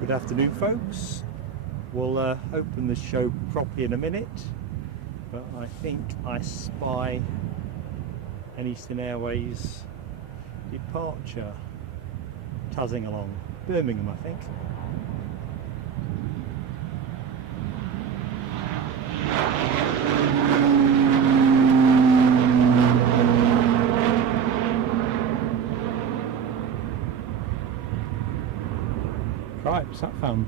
Good afternoon, folks. We'll open the show properly in a minute, but I think I spy an Eastern Airways departure tuzzing along. Birmingham, I think. Right, so that found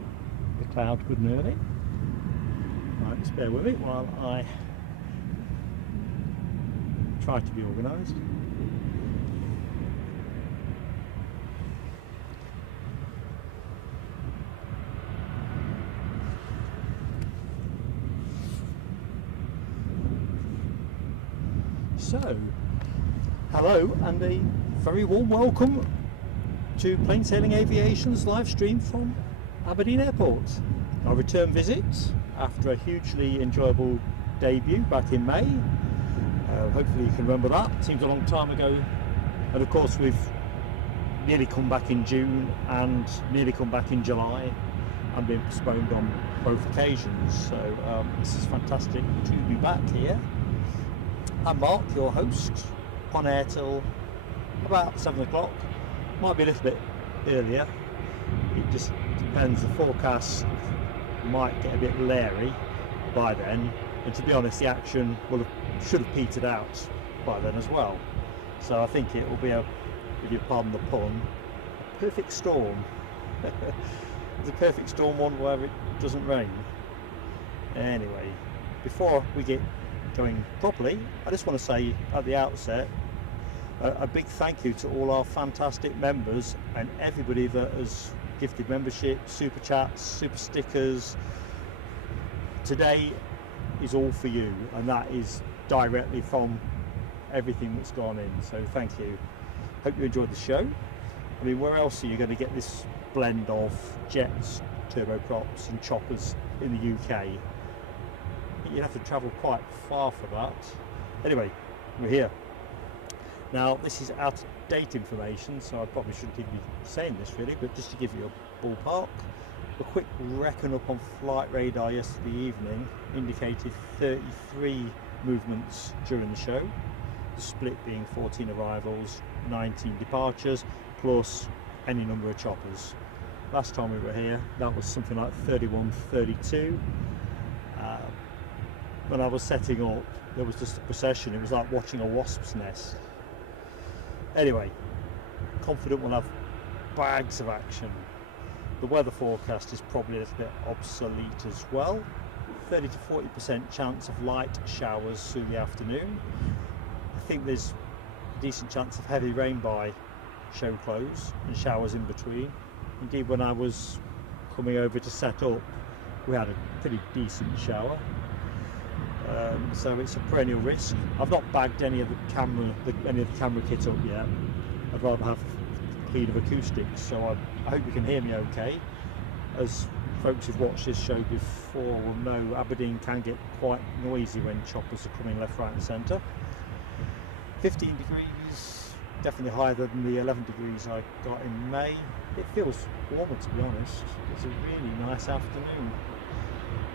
the cloud good and early. Right, just bear with it while I try to be organised. So, hello and a very warm welcome to Plain Sailing Aviation's live stream from Aberdeen Airport. Our return visit after a hugely enjoyable debut back in May. Hopefully you can remember that. It seems a long time ago. And of course we've nearly come back in June and nearly come back in July and been postponed on both occasions. So this is fantastic to be back here. I'm Mark, your host, on air till about 7 o'clock. Might be a little bit earlier. It just depends. The forecast might get a bit leery by then, and to be honest, the action should have petered out by then as well. So I think it will be a, if you pardon the pun, a perfect storm. It's a perfect storm one where it doesn't rain. Anyway, before we get going properly, I just want to say at the outset a big thank you to all our fantastic members and everybody that has gifted membership, super chats, super stickers. Today is all for you, and that is directly from everything that's gone in, so thank you. Hope you enjoyed the show. I mean, where else are you going to get this blend of jets, turboprops and choppers in the UK? You'd have to travel quite far for that. Anyway, we're here. Now, this is out-of-date information, so I probably shouldn't even be saying this really, but just to give you a ballpark, a quick reckon up on flight radar yesterday evening indicated 33 movements during the show, the split being 14 arrivals, 19 departures, plus any number of choppers. Last time we were here, that was something like 31, 32. When I was setting up, there was just a procession. It was like watching a wasp's nest. Anyway, confident we'll have bags of action. The weather forecast is probably a little bit obsolete as well. 30 to 40% chance of light showers through the afternoon. I think there's a decent chance of heavy rain by show close and showers in between. Indeed, when I was coming over to set up, we had a pretty decent shower. So it's a perennial risk. I've not bagged any of the camera kit up yet. I'd rather have clean of acoustics, so I hope you can hear me okay. As folks who've watched this show before will know, Aberdeen can get quite noisy when choppers are coming left, right and centre. 15 degrees, definitely higher than the 11 degrees I got in May. It feels warmer, to be honest. It's a really nice afternoon.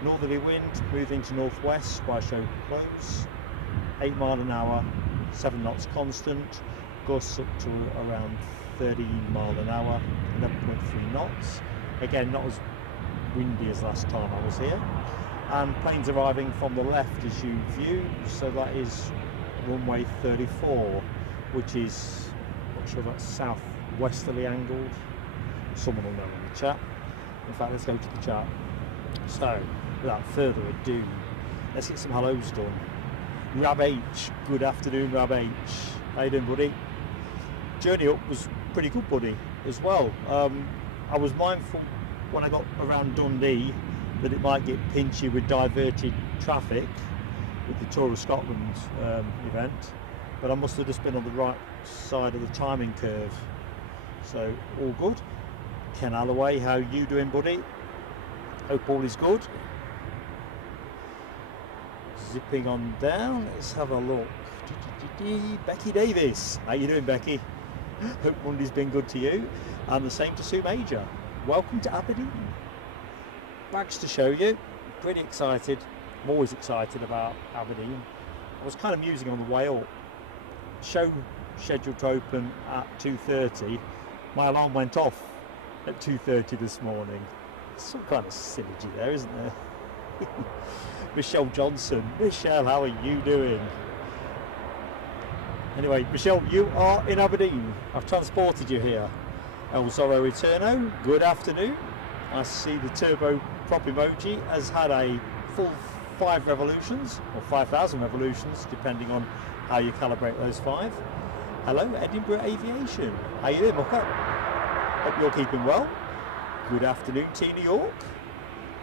Northerly wind moving to northwest by show close, 8 miles an hour, 7 knots constant, gusts up to around 13 miles an hour, 11.3 knots. Again, not as windy as last time I was here. And planes arriving from the left as you view, so that is runway 34, which is, I'm not sure that's southwesterly angled. Someone will know in the chat. In fact, let's go to the chat. So, without further ado, let's get some hellos done. Rab H, good afternoon Rab H. How you doing, buddy? Journey up was pretty good, buddy, as well. I was mindful when I got around Dundee that it might get pinchy with diverted traffic with the Tour of Scotland event, but I must have just been on the right side of the timing curve. So, all good. Ken Alloway, how you doing, buddy? Hope all is good. Zipping on down, let's have a look. Becky Davis, how you doing, Becky? Hope Monday's been good to you. And the same to Sue Major. welcome to Aberdeen. Bags to show you, pretty excited. I'm always excited about Aberdeen. I was kind of musing on the way up. Show scheduled to open at 2:30. My alarm went off at 2:30 this morning. Some kind of synergy there, isn't there? Michelle Johnson. Michelle, how are you doing? Anyway, Michelle, you are in Aberdeen. I've transported you here. El Zorro Eterno, good afternoon. I see the turbo prop emoji has had a full 5 revolutions, or 5,000 revolutions, depending on how you calibrate those 5. Hello, Edinburgh Aviation. How you doing, Mucker? Hope you're keeping well. Good afternoon, Tina York.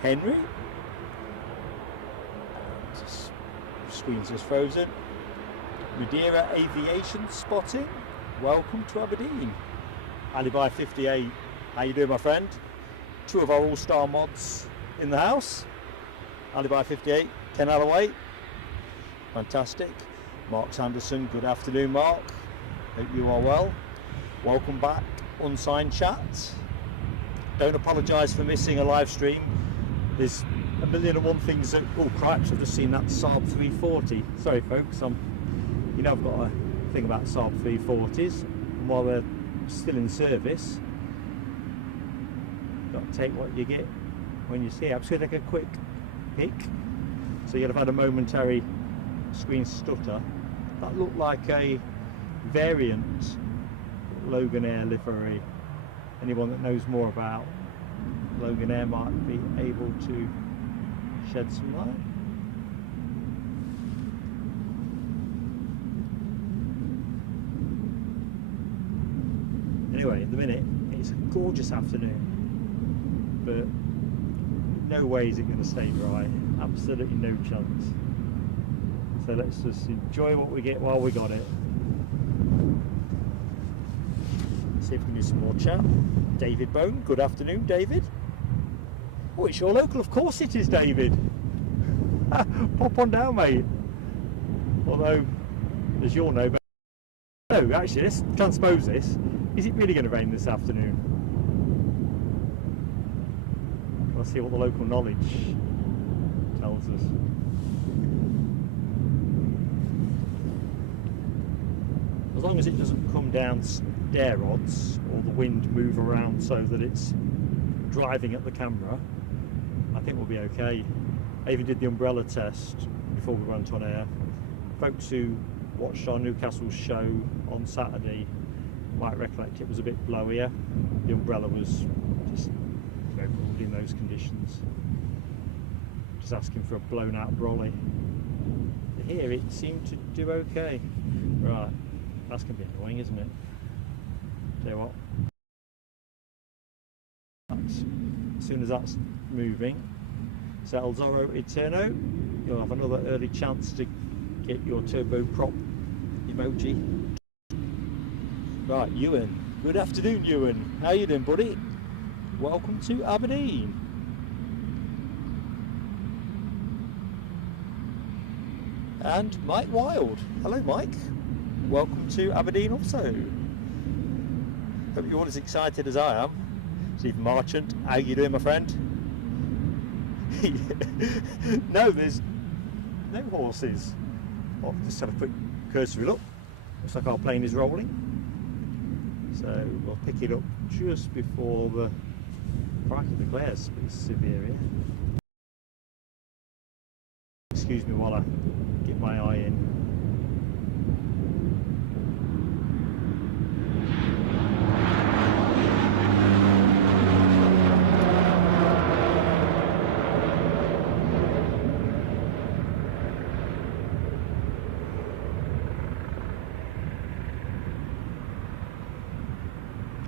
Henry. Screen's just frozen. Madeira Aviation spotting. Welcome to Aberdeen. Alibi 58. How you doing, my friend? 2 of our all-star mods in the house. Alibi 58, Ken Alloway. Fantastic. Mark Sanderson. Good afternoon, Mark. Hope you are well. Welcome back, Unsigned Chat. Don't apologise for missing a live stream. There's a million and one things that... Oh, cripes, I've just seen that Saab 340. Sorry, folks. You know I've got a thing about Saab 340s. And while they're still in service, you've got to take what you get when you see it. I'm just going to take a quick pic. So you'd have had a momentary screen stutter. That looked like a variant Loganair livery. Anyone that knows more about Loganair might be able to shed some light. Anyway, at the minute it's a gorgeous afternoon, but no way is it going to stay dry. Absolutely no chance. So let's just enjoy what we get while we got it. See if we can do some more chat. David Bone, good afternoon, David. Oh, it's your local, of course it is, David. Pop on down, mate. Although, as you'll know, no, actually, let's transpose this. Is it really going to rain this afternoon? Let's see what the local knowledge tells us. As long as it doesn't come down stair rods or the wind move around so that it's driving at the camera, I think we'll be okay. I even did the umbrella test before we went on air. Folks who watched our Newcastle show on Saturday might recollect it was a bit blowier. The umbrella was just very good in those conditions. Just asking for a blown out brolly. Here it seemed to do okay. Right, that's going to be annoying, isn't it? Tell you what. As soon as that's moving, so El Zorro Eterno, you'll have another early chance to get your turbo prop emoji. Right, Ewan. Good afternoon, Ewan. How you doing, buddy? Welcome to Aberdeen. And Mike Wild. Hello, Mike. Welcome to Aberdeen also. Hope you're all as excited as I am. Stephen Marchant, how you doing, my friend? No, there's no horses. Oh, just have a quick cursory look. Looks like our plane is rolling. So we'll pick it up just before the crikey, the glare's pretty severe here. Excuse me while I get my eye in.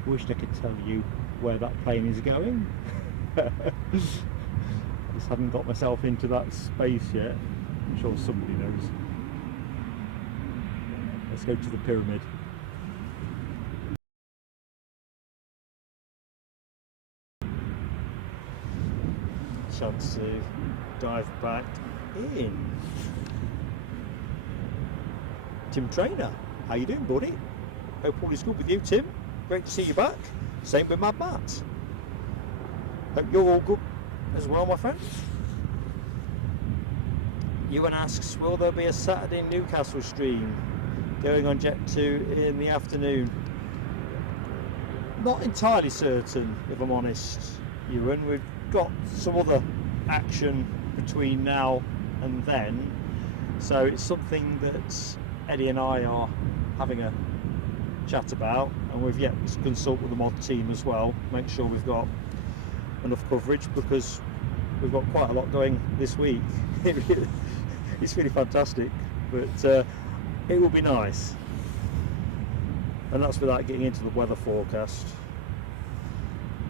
Wished I could tell you where that plane is going. Just haven't got myself into that space yet. I'm sure somebody knows. Let's go to the pyramid. Chance to dive back in. Tim Trainer, how you doing, buddy? Hope all is good with you, Tim. Great to see you back. Same with Mad Matt. Hope you're all good as well, my friend. Ewan asks, will there be a Saturday Newcastle stream going on Jet 2 in the afternoon? Not entirely certain, if I'm honest, Ewan. We've got some other action between now and then, so it's something that Eddie and I are having a chat about, and we've yet to consult with the mod team as well, make sure we've got enough coverage, because we've got quite a lot going this week. It's really fantastic, but it will be nice, and that's without getting into the weather forecast.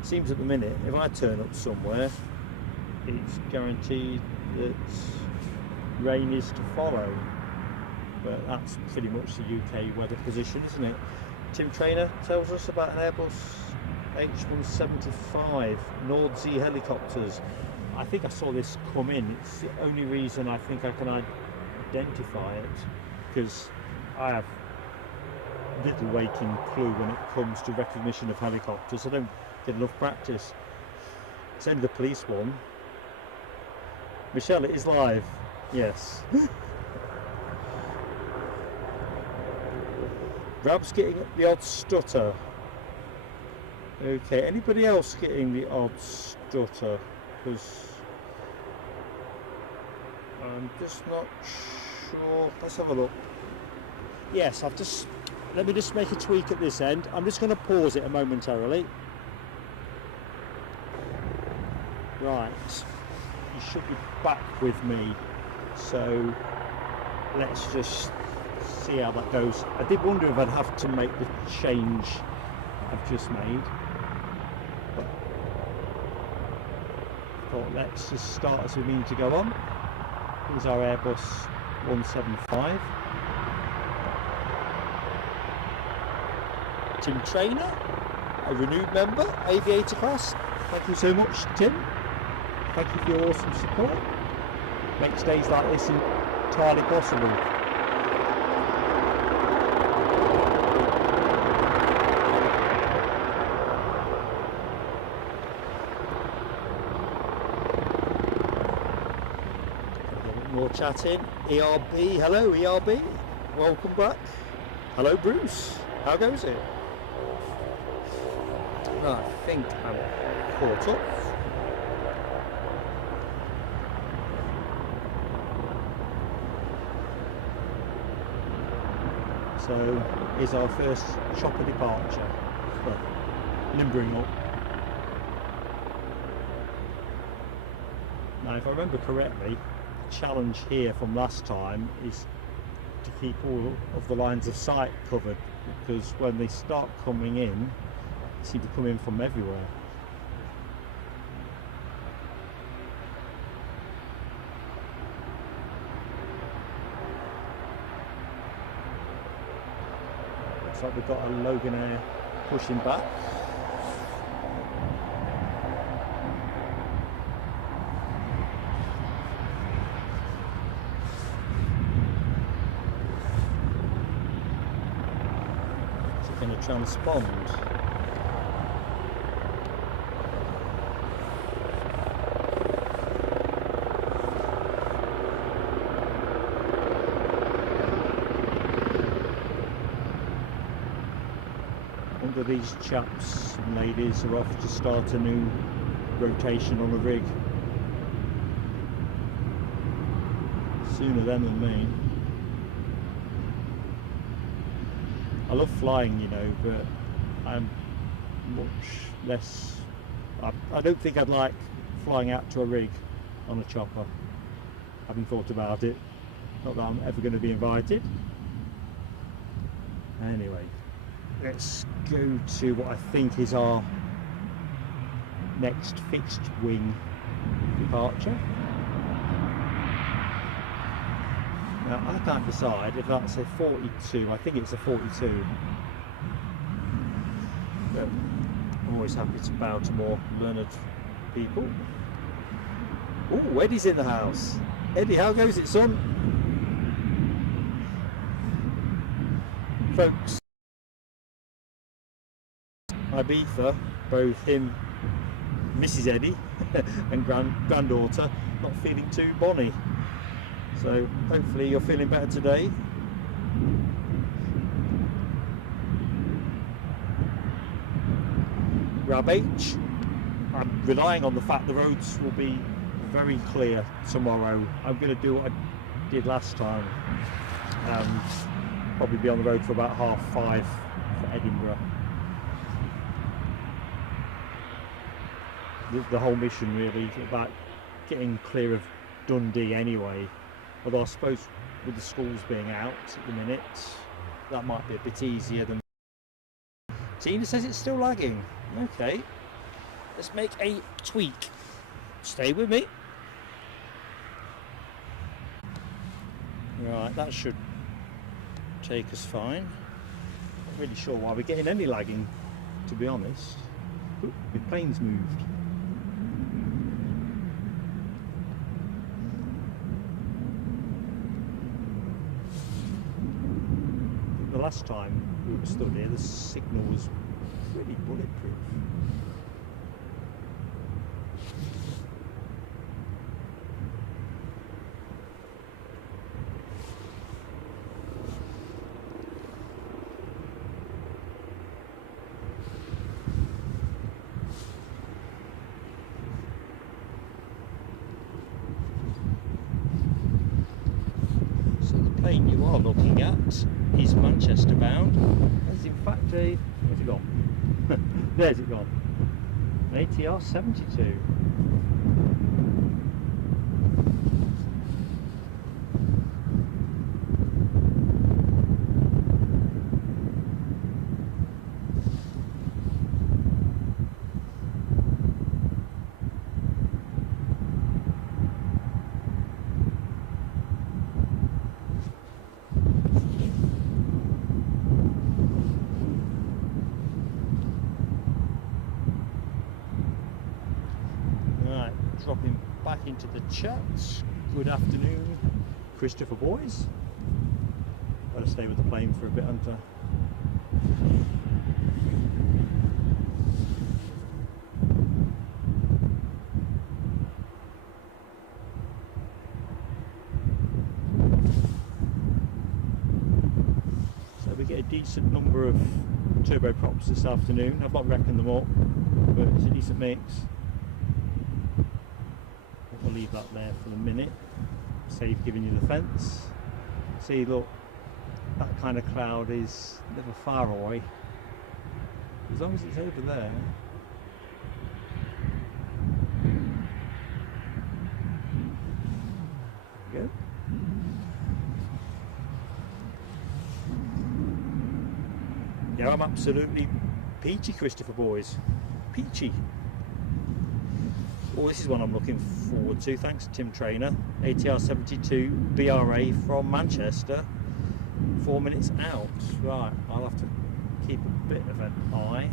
It seems at the minute if I turn up somewhere it's guaranteed that rain is to follow, but that's pretty much the UK weather position, isn't it? Tim Trainer tells us about an Airbus H175 Nordsee helicopters. I think I saw this come in. It's the only reason I think I can identify it, because I have little waking clue when it comes to recognition of helicopters. I don't get enough practice. It's only the police one. Michelle, it is live. Yes. Rab's getting the odd stutter. Okay, anybody else getting the odd stutter? Because I'm just not sure. Let's have a look. Yes, let me just make a tweak at this end. I'm just going to pause it momentarily. Right, you should be back with me, so let's just see how that goes. I did wonder if I'd have to make the change I've just made, but I thought let's just start as we mean to go on. Here's our Airbus 175. Tim Trainer, a renewed member, Aviator class. Thank you so much, Tim. Thank you for your awesome support. Makes days like this entirely possible. More chatting. ERB, hello ERB. Welcome back. Hello Bruce. How goes it? I think I'm caught up. So is our first chopper departure. Well, limbering up. Now if I remember correctly, the challenge here from last time is to keep all of the lines of sight covered, because when they start coming in, they seem to come in from everywhere. Looks like we've got a Loganair pushing back. Is it going to transpond? These chaps and ladies are off to start a new rotation on the rig. Sooner them than me. I love flying, you know, but I'm much less. I don't think I'd like flying out to a rig on a chopper. Haven't thought about it. Not that I'm ever going to be invited. Anyway. Let's go to what I think is our next fixed wing departure. Now I can't decide if that's a 42, I think it's a 42. But I'm always happy to bow to more learned people. Oh, Eddie's in the house. Eddie, how goes it, son? Folks, Ibiza, both him Mrs. Eddie and granddaughter not feeling too bonny. So hopefully you're feeling better today. Grab H. I'm relying on the fact the roads will be very clear tomorrow. I'm going to do what I did last time. Probably be on the road for about 5:30 for Edinburgh. The whole mission really is about getting clear of Dundee anyway. Although I suppose with the schools being out at the minute, that might be a bit easier than... Tina says it's still lagging. Okay, let's make a tweak. Stay with me. Right, that should take us fine. Not really sure why we're getting any lagging, to be honest. Ooh, the plane's moved. The last time we were stood here, the signal was really bulletproof. So the plane you are looking at is Manchester bound. There's in fact a... where's it gone? There's it gone. An ATR 72. Dropping back into the chat. Good afternoon, Christopher boys. Better stay with the plane for a bit, Hunter. So we get a decent number of turboprops this afternoon. I've not reckoned them all, but it's a decent mix. We'll leave that there for a minute, save giving you the fence. See, look, that kind of cloud is never far away, as long as it's over there. There we go. Yeah, I'm absolutely peachy, Christopher boys, peachy. Oh, this is one I'm looking forward to. Thanks, Tim Trainer. ATR 72 BRA from Manchester. 4 minutes out. Right, I'll have to keep a bit of an eye.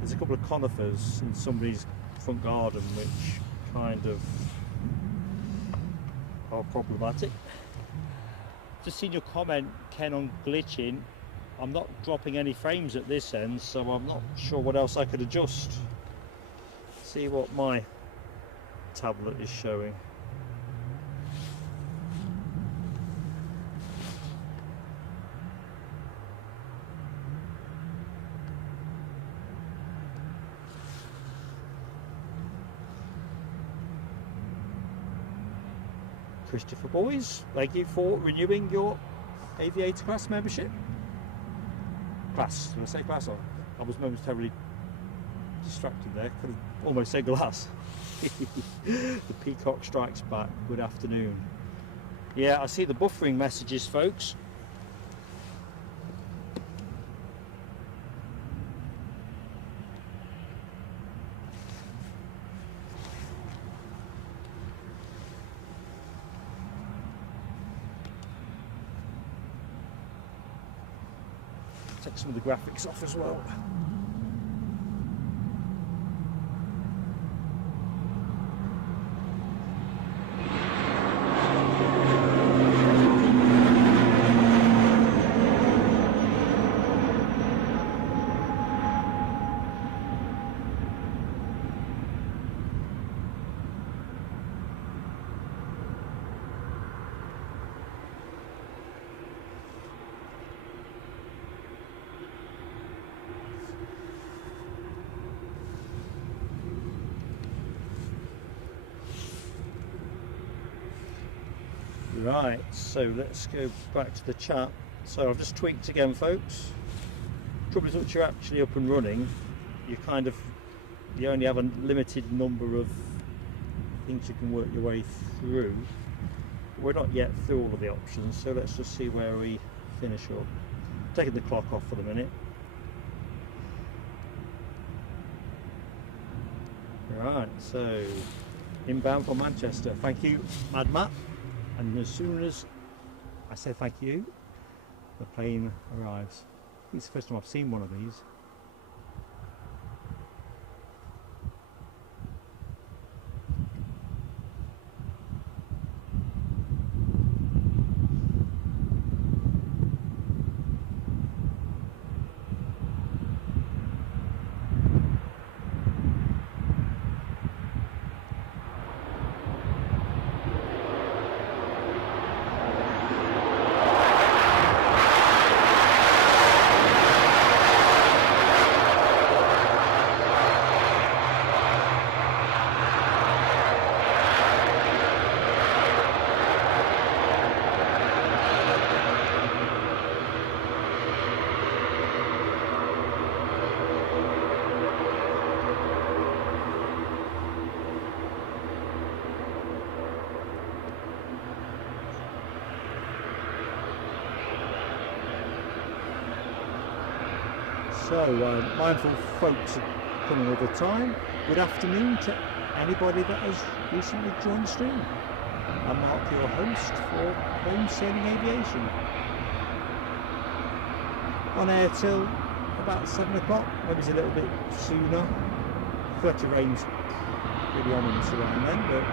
There's a couple of conifers in somebody's front garden which kind of are problematic. Just seen your comment, Ken, on glitching. I'm not dropping any frames at this end, so I'm not sure what else I could adjust. See what my tablet is showing. Christopher boys, thank you for renewing your aviator class membership. Class, did I say class? Or I was momentarily distracted there, could have almost said glass. The peacock strikes back. Good afternoon. Yeah, I see the buffering messages, folks. Take some of the graphics off as well. Right, so let's go back to the chat. So I've just tweaked again, folks. Trouble is, once you're actually up and running, you only have a limited number of things you can work your way through. We're not yet through all of the options, so let's just see where we finish up. Taking the clock off for the minute. Right, so inbound from Manchester. Thank you, Mad Matt. And as soon as I say thank you, the plane arrives. I think it's the first time I've seen one of these. So, mindful folks are coming all the time. Good afternoon to anybody that has recently joined the stream. I'm Mark, your host for Home Sailing Aviation. On air till about 7 o'clock, maybe it's a little bit sooner. Fletcher rain's really ominous around then, but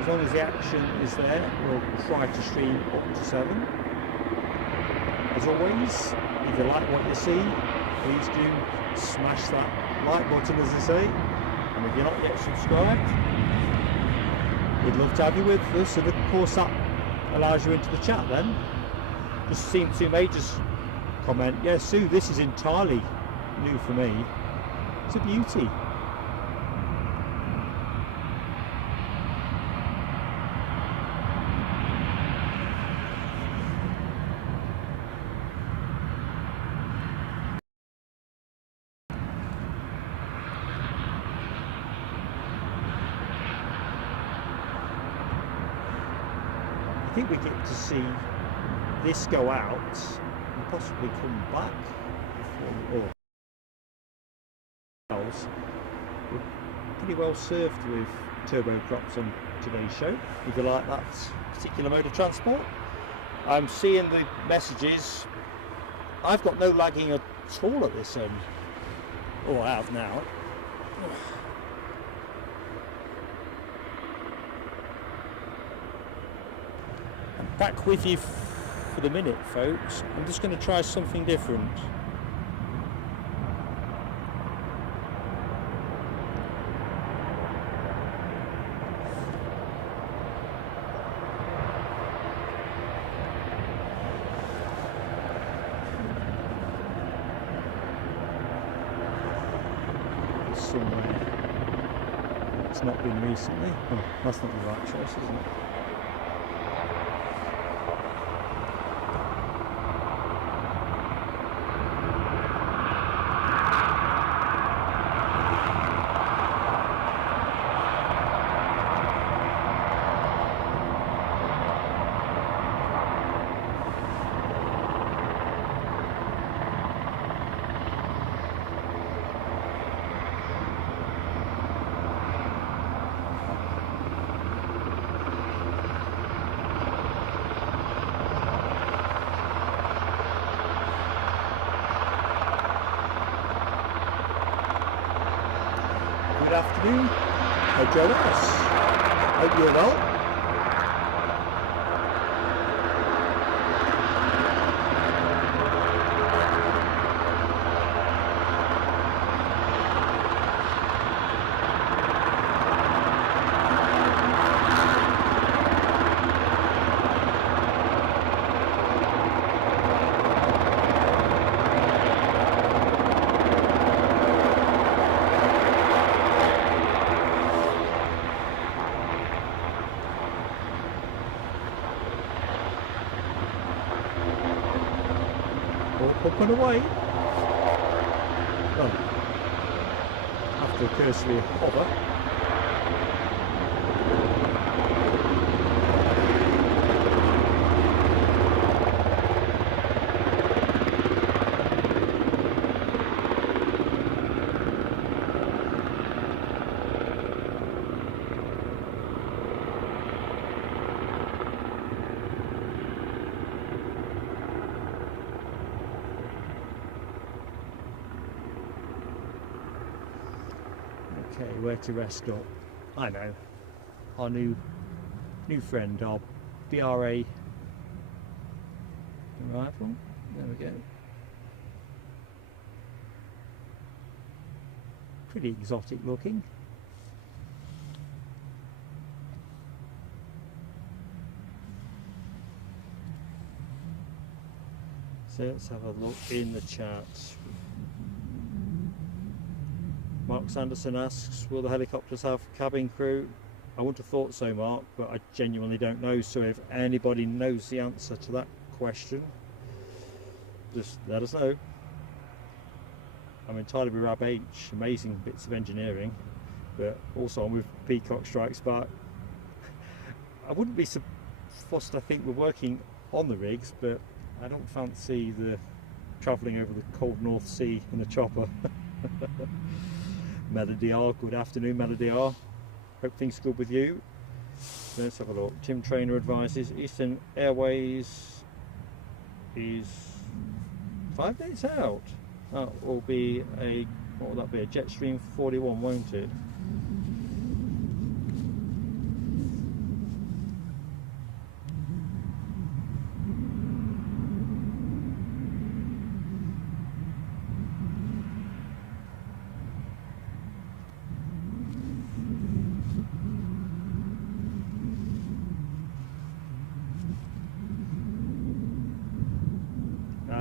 as long as the action is there, we'll try to stream up to 7. As always, if you like what you see, please do smash that like button, as I say, and if you're not yet subscribed, we'd love to have you with us, and of course that allows you into the chat then. Just seen Sue Major's comment. Yeah, Sue, this is entirely new for me. It's a beauty. I think we get to see this go out and possibly come back before we're pretty well served with turboprops on today's show, if you like that particular mode of transport. I'm seeing the messages. I've got no lagging at all at this end. Oh, I have now. Back with you for the minute, folks. I'm just going to try something different. Somewhere it's not been recently. Oh, that's not the right choice, isn't it? Good afternoon, Joe S. Hope you're well. up and away. Well, after a cursory hover. Okay, where to rest up? I know. Our new friend, our BRA arrival. There we go. Pretty exotic looking. So let's have a look in the chat. Mark Sanderson asks, will the helicopters have cabin crew? I wouldn't have thought so, Mark, but I genuinely don't know. So if anybody knows the answer to that question, just let us know. I'm entirely with Rab H, amazing bits of engineering, but also I'm with Peacock Strikes Back. I wouldn't be so fussed, I think, we're working on the rigs, but I don't fancy the travelling over the cold North Sea in a chopper. Melody R, good afternoon Melody R. Hope things are good with you. Let's have a look. Tim Trainer advises Eastern Airways is 5 days out. That will be a, what will that be? A Jetstream 41, won't it?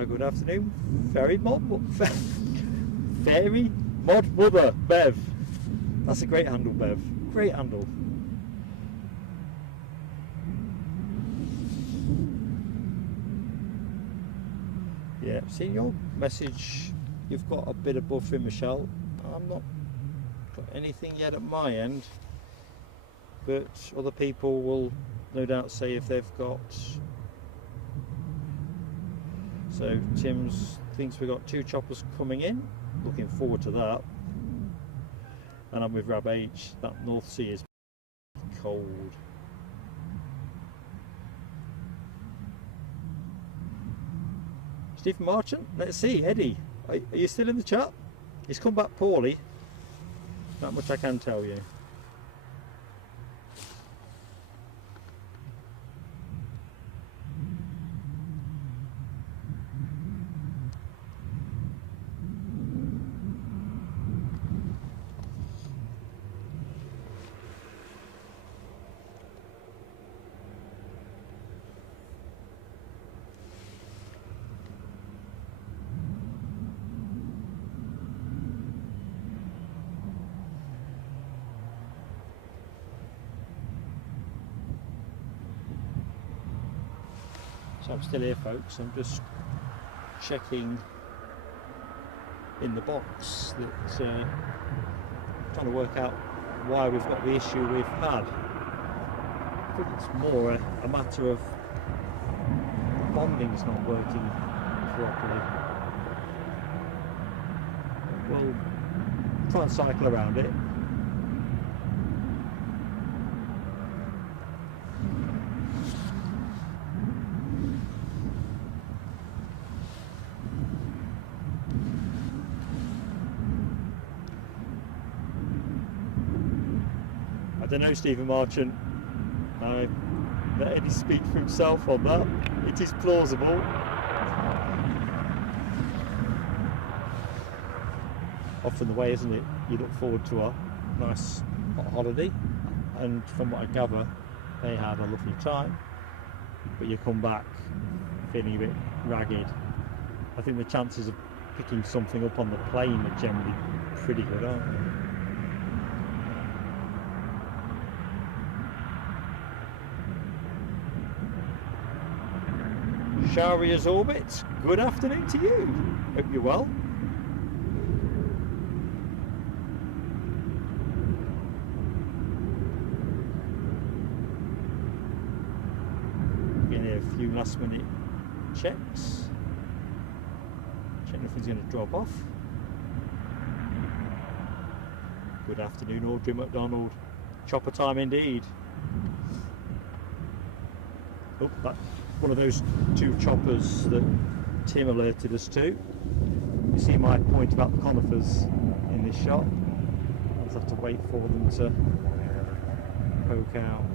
Good afternoon, Fairy Mod Mother Bev. That's a great handle, Bev. Great handle. Yeah, seeing your message, you've got a bit of buffering, Michelle. I'm not got anything yet at my end, but other people will no doubt say if they've got. So Tim's thinks we've got 2 choppers coming in. Looking forward to that. And I'm with Rab H. That North Sea is cold. Stephen Marchant, let's see. Eddie, are you still in the chat? He's come back poorly. That much I can tell you. So I'm still here, folks. I'm just checking in the box that trying to work out why we've got the issue we've had. I think it's more a matter of the bonding's not working properly. We'll try and cycle around it. I don't know, Stephen Marchant. I let Eddie speak for himself on that. It is plausible. Often the way, isn't it? You look forward to a nice hot holiday, and from what I gather, they had a lovely time. But you come back feeling a bit ragged. I think the chances of picking something up on the plane are generally pretty good, aren't they? Showery as orbit, good afternoon to you. Hope you're well. Getting a few last minute checks. Check nothing's going to drop off. Good afternoon, Audrey McDonald. Chopper time indeed. Oh, that's one of those two choppers that Tim alerted us to. You see my point about the conifers in this shot. I'll just have to wait for them to poke out.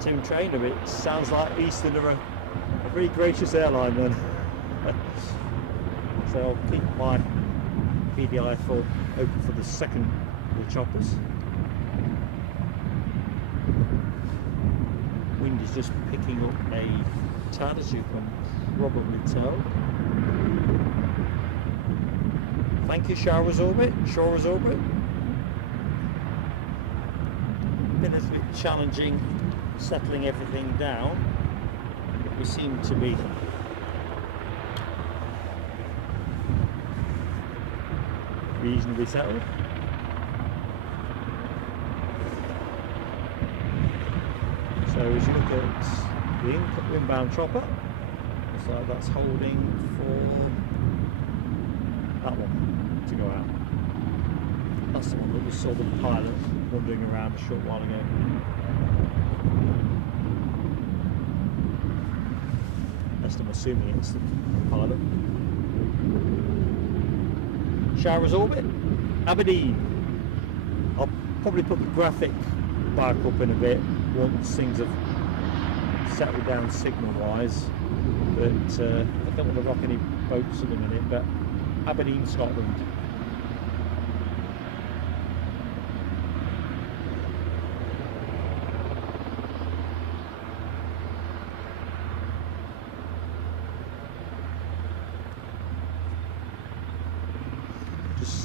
Tim Trainer, it sounds like Eastern are a very gracious airline then. So I'll keep my PDI open for the second of the choppers. Wind is just picking up a tad, as you can probably tell. Thank you, Shower's Orbit. Been a bit challenging settling everything down. We seem to be reasonably settled. So as you look at the inbound chopper, so that's holding for that one to go out. That's the one that we saw the pilot wandering around a short while ago. I'm assuming it's the pilot. Shower's Orbit, Aberdeen. I'll probably put the graphic back up in a bit once things have settled down signal wise, but I don't want to rock any boats at the minute. But Aberdeen, Scotland.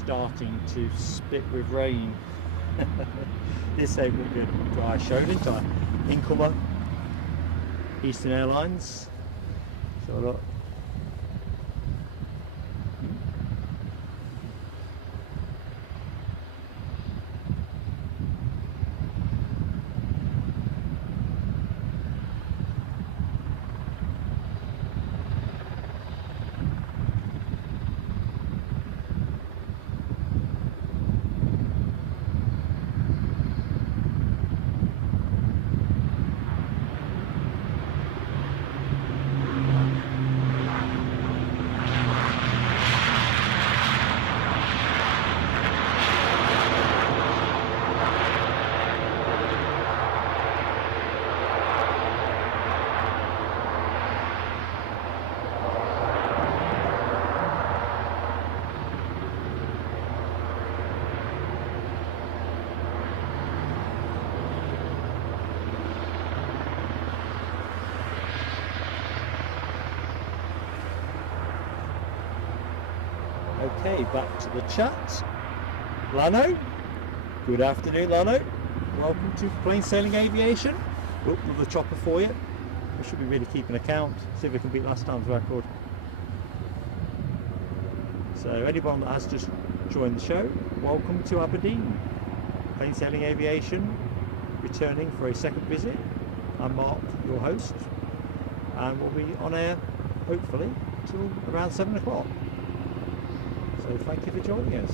Starting to spit with rain. This ain't a good dry show, didn't I? Incomer, Eastern Airlines. So look. Okay, back to the chat. Lano, good afternoon, Lano. Welcome to Plain Sailing Aviation. Oh, another chopper for you. We should be really keeping a count. See if we can beat last time's record. So anyone that has just joined the show, welcome to Aberdeen. Plain Sailing Aviation, returning for a second visit. I'm Mark, your host, and we'll be on air, hopefully, till around 7 o'clock. So thank you for joining us.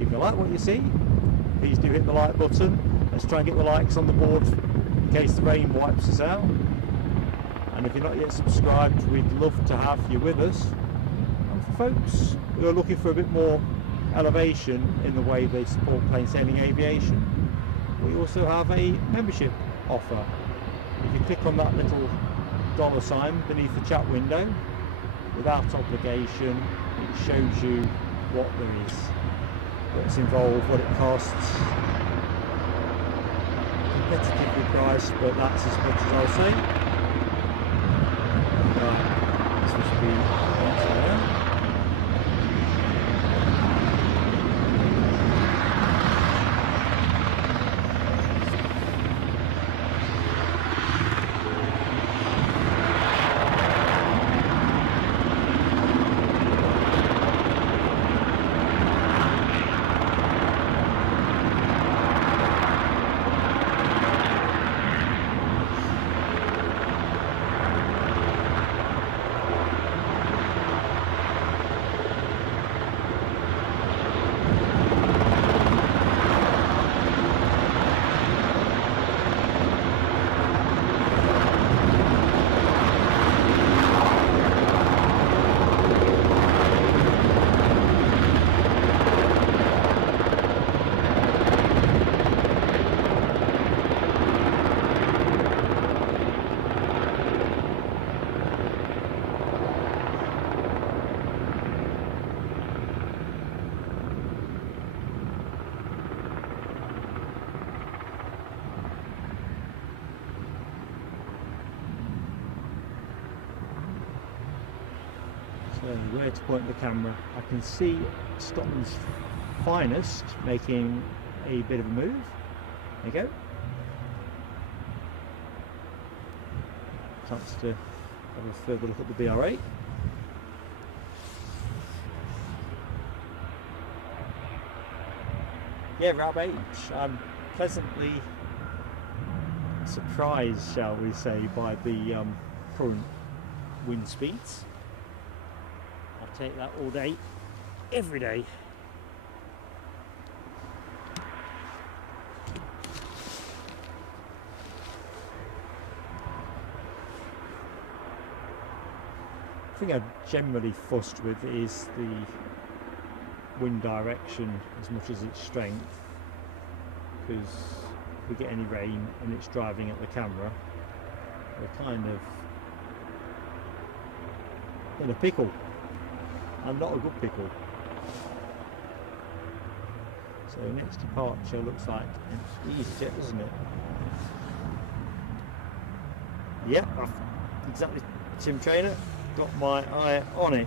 If you like what you see, please do hit the like button. Let's try and get the likes on the board in case the rain wipes us out. And if you're not yet subscribed, we'd love to have you with us. And for folks who are looking for a bit more elevation in the way they support plain sailing aviation, we also have a membership offer. If you click on that little $sign beneath the chat window, without obligation, it shows you what there is, what's involved, what it costs. Competitively priced, but that's as much as I'll say. Right, this must be onto there. So where to point the camera? I can see Scotland's finest making a bit of a move. There you go. Chance to have a further look at the BR8. Yeah, Rab H. I'm pleasantly surprised, shall we say, by the current wind speeds. I'll take that all day, every day. The thing I'm generally fussed with is the wind direction as much as its strength, because if we get any rain and it's driving at the camera, we're kind of in a pickle, and not a good pickle. So next departure looks like an easyJet, doesn't it? Yeah, exactly, Tim Trainer, got my eye on it.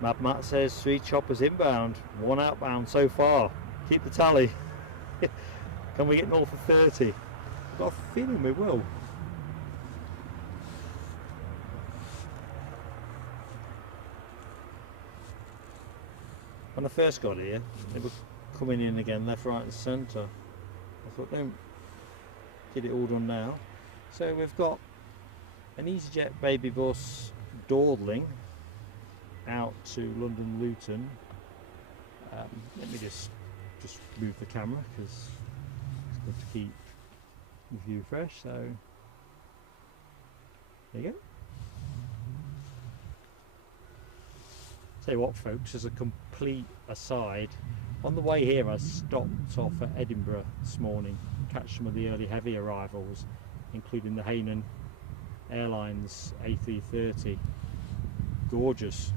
Mad Matt says 3 choppers inbound, 1 outbound so far. Keep the tally. Can we get north of 30? I've got a feeling we will. When I first got here, they were coming in again left, right and centre. I thought, don't get it all done now. So we've got an easyJet baby bus dawdling out to London Luton. Let me just move the camera because it's good to keep the view fresh. So there you go. Tell you what, folks, as a complete aside, on the way here I stopped off at Edinburgh this morning to catch some of the early heavy arrivals, including the Airlines A330. Gorgeous.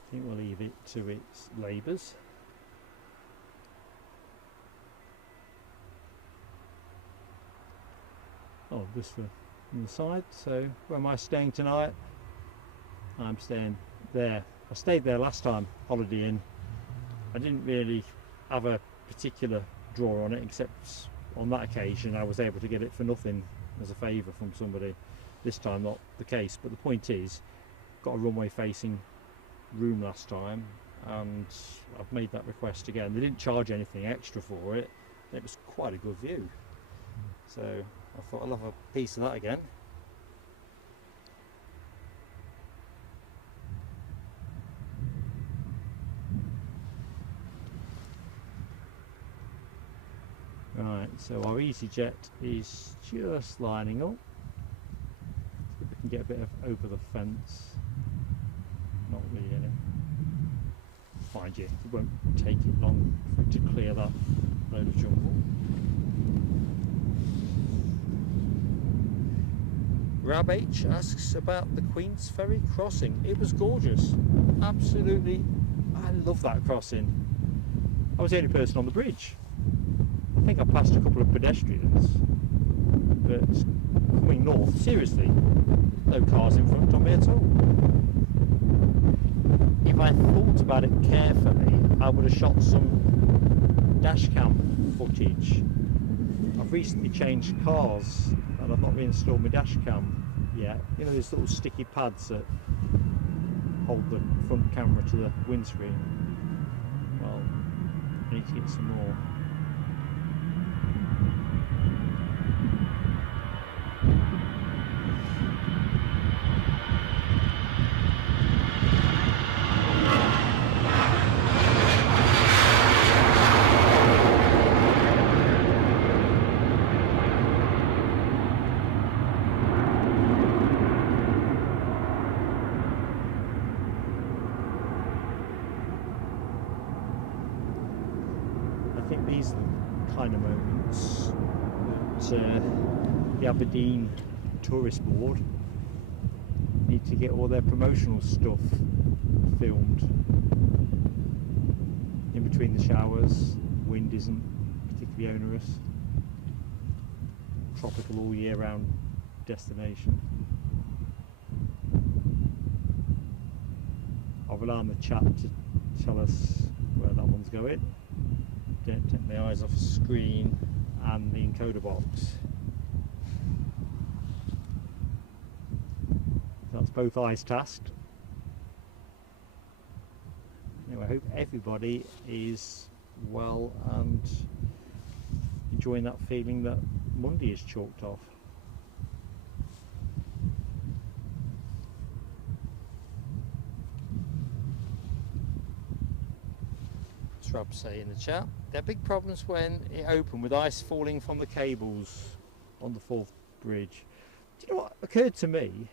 I think we'll leave it to its labours. Oh, just for on the side. So where am I staying tonight? I'm staying there. I stayed there last time, Holiday Inn. I didn't really have a particular draw on it, except on that occasion I was able to get it for nothing as a favour from somebody. This time not the case, but the point is, got a runway facing room last time, and I've made that request again. They didn't charge anything extra for it. It was quite a good view, so I thought I'll have a piece of that again. Right, so our easyJet is just lining up. See if we can get a bit of over the fence. Not really. Mind you, it won't take it long for it to clear that load of jumble. Rab H asks about the Queen's Ferry crossing. It was gorgeous. Absolutely, I love that crossing. I was the only person on the bridge. I think I passed a couple of pedestrians, but coming north, seriously, no cars in front of me at all. If I thought about it carefully, I would have shot some dash cam footage. I've recently changed cars and I've not reinstalled my dash cam yet. You know, these little sticky pads that hold the front camera to the windscreen. Well, I need to get some more. I think these are the kind of moments that the Aberdeen tourist board need to get all their promotional stuff filmed. In between the showers, wind isn't particularly onerous. Tropical all year round destination. I'll rely on the chat to tell us where that one's going. Don't take my eyes off the screen and the encoder box. That's both eyes tasked. Anyway, I hope everybody is well and enjoying that feeling that Monday is chalked off. Rob say in the chat, there are big problems when it opened with ice falling from the cables on the fourth bridge. Do you know what occurred to me?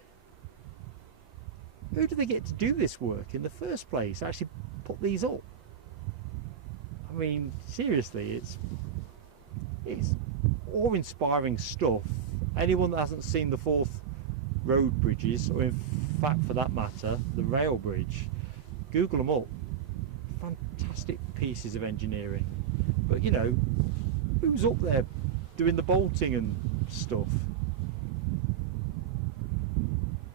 Who do they get to do this work in the first place? Actually put these up? I mean, seriously, it's awe-inspiring stuff. Anyone that hasn't seen the Forth Road bridges, or in fact for that matter the rail bridge, Google them up. Fantastic pieces of engineering, but you know, who's up there doing the bolting and stuff?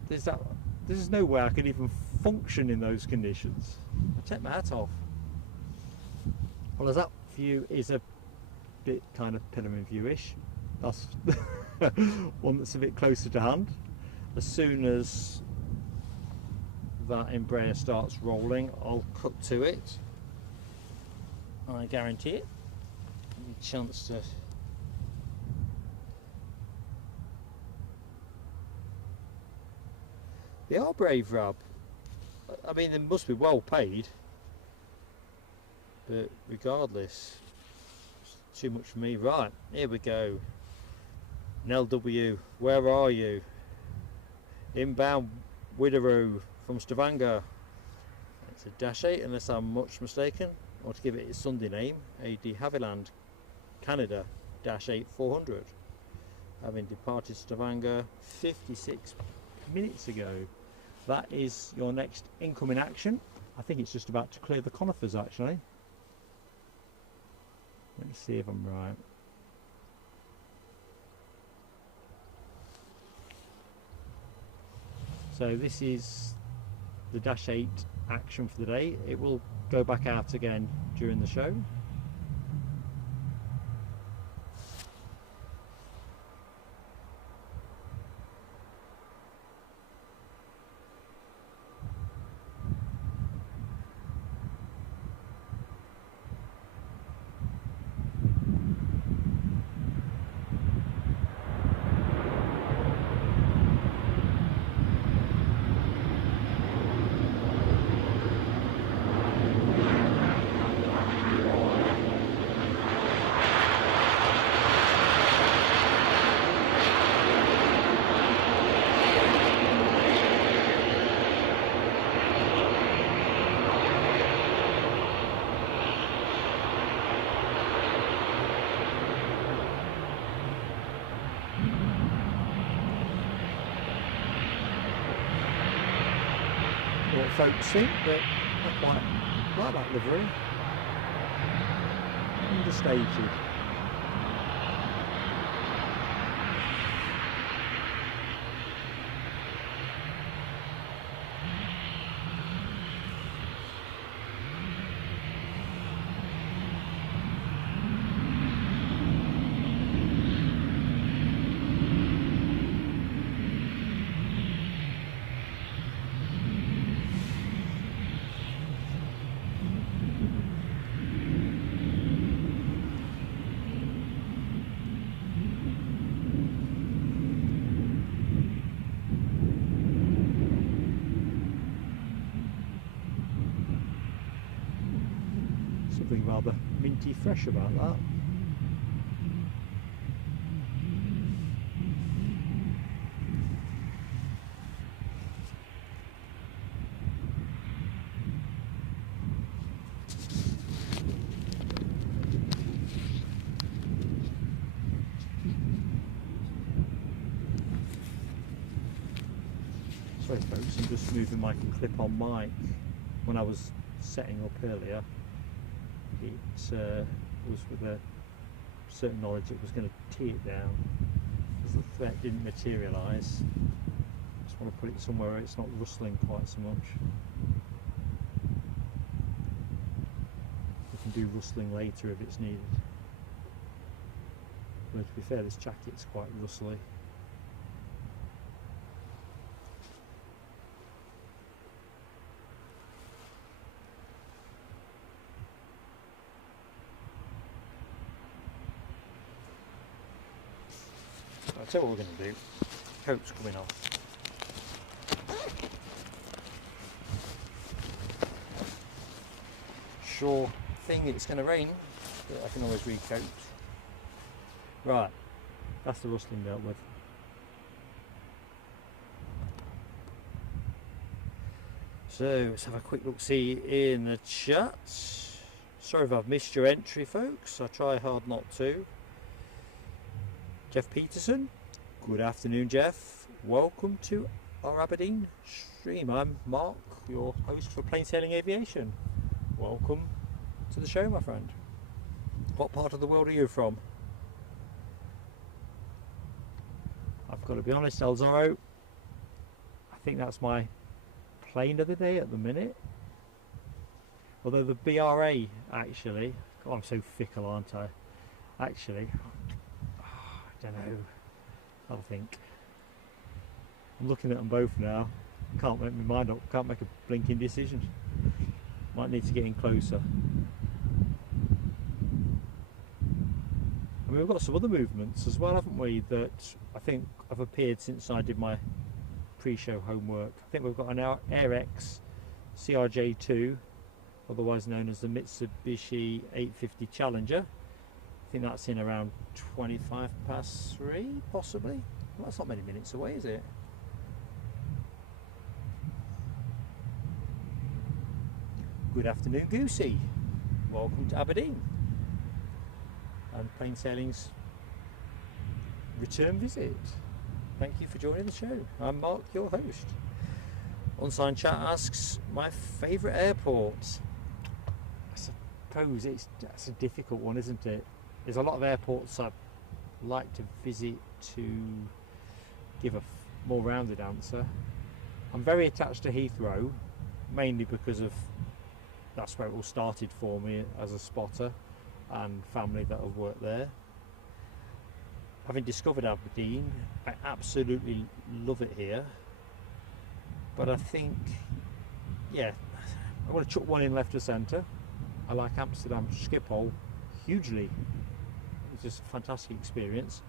There's no way I could even function in those conditions. I take my hat off. Well, as that view is a bit kind of pyramid viewish, that's one that's a bit closer to hand. As soon as that Embraer starts rolling, I'll cut to it. I guarantee it. Any chance to they are brave, Rob. I mean, they must be well paid, but regardless, it's too much for me. Right, here we go. An LW, where are you? Inbound Wideroe from Stavanger. It's a Dash 8 unless I'm much mistaken, or to give it its Sunday name, a de Havilland Canada Dash 8 400. Having departed Stavanger 56 minutes ago. That is your next incoming action. I think it's just about to clear the conifers actually. Let me see if I'm right. So this is the Dash 8 action for the day. It will go back out again during the show. of folks think, but I quite like that livery. Understated. Something rather minty fresh about that. Sorry folks, I'm just moving my clip-on mic. When I was setting up earlier, it was with a certain knowledge it was going to tee it down. As the threat didn't materialise, I just want to put it somewhere where it's not rustling quite so much. We can do rustling later if it's needed. But to be fair, this jacket's quite rustly. I'll tell you what we're going to do. Coat's coming off. Sure thing it's going to rain, but I can always recoat. Right, that's the rustling dealt with. So let's have a quick look see in the chat. Sorry if I've missed your entry folks, I try hard not to. Jeff Peterson, good afternoon Jeff, welcome to our Aberdeen stream. I'm Mark, your host for Plain Sailing Aviation. Welcome to the show my friend. What part of the world are you from? I've got to be honest El Zorro, I think that's my plane of the day at the minute. Although the BRA actually, God, I'm so fickle aren't I? Actually, I don't know, I'll think. I'm looking at them both now, can't make my mind up, can't make a blinking decision. Might need to get in closer. I mean, we've got some other movements as well, haven't we, that I think have appeared since I did my pre-show homework. I think we've got an Airx CRJ2, otherwise known as the Mitsubishi 850 Challenger. I think that's in around 3:25, possibly. Well, that's not many minutes away, is it? Good afternoon, Goosey. Welcome to Aberdeen and Plain Sailing's return visit. Thank you for joining the show. I'm Mark, your host. Unsigned chat asks, my favourite airport. I suppose that's a difficult one, isn't it? There's a lot of airports I'd like to visit to give a more rounded answer. I'm very attached to Heathrow, mainly because of that's where it all started for me as a spotter and family that have worked there. Having discovered Aberdeen, I absolutely love it here. But I think, yeah, I want to chuck one in left of centre. I like Amsterdam Schiphol hugely. It's just a fantastic experience.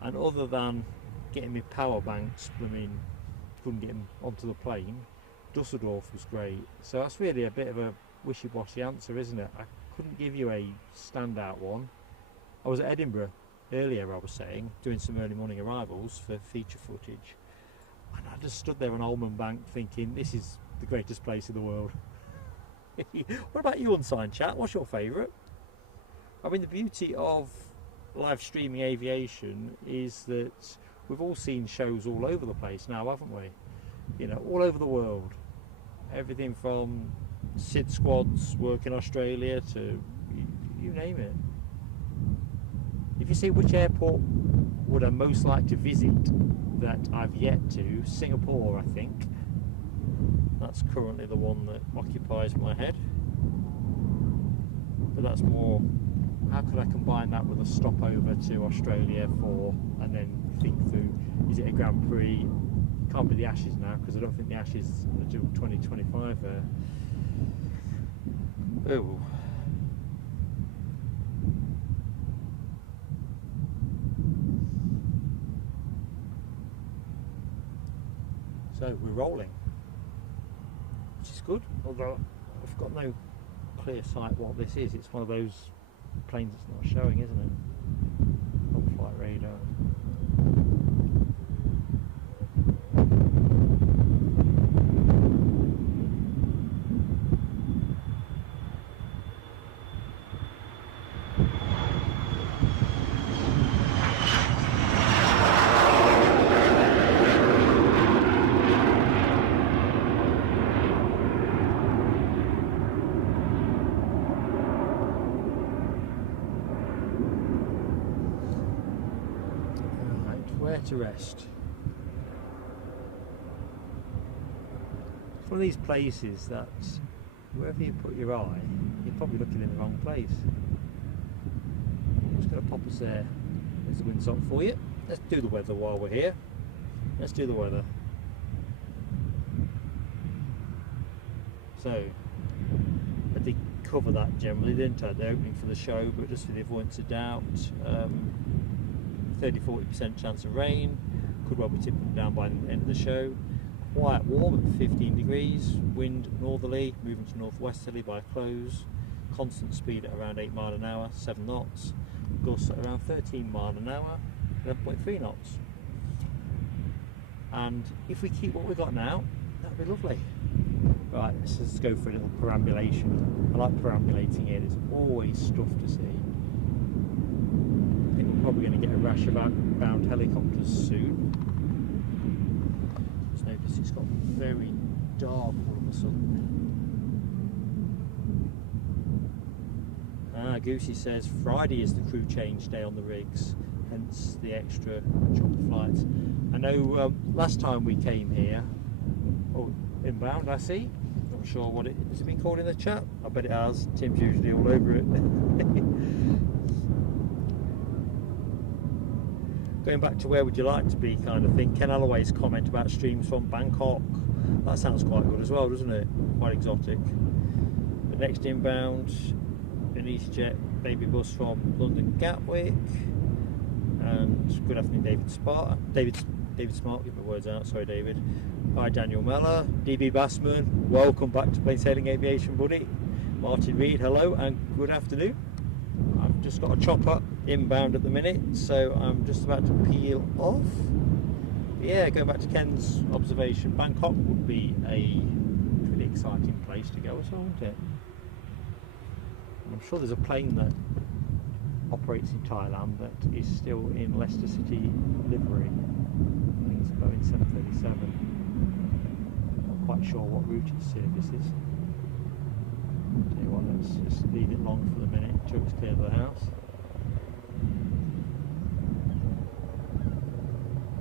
And other than getting me power banks, I mean, couldn't get them onto the plane, Dusseldorf was great. So that's really a bit of a wishy-washy answer, isn't it? I couldn't give you a standout one. I was at Edinburgh earlier, I was saying, doing some early morning arrivals for feature footage, and I just stood there on Almond Bank thinking, this is the greatest place in the world. What about you, Unsigned chat? What's your favourite? I mean, the beauty of live streaming aviation is that we've all seen shows all over the place now, haven't we? You know, all over the world. everything from SID squads work in Australia to you name it. If you say which airport would I most like to visit that I've yet to, Singapore, I think. That's currently the one that occupies my head. But that's more, how could I combine that with a stopover to Australia for, and then think through, is it a Grand Prix? Can't be the Ashes now, because I don't think the Ashes are due 2025 there. Oh. So we're rolling, which is good, although I've got no clear sight what this is. It's one of those planes that's not showing, isn't it? On flight radar. To rest. It's one of these places that wherever you put your eye, you're probably looking in the wrong place. I'm just going to pop us there. There's the windsock for you. Let's do the weather while we're here. Let's do the weather. So, I did cover that generally, didn't I? The opening for the show, but just for the avoidance of doubt. 30-40% chance of rain, could well be tipping down by the end of the show. Quiet warm at 15 degrees, wind northerly, moving to northwesterly by close, constant speed at around 8 miles an hour, 7 knots, gusts at around 13 miles an hour, 11.3 knots. And if we keep what we've got now, that'd be lovely. Right, let's just go for a little perambulation. I like perambulating here, there's always stuff to see. Probably going to get a rash of outbound helicopters soon. Just notice it's got very dark all of a sudden. Goosey says Friday is the crew change day on the rigs, hence the extra chopper flights. I know last time we came here, inbound I see, not sure what it has been called in the chat. I bet it has. Tim's usually all over it. Going back to where would you like to be kind of thing. Ken Alloway's comment about streams from Bangkok, that sounds quite good as well, doesn't it? Quite exotic. The next inbound, an easyJet baby bus from London Gatwick. And good afternoon, David Smart, get my words out, sorry David. Hi Daniel Meller, DB Bassman, welcome back to Plain Sailing Aviation, buddy. Martin Reed, hello and good afternoon. I've just got a chopper inbound at the minute, so I'm just about to peel off. But yeah, going back to Ken's observation, Bangkok would be a pretty exciting place to go as well, wouldn't it? And I'm sure there's a plane that operates in Thailand that is still in Leicester City livery. I think it's a Boeing 737. Not quite sure what route its service is. Tell you what, let's just leave it long for the minute until it's clear of the house.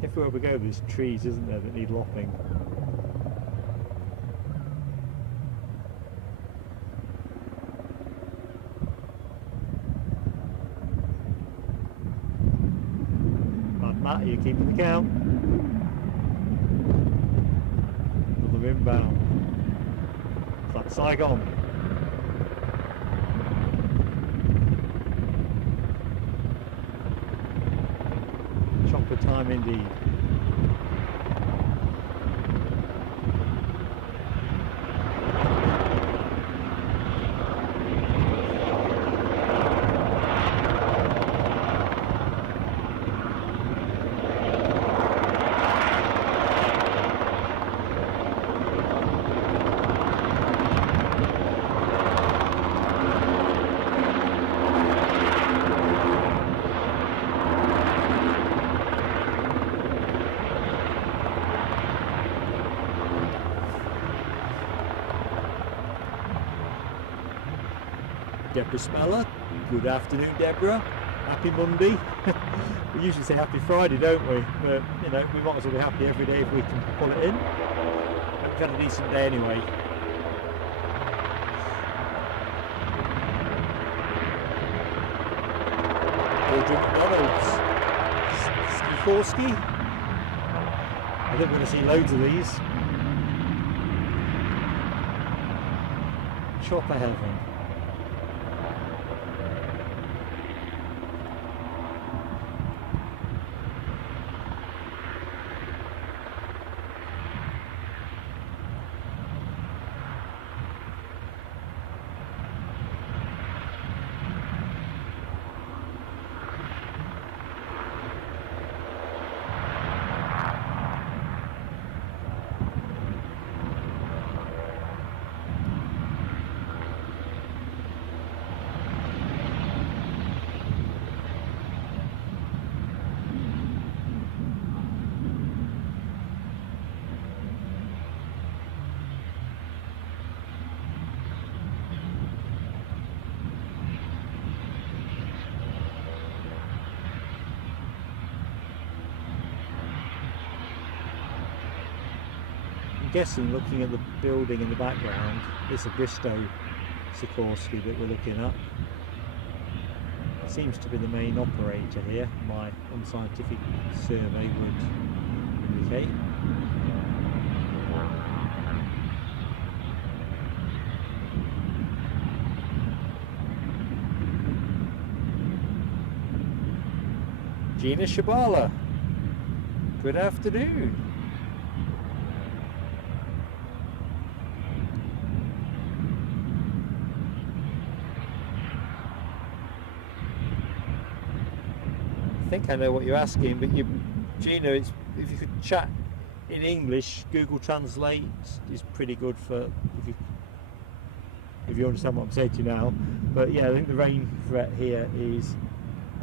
Everywhere we go there's trees, isn't there, that need lopping. Bad Matt, are you keeping the count? Another inbound. Is that Saigon? Chopper time indeed. Deborah Speller. Good afternoon, Deborah. Happy Monday. We usually say happy Friday, don't we? But you know, we might as well be happy every day if we can pull it in. Hope you've had a decent day anyway. Audrey McDonald's. Ski. I think we're going to see loads of these. Chopper heaven. I'm guessing, looking at the building in the background, it's a Bristow Sikorsky that we're looking at. It seems to be the main operator here, my unscientific survey would indicate. Gina Shabala, good afternoon. I think I know what you're asking, but Gina, if you could chat in English, Google Translate is pretty good for if you understand what I'm saying to you now. But yeah, I think the rain threat here is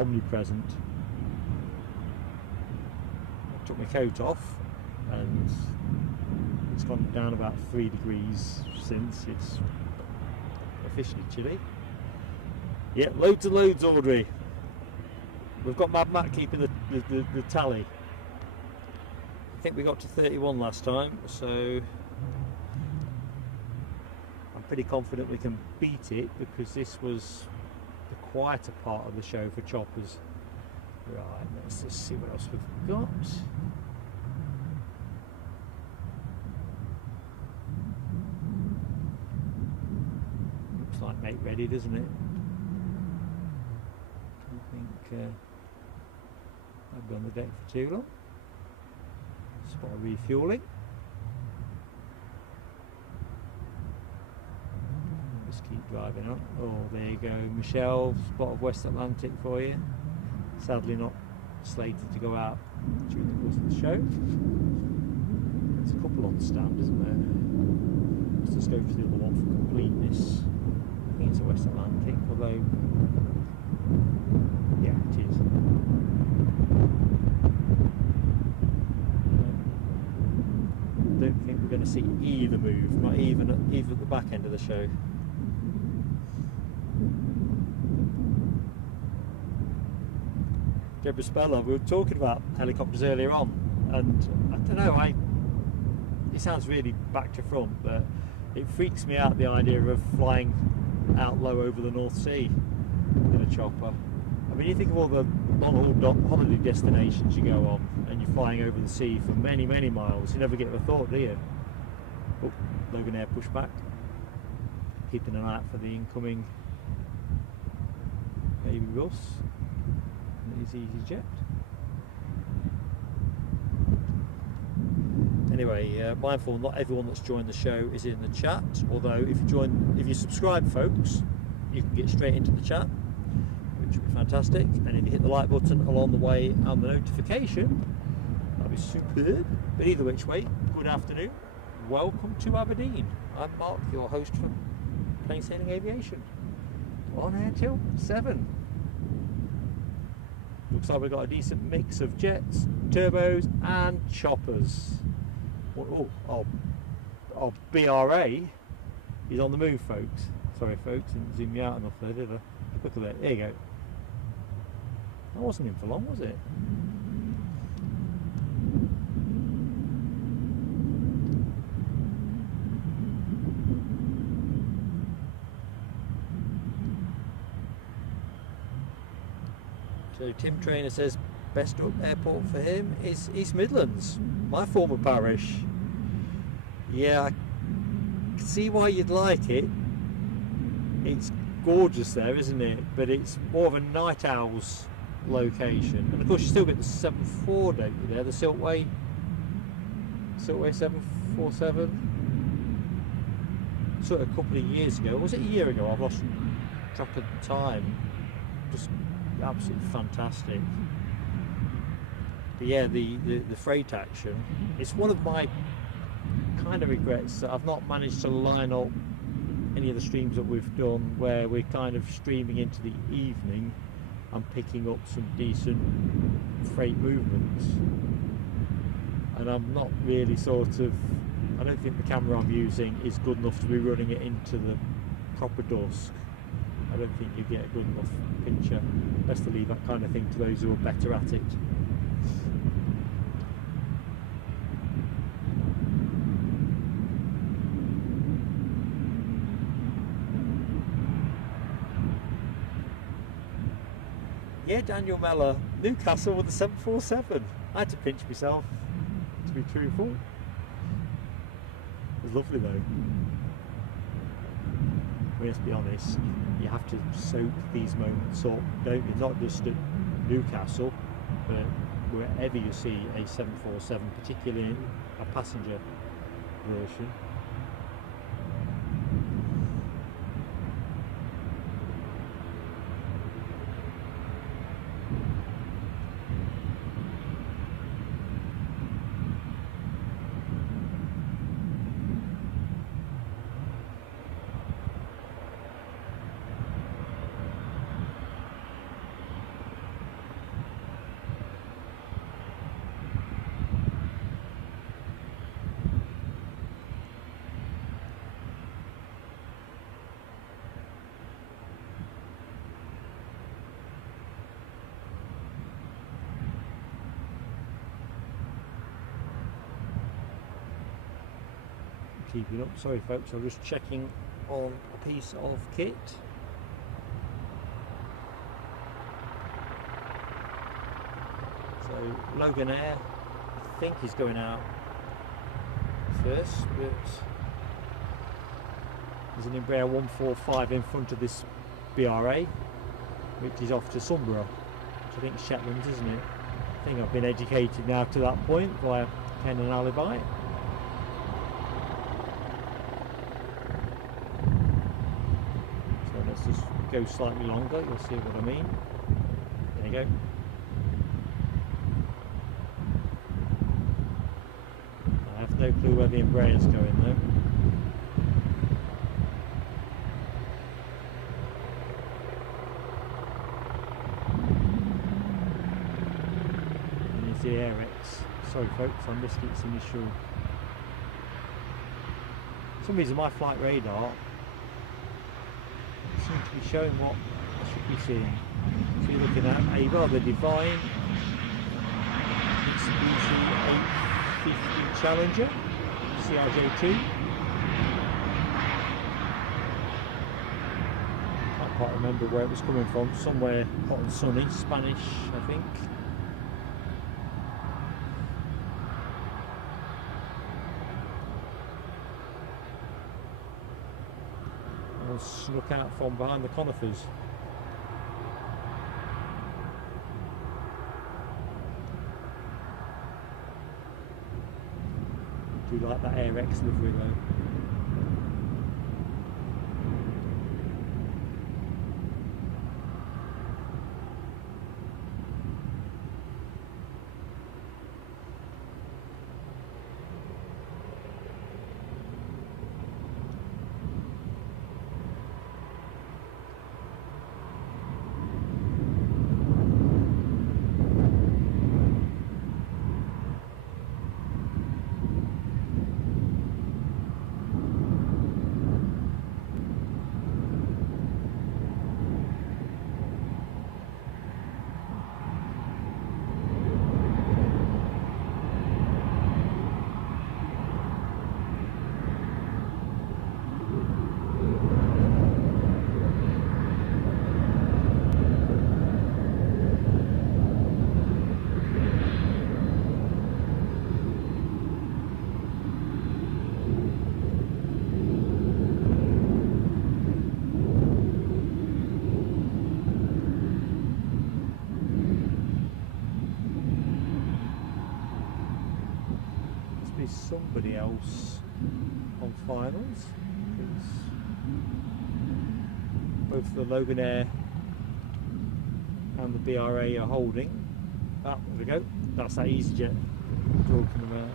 omnipresent. I took my coat off and it's gone down about 3 degrees since. It's officially chilly. Yeah, loads and loads, Audrey. We've got Mad Matt keeping the tally. I think we got to 31 last time, so I'm pretty confident we can beat it because this was the quieter part of the show for choppers. Right, let's just see what else we've got. Looks like mate ready, doesn't it? I think I've been on the deck for too long. Spot of refueling. Just keep driving on. Oh, there you go, Michelle. Spot of West Atlantic for you. Sadly not slated to go out during the course of the show. There's a couple on stand, isn't there? Let's just go for the other one for completeness. I think it's a West Atlantic, although yeah, it is. I don't think we're going to see either move, not even at the back end of the show. Deborah Speller, we were talking about helicopters earlier on, and I don't know, it sounds really back to front, but it freaks me out, the idea of flying out low over the North Sea in a chopper. I mean, you think of all the long-haul holiday destinations you go on, and you're flying over the sea for many, many miles. You never get a thought, do you? Oh, Loganair pushback. Keeping an eye out for the incoming baby bus. Is easyJet. Anyway, mindful not everyone that's joined the show is in the chat, although if you subscribe, folks, you can get straight into the chat, which would be fantastic. And if you hit the like button along the way and the notification, that'd be superb. But either which way, good afternoon, welcome to Aberdeen. I'm Mark, your host for Plain Sailing Aviation, on air till 7. Looks like we've got a decent mix of jets, turbos and choppers. Oh, BRA is on the move, folks. Sorry folks, didn't zoom you out enough there, did I? Look at that, there you go. That wasn't in for long, was it? So Tim Trainer says best airport for him is East Midlands, my former parish. Yeah, I can see why you'd like it. It's gorgeous there, isn't it? But it's more of a night owl's location. And of course you still get the 74, don't you, there? The Silkway 747. Sort of a couple of years ago, was it a year ago? I've lost track of time. Just absolutely fantastic. But yeah, the freight action, it's one of my kind of regrets that I've not managed to line up any of the streams that we've done where we're kind of streaming into the evening and picking up some decent freight movements. And I'm not really I don't think the camera I'm using is good enough to be running it into the proper dusk. I don't think you get a good enough picture. Best to leave that kind of thing to those who are better at it. Yeah, Daniel Mellor, Newcastle with the 747. I had to pinch myself, to be truthful. It was lovely though. I mean, let's be honest, you have to soak these moments up, don't you? Not just at Newcastle, but wherever you see a 747, particularly in a passenger version. Keeping up, sorry folks, I'm just checking on a piece of kit. So Loganair, I think is going out first, but there's an Embraer 145 in front of this BRA, which is off to Sunborough, which I think is Shetlands, isn't it? I think I've been educated now to that point via Ken and Alibi. Just go slightly longer, you'll see what I mean. There you go. I have no clue where the Embraer's going though. And there's the AirX. Sorry folks, I missed its initial. For some reason my flight radar seem to be showing what I should be seeing. So you're looking at a rather divine Mitsubishi 850 Challenger CRJ2. Can't quite remember where it was coming from, somewhere hot and sunny, Spanish I think. Snuck out from behind the conifers. Do you like that AirX livery though? somebody else on finals, because both the Loganair and the BRA are holding. Ah, there we go. That's that easyJet I'm talking about.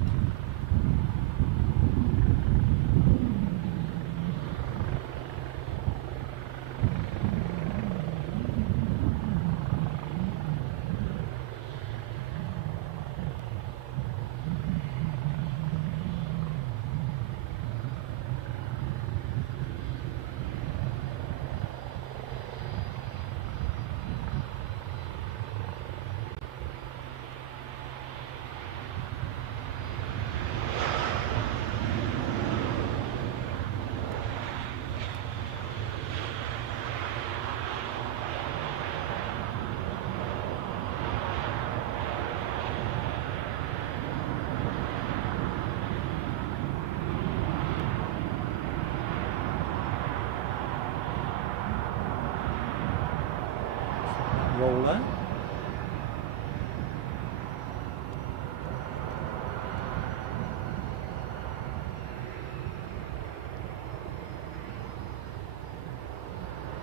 Roller.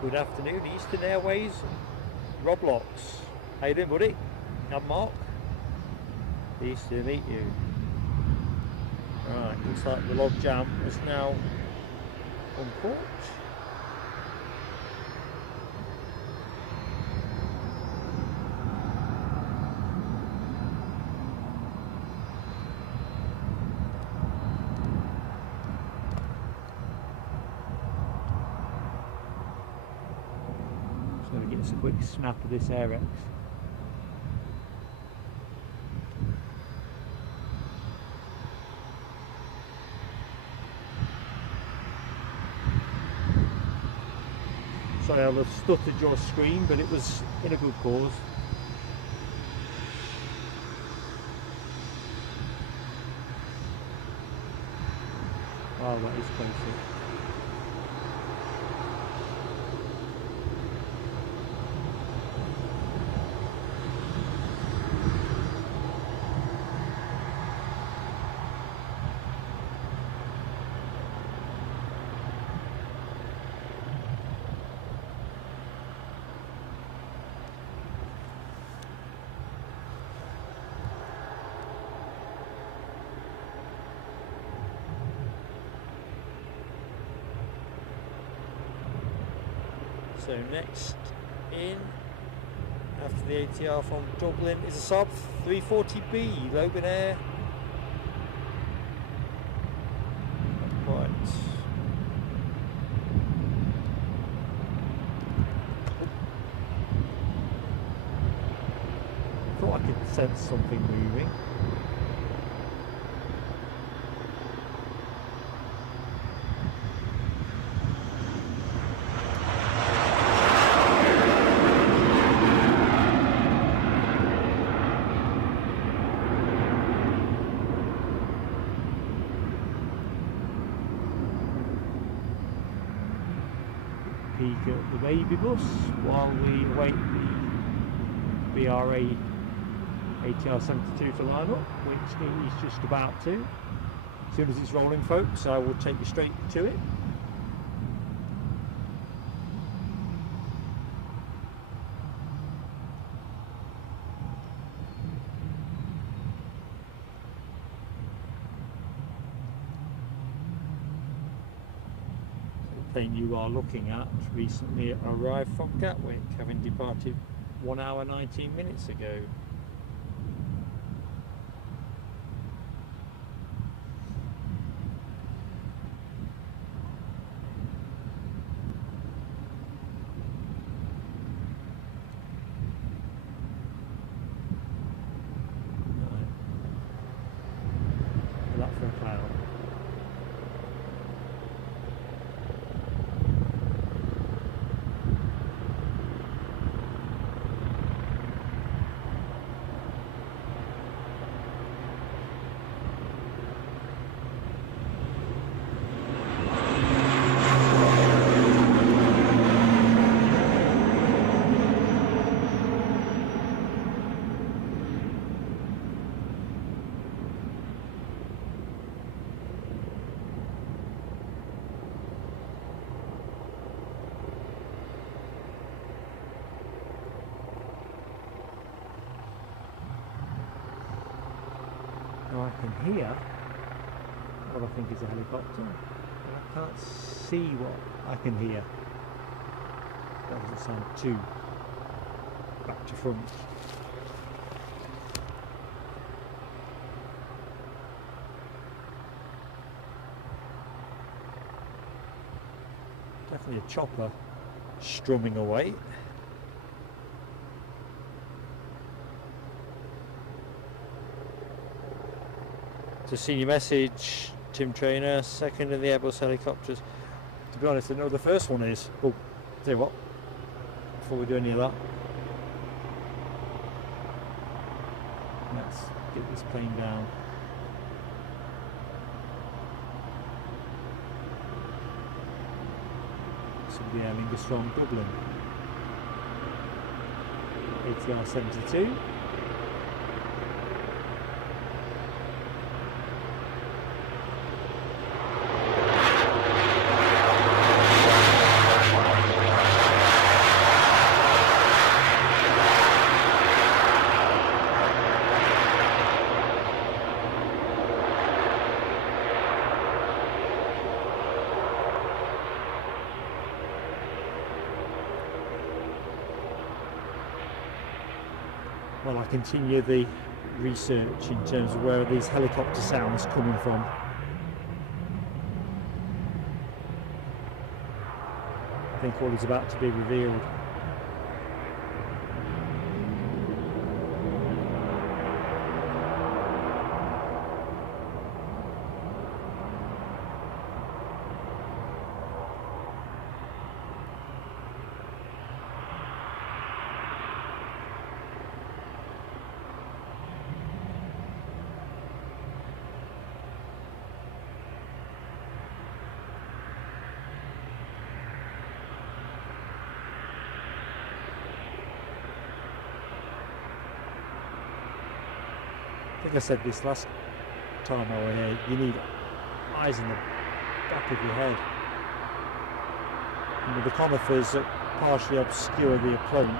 Good afternoon, Eastern Airways, Roblox. How you doing, buddy? I'm Mark. Pleased to meet you. Right, looks like the log jam is now uncorked. Just going to get us a quick snap of this Air X. Sorry, I'll have stuttered your screen, but it was in a good cause. Oh, that is close. So next in, after the ATR from Dublin, is a Saab 340B, Loganair. Right. Thought I could sense something moving. Peek at the baby bus while we await the BRA ATR 72 to line up, which it is just about to. As soon as it's rolling, folks, I will take you straight to it. Plane you are looking at recently arrived from Gatwick, having departed 1 hour 19 minutes ago. That for a cloud. I can hear what I think is a helicopter. I can't see what I can hear. That doesn't sound too back to front. Definitely a chopper strumming away. To senior message, Tim Trainer, second in the Airbus helicopters. To be honest, I know the first one is. Oh, tell you what, before we do any of that, let's get this plane down. This will be Aer Lingus from Dublin. ATR 72. Well, I continue the research in terms of where are these helicopter sounds coming from. I think all is about to be revealed. I think I said this last time I was here, you need eyes in the back of your head. And with the conifers that partially obscure the approach,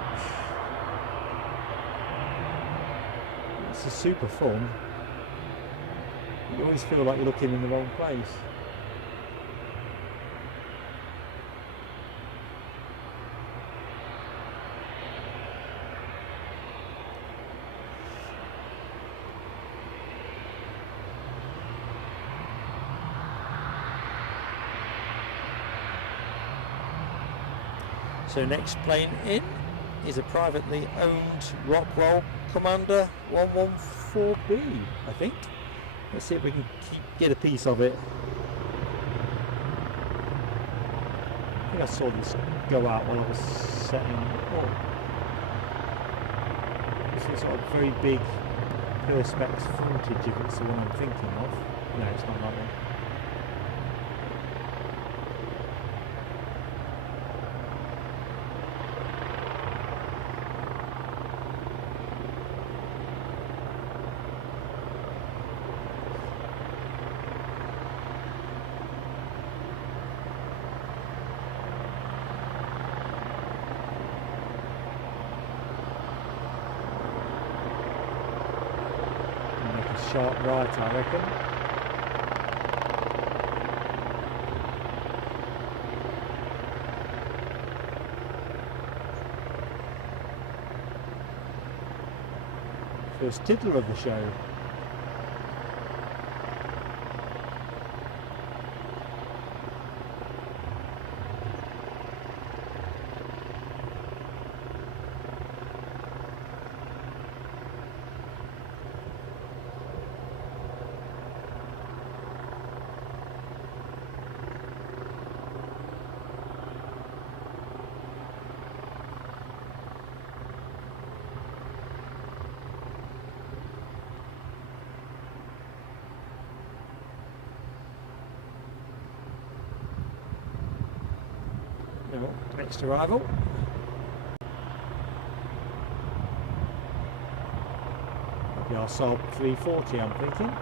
it's a super fun. You always feel like you're looking in the wrong place. So next plane in is a privately owned Rockwell Commander 114B, I think. Let's see if we can get a piece of it. I think I saw this go out while I was setting up. This is sort of very big perspex frontage, if it's the one I'm thinking of. No, it's not that one. Sharp right, I reckon. First tittle of the show. Next arrival. That'll be our Saab 340, I'm thinking.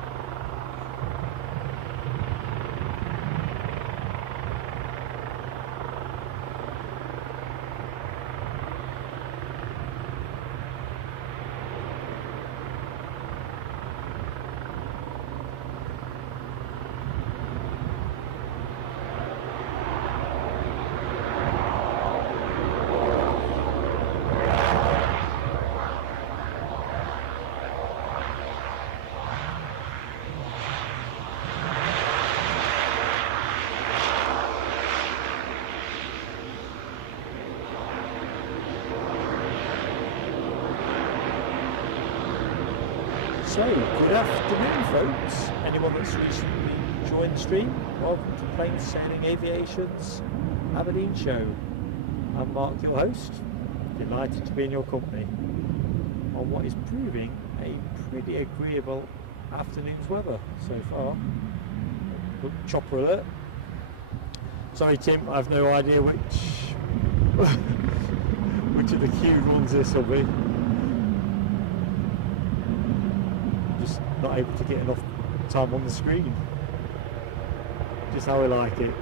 So, good afternoon, folks. Anyone that's recently joined the stream, welcome to Plain Sailing Aviation's Aberdeen show. I'm Mark, your host. Delighted to be in your company on what is proving a pretty agreeable afternoon's weather so far. Look, chopper alert. Sorry, Tim, I have no idea which which of the queued ones this will be. Just not able to get enough time on the screen. Just how I like it.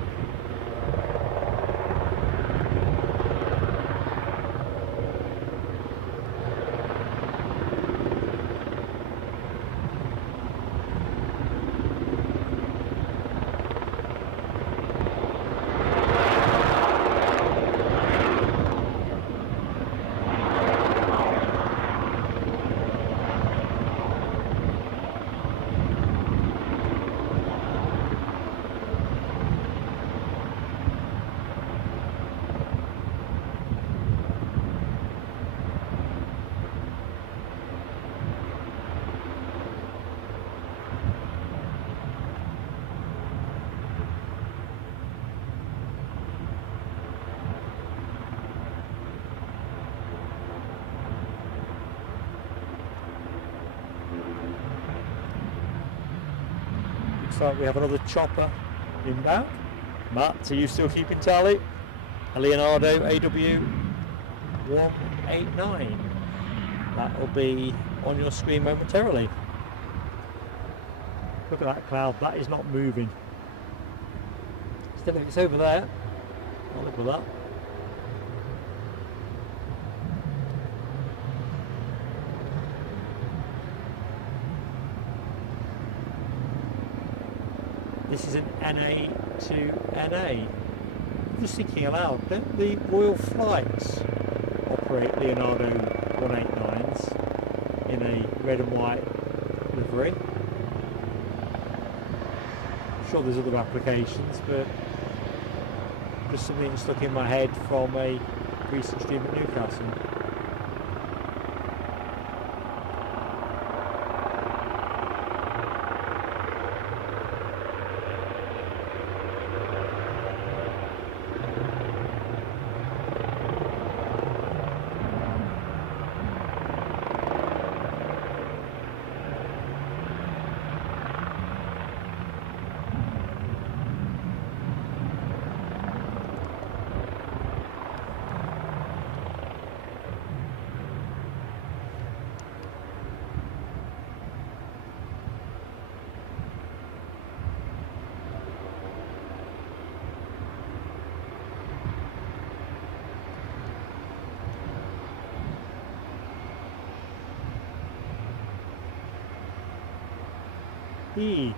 Looks like we have another chopper inbound. Matt, are you still keeping tally? A Leonardo AW 189. That will be on your screen momentarily. Look at that cloud, that is not moving. Still, if it's over there, I'll live with that. This is an NA to NA. I'm just thinking aloud, don't the Royal Flights operate Leonardo 189s in a red and white livery? I'm sure there's other applications, but just something that stuck in my head from a recent stream at Newcastle.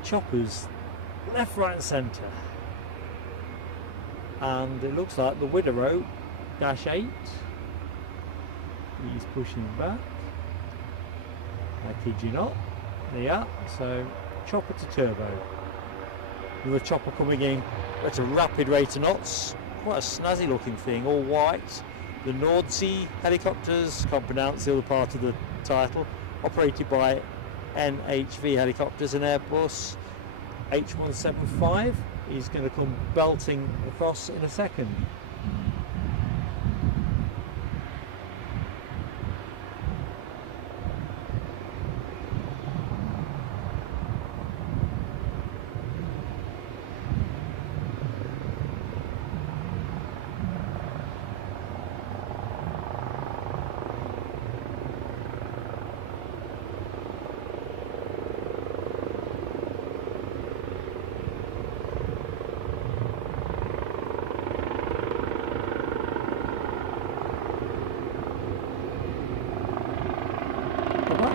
Choppers left, right and centre, and it looks like the Wideroe -8 he's pushing back. I kid you not. Yeah, so chopper to turbo. Another chopper coming in at a rapid rate of knots. Quite a snazzy looking thing, all white. The Nordsee helicopters, can't pronounce the other part of the title, operated by NHV helicopters, and Airbus H175 is going to come belting across in a second.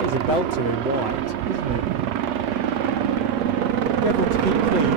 Is a belter in white, isn't it? Able to keep clean.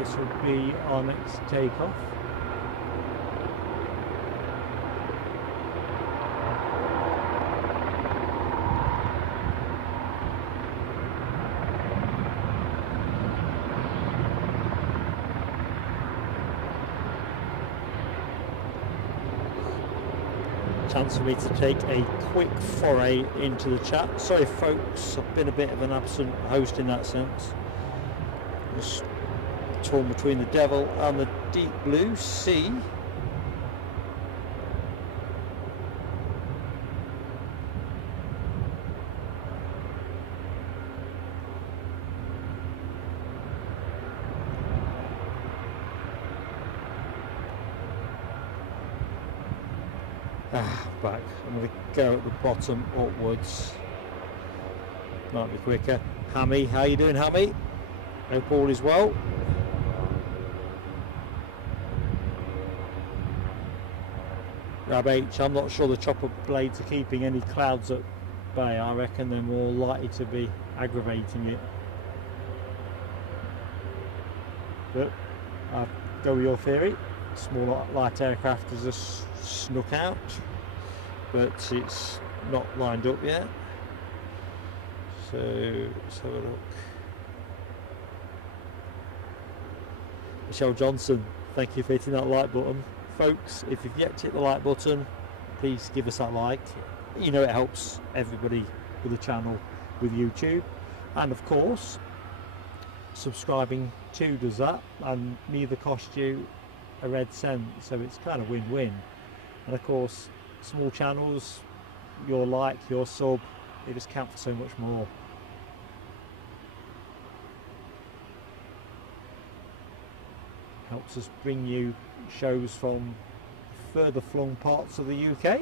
this will be our next takeoff. Chance for me to take a quick foray into the chat. Sorry folks, I've been a bit of an absent host in that sense. Just torn between the devil and the deep blue sea. Back. I'm going to go at the bottom upwards. Might be quicker. Hammy, how you doing, Hammy? Hope all is well. Rab H, I'm not sure the chopper blades are keeping any clouds at bay. I reckon they're more likely to be aggravating it. But I'll go with your theory. Small light aircraft has just snuck out, but it's not lined up yet. So let's have a look. Michelle Johnson, thank you for hitting that like button. Folks, if you've yet to hit the like button, please give us that like. You know it helps everybody with the channel, with YouTube. And of course, subscribing too does that, and neither cost you a red cent, so it's kind of win-win. And of course, small channels, your like, your sub, they just count for so much more. Helps us bring you shows from further flung parts of the UK,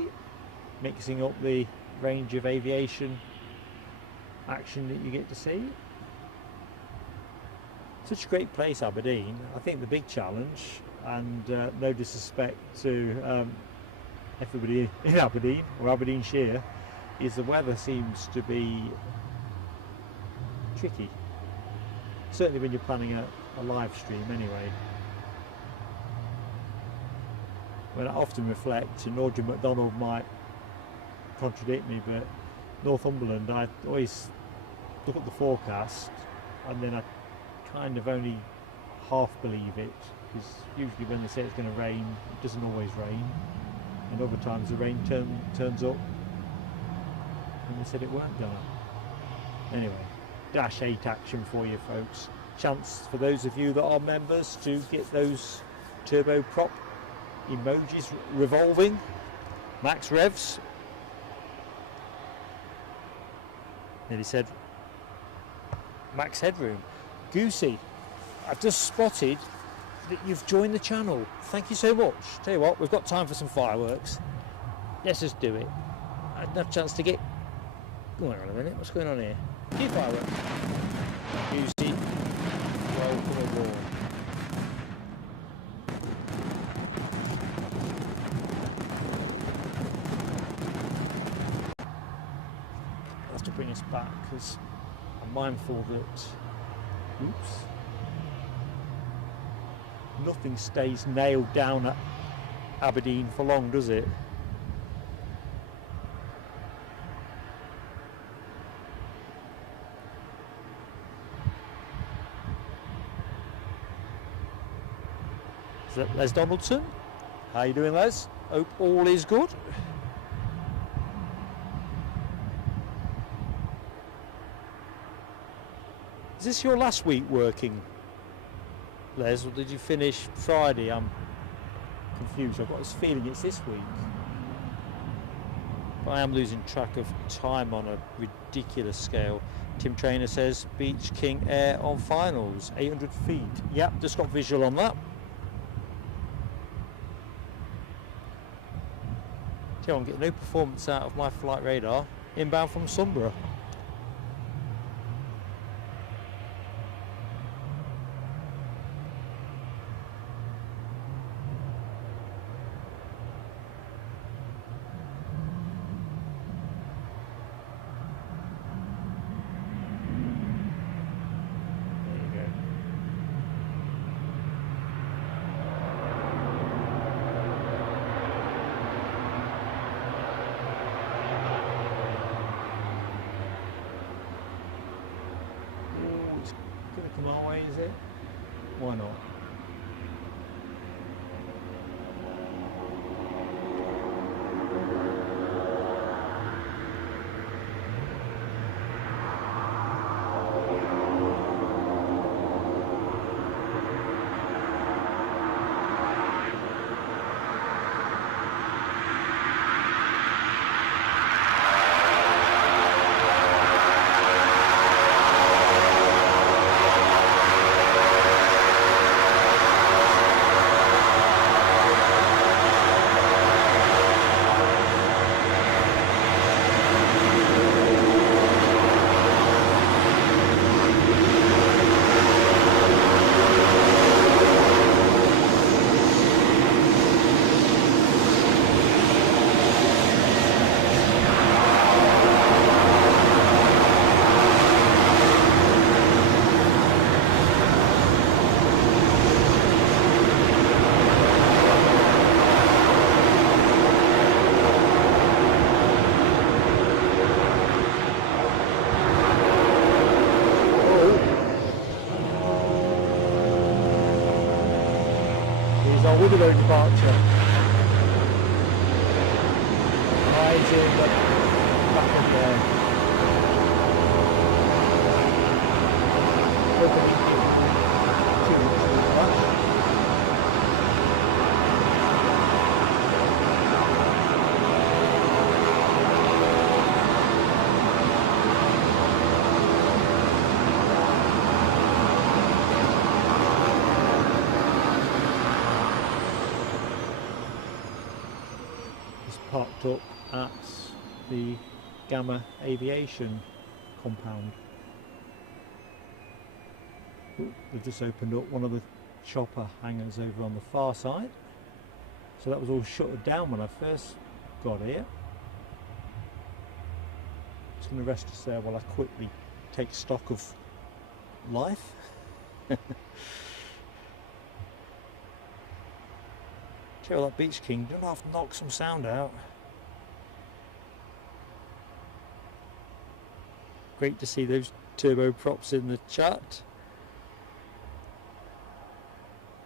mixing up the range of aviation action that you get to see. Such a great place, Aberdeen. I think the big challenge, and no disrespect to everybody in Aberdeen or Aberdeenshire, is the weather seems to be tricky. Certainly when you're planning a live stream anyway. When I often reflect, and Audrey McDonald might contradict me, but Northumberland, I always look at the forecast and then I kind of only half believe it, because usually when they say it's going to rain, it doesn't always rain, and other times the rain turns up and they said it weren't gonna. Anyway, Dash 8 action for you folks. Chance for those of you that are members to get those turboprop emojis revolving. Max revs. Nearly said max headroom. Goosey, I've just spotted that you've joined the channel. Thank you so much. Tell you what, we've got time for some fireworks. Let's just do it. I didn't have a chance to get... Oh, hang on a minute, what's going on here? A few fireworks. Goosey, welcome aboard. I'll have to bring us back because I'm mindful that... Oops. Nothing stays nailed down at Aberdeen for long, does it? Is that Les Donaldson? How you doing, Les? Hope all is good. Is this your last week working, Les, or did you finish Friday? I'm confused. I've got this feeling it's this week. But I am losing track of time on a ridiculous scale. Tim Trainer says Beach King Air on finals, 800 feet. Yep, just got visual on that. I'm getting no performance out of my flight radar inbound from Sunborough. gonna come our way, is it? Why not? Wideroe departure. Eyes in, but back in there. Hoping too much. Parked up at the Gamma Aviation compound. They've just opened up one of the chopper hangars over on the far side, so that was all shuttered down when I first got here. Just going to rest us there while I quickly take stock of life. Tell that Beach King, don't have to knock some sound out. Great to see those turboprops in the chat.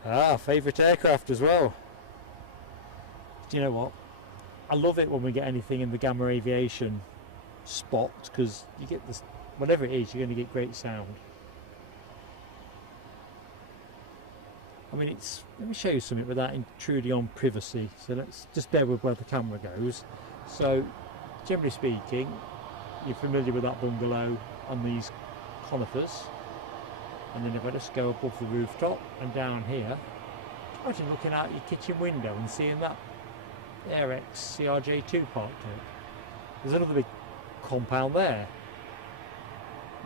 Ah, favourite aircraft as well. Do you know what? I love it when we get anything in the Gamma Aviation spot, because you get this, whatever it is, you're going to get great sound. I mean, it's, let me show you something without intruding on privacy. So let's just bear with where the camera goes. So, generally speaking, you're familiar with that bungalow on these conifers. And then if I just go above the rooftop and down here, imagine looking out your kitchen window and seeing that Airx CRJ2 parked up. There's another big compound there.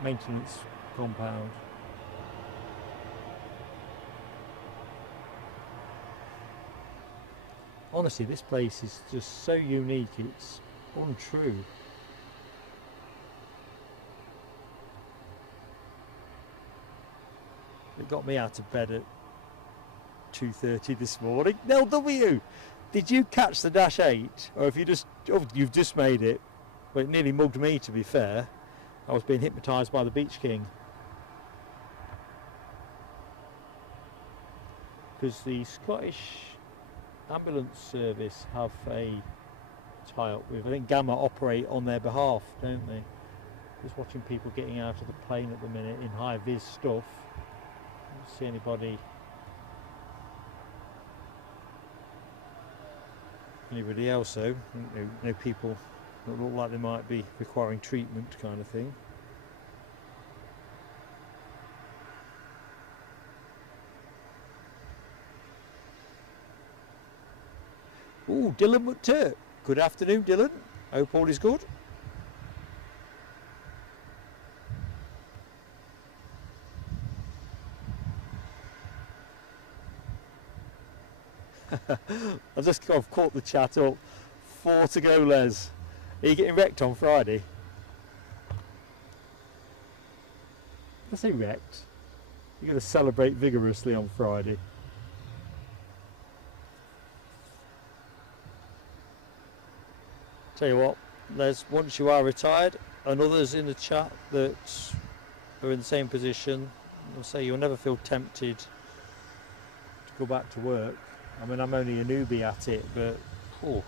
Maintenance compound. Honestly, this place is just so unique, it's untrue. It got me out of bed at 2:30 this morning. Nell W, did you catch the Dash 8? Or have you just, oh, you've just made it. Well, it nearly mugged me, to be fair. I was being hypnotised by the Beach King. Because the Scottish Ambulance Service have a tie-up with, I think Gamma operate on their behalf, don't they? Just watching people getting out of the plane at the minute in high-vis stuff. See anybody else though? No people that look like they might be requiring treatment, kind of thing. Oh, Dylan McTurk. Good afternoon, Dylan. Hope all is good. I've caught the chat up. 4 to go, Les. Are you getting wrecked on Friday? I say wrecked. You're going to celebrate vigorously on Friday. Tell you what, Les, once you are retired, and others in the chat that are in the same position, So you'll never feel tempted to go back to work. I mean, I'm only a newbie at it, but oh.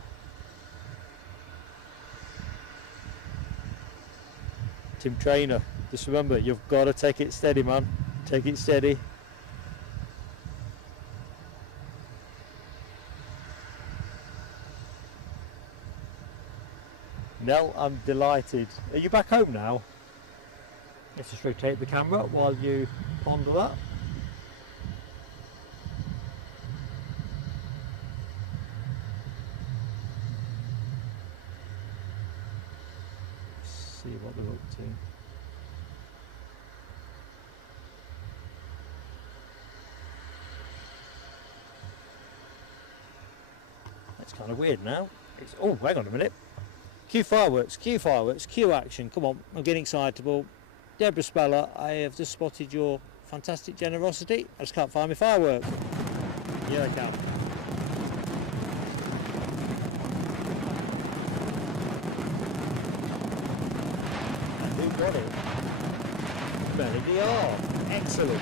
Tim Trainer, just remember, you've got to take it steady, man. Take it steady. Nell, I'm delighted. Are you back home now? Let's just rotate the camera while you ponder that. See what they're up to. That's kind of weird now. It's, oh, hang on a minute. Cue fireworks, cue fireworks, cue action. Come on, I'm getting excitable. Deborah Speller, I have just spotted your fantastic generosity. I just can't find my firework. Here I come. And who got it? Melody R. Excellent.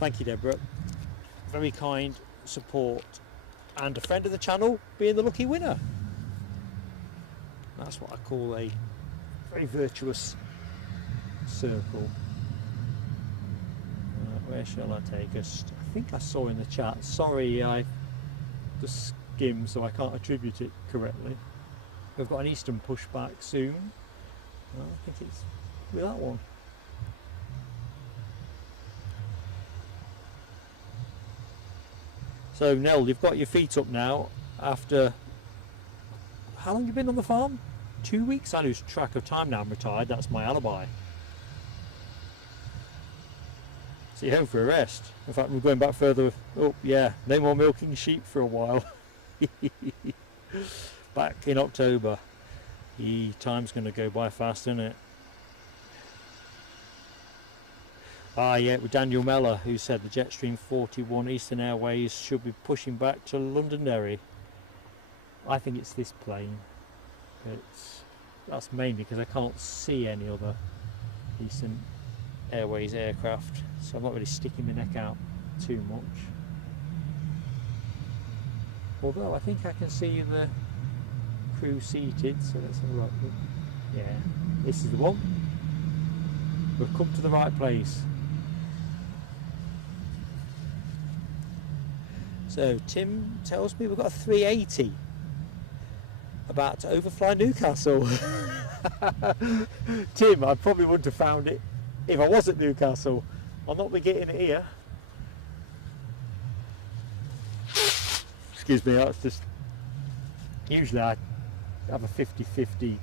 Thank you, Deborah. Very kind support, and a friend of the channel being the lucky winner. That's what I call a very virtuous circle. Where shall I take us? I think I saw in the chat. Sorry, I just skimmed, so I can't attribute it correctly. We've got an Eastern pushback soon. I think it's with that one. So Nell, you've got your feet up now after, how long have you been on the farm? 2 weeks? I lose track of time now. I'm retired, that's my alibi. So you're home for a rest. In fact, we're going back further. Oh yeah, no more milking sheep for a while. Back in October. Time's going to go by fast, isn't it? Ah yeah, with Daniel Meller, who said the Jetstream 41 Eastern Airways should be pushing back to Londonderry. I think it's this plane. That's mainly because I can't see any other Eastern Airways aircraft, so I'm not really sticking my neck out too much. Although I think I can see the crew seated, so let's have a look. Yeah, this is the one. We've come to the right place. So Tim tells me we've got a 380 about to overfly Newcastle. Tim, I probably wouldn't have found it if I was at Newcastle. I'll not be getting it here. Excuse me, that's just, usually I have a 50-50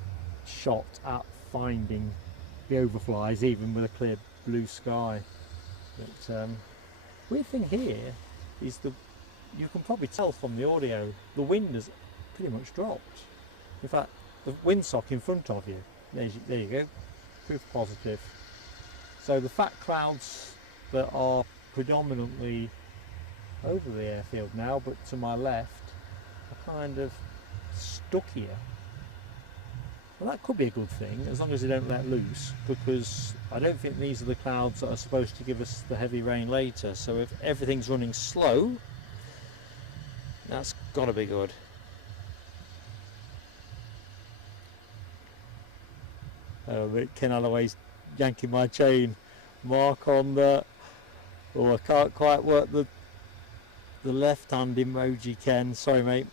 shot at finding the overflies even with a clear blue sky. But weird thing here is you can probably tell from the audio, the wind has pretty much dropped. In fact, the windsock in front of you, there you go, proof positive. So the fat clouds that are predominantly over the airfield now, but to my left, are kind of stuck here. Well, that could be a good thing, as long as they don't let loose, because I don't think these are the clouds that are supposed to give us the heavy rain later. So if everything's running slow, that's got to be good. Ken Alloway's yanking my chain. Mark on the... Oh, I can't quite work the left hand emoji, Ken. Sorry, mate.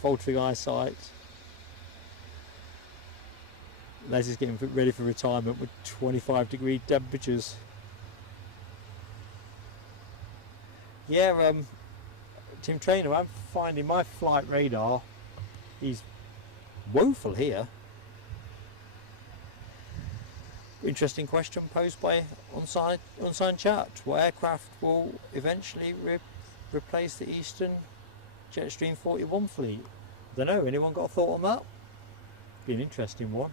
Faltering eyesight. Les is getting ready for retirement with 25-degree temperatures. Yeah, Tim Trainer, I'm finding my flight radar is woeful here. Interesting question posed by unsigned chat. What aircraft will eventually replace the Eastern Jetstream 41 fleet? I don't know, anyone got a thought on that? Be an interesting one.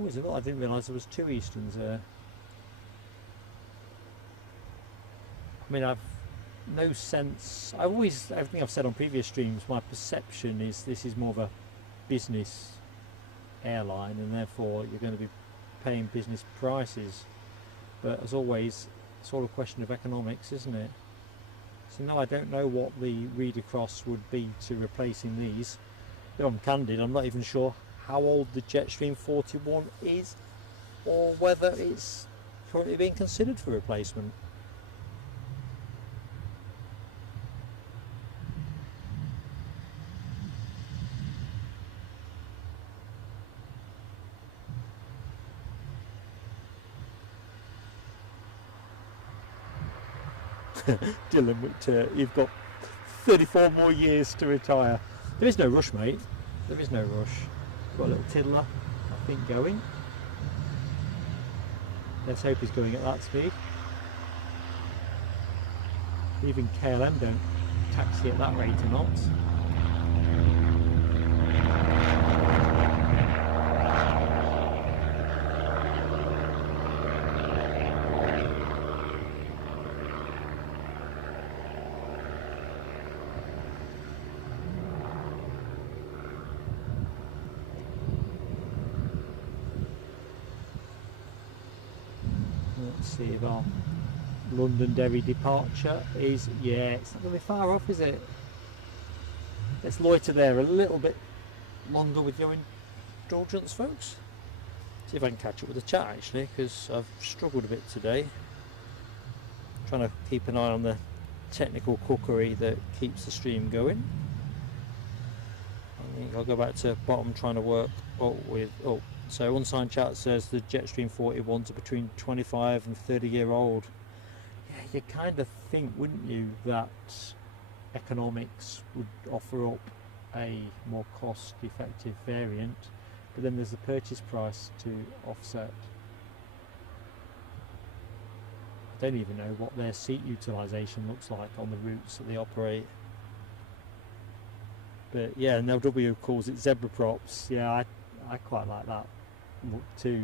Oh, is it? I didn't realise there was two Easterns there. I mean, I've everything I've said on previous streams, my perception is this is more of a business airline, and therefore you're going to be paying business prices. But as always, it's all a question of economics, isn't it? So no, I don't know what the read across would be to replacing these. If I'm candid, I'm not even sure how old the Jetstream 41 is, or whether it's currently being considered for replacement. Dylan, you've got 34 more years to retire. There is no rush, mate. There is no rush. Got a little tiddler, I think, going. Let's hope he's going at that speed. Even KLM don't taxi at that rate or not. Let's see if our London-Derry departure is, yeah, it's not going to be far off, is it? Let's loiter there a little bit longer with your indulgence, folks. See if I can catch up with the chat, actually, because I've struggled a bit today. Trying to keep an eye on the technical cookery that keeps the stream going. I think I'll go back to bottom, trying to work with, so unsigned chat says the Jetstream 41s are between 25 and 30-year-old. Yeah, you kind of think, wouldn't you, that economics would offer up a more cost-effective variant, but then there's the purchase price to offset. I don't even know what their seat utilisation looks like on the routes that they operate. But yeah, and LW calls it zebra props. Yeah, I quite like that look too.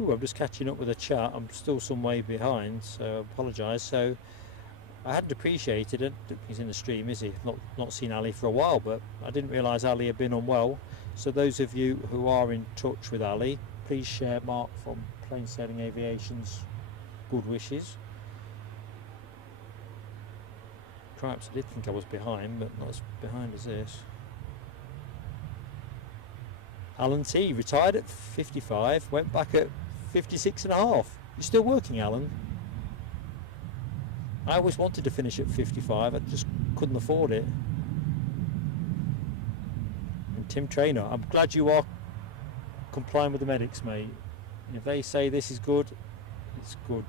Ooh, I'm just catching up with the chat. I'm still some way behind, so I apologise. So I hadn't appreciated it. He's in the stream, is he? Not seen Ali for a while, but I didn't realise Ali had been unwell. So those of you who are in touch with Ali, please share Mark from Plain Sailing Aviation's good wishes. Perhaps I did think I was behind, but not as behind as this. Alan T retired at 55, went back at 56 and a half. You're still working, Alan? I always wanted to finish at 55, I just couldn't afford it. And Tim Trainer, I'm glad you are complying with the medics, mate. If they say this is good, it's good.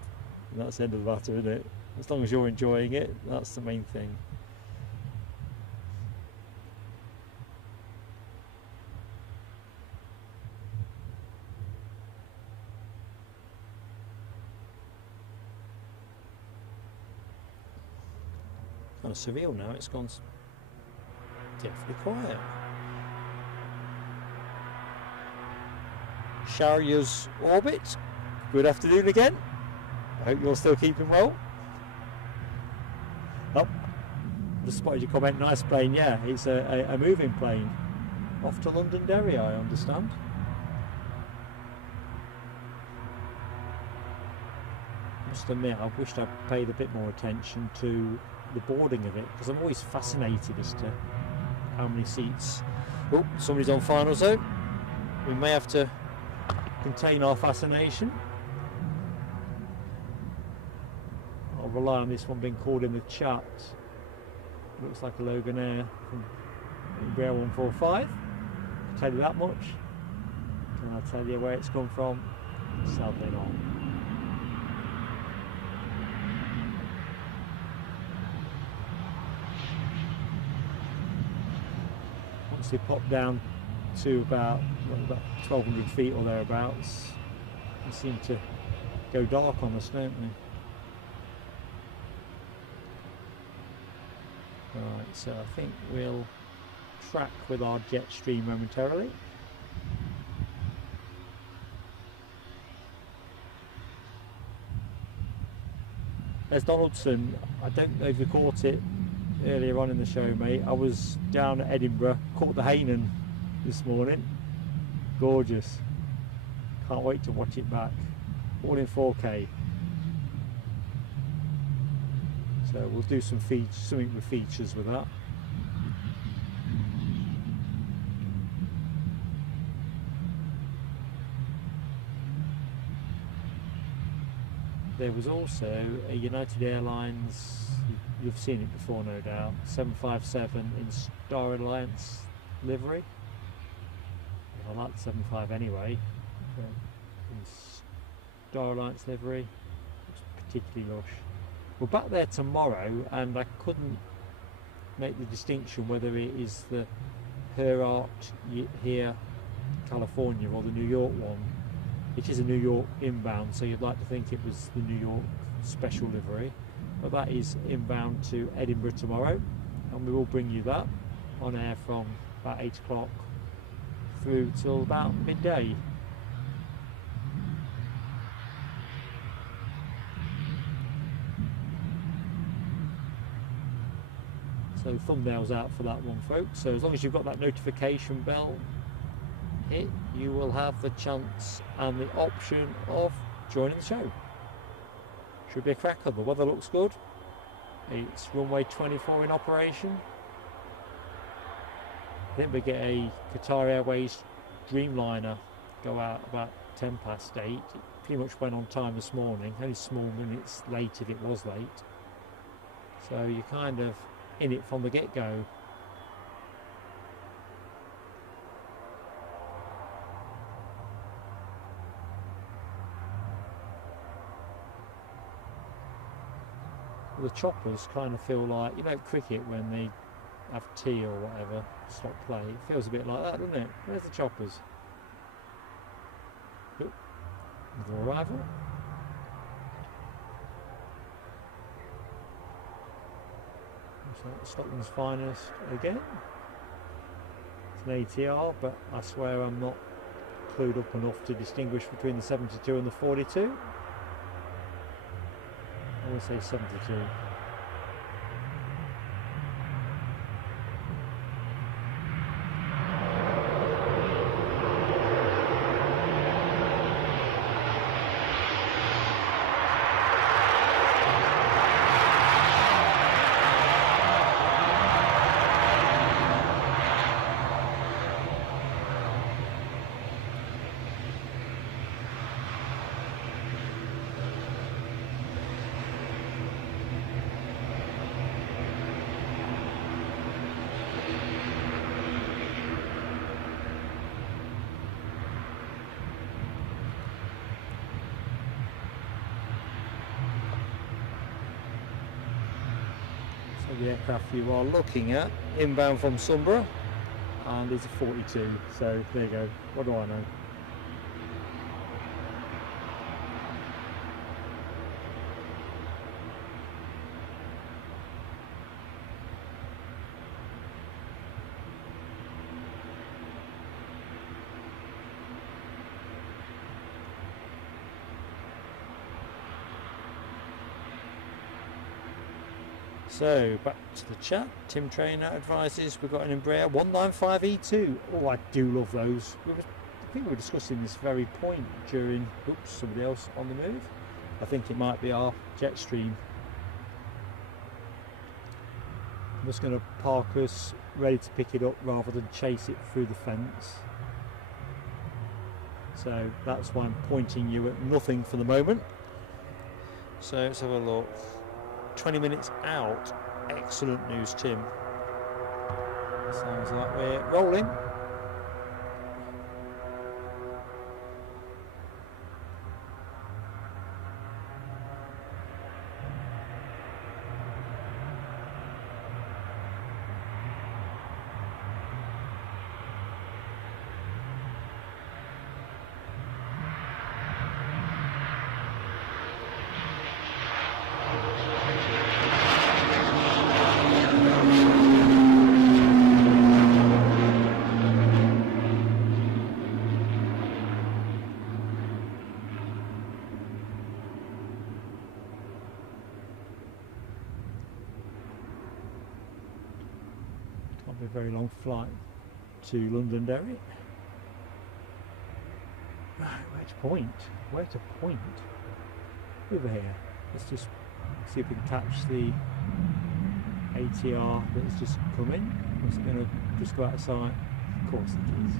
And that's the end of the matter, isn't it? As long as you're enjoying it, that's the main thing. Kind of surreal now, it's gone definitely quiet. Sharier's Orbit, good afternoon again. I hope you're still keeping well. Oh, just spotted your comment, nice plane. Yeah, it's a moving plane. Off to London-Derry, I understand. I must admit, I wished I'd paid a bit more attention to the boarding of it, because I'm always fascinated as to how many seats. Oh, somebody's on final zone. We may have to contain our fascination. I'll rely on this one being called in the chat. Looks like a Loganair from Wideroe 145. I'll tell you that much. Can I tell you where it's come from? Sadly not. Once they pop down to about 1,200 feet or thereabouts, they seem to go dark on us, don't they? Right, so I think we'll crack with our jet stream momentarily. There's Donaldson. I don't know if you caught it earlier on in the show, mate. I was down at Edinburgh, caught the Hainan this morning. Gorgeous. Can't wait to watch it back. All in 4K. So we'll do something with features with that. There was also a United Airlines, you've seen it before no doubt, 757 in Star Alliance livery. I like the 75 anyway. In Star Alliance livery, it's particularly lush. We're back there tomorrow, and I couldn't make the distinction whether it is the Her Art here, California, or the New York one. It is a New York inbound, so you'd like to think it was the New York special livery, but that is inbound to Edinburgh tomorrow, and we will bring you that on air from about 8 o'clock through till about midday. So thumbnails out for that one, folks. So as long as you've got that notification bell hit, you will have the chance and the option of joining the show. Should be a cracker. The weather looks good. It's runway 24 in operation. I think we get a Qatar Airways Dreamliner go out about 10 past 8. It pretty much went on time this morning, only small minutes late if it was late. So you're kind of in it from the get-go. The choppers kind of feel like, you know, cricket when they have tea or whatever, stop play. It feels a bit like that, doesn't it? Where's the choppers? Look, the arrival. Scotland's finest again. It's an ATR, but I swear I'm not clued up enough to distinguish between the 72 and the 42. I would say 72. The aircraft you are looking at inbound from Sunborough, and it's a 42, so there you go. What do I know? So back to the chat. Tim Trainer advises we've got an Embraer 195E2. Oh, I do love those. I think we were discussing this very point during somebody else on the move. I think it might be our Jetstream. I'm just going to park us ready to pick it up rather than chase it through the fence. So that's why I'm pointing you at nothing for the moment. So let's have a look. 20 minutes out. Excellent news, Tim. Sounds like we're rolling. That'll be a very long flight to Londonderry. Right, where to point? Where to point? Over here. Let's just see if we can catch the ATR that's just come in. It's going to just go out of sight. Of course it is.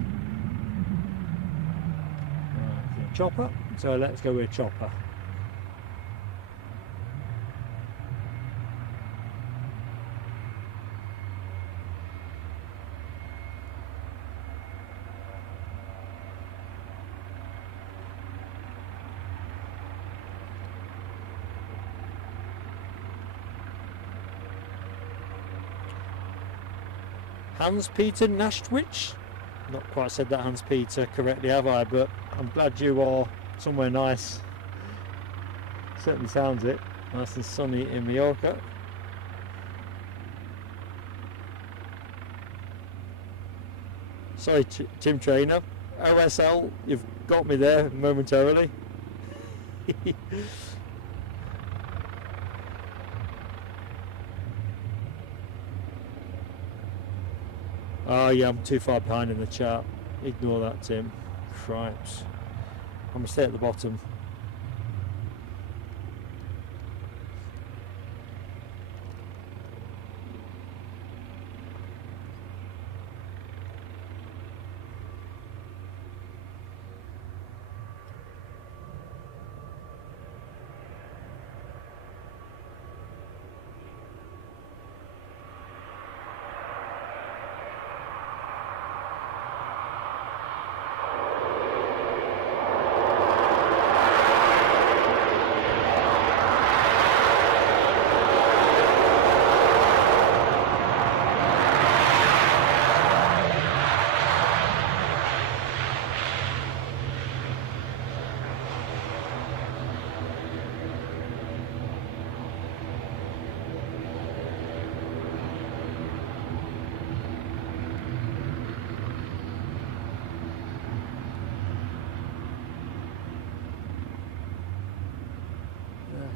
Right, yeah, chopper. So let's go with chopper. Hans-Peter Nashtwich? Not quite said that Hans-Peter correctly, have I? But I'm glad you are somewhere nice. Certainly sounds it. Nice and sunny in Mallorca. Sorry, Tim Trainer. OSL, you've got me there momentarily. Oh yeah, I'm too far behind in the chart. Ignore that, Tim. Cripes. I'm going to stay at the bottom.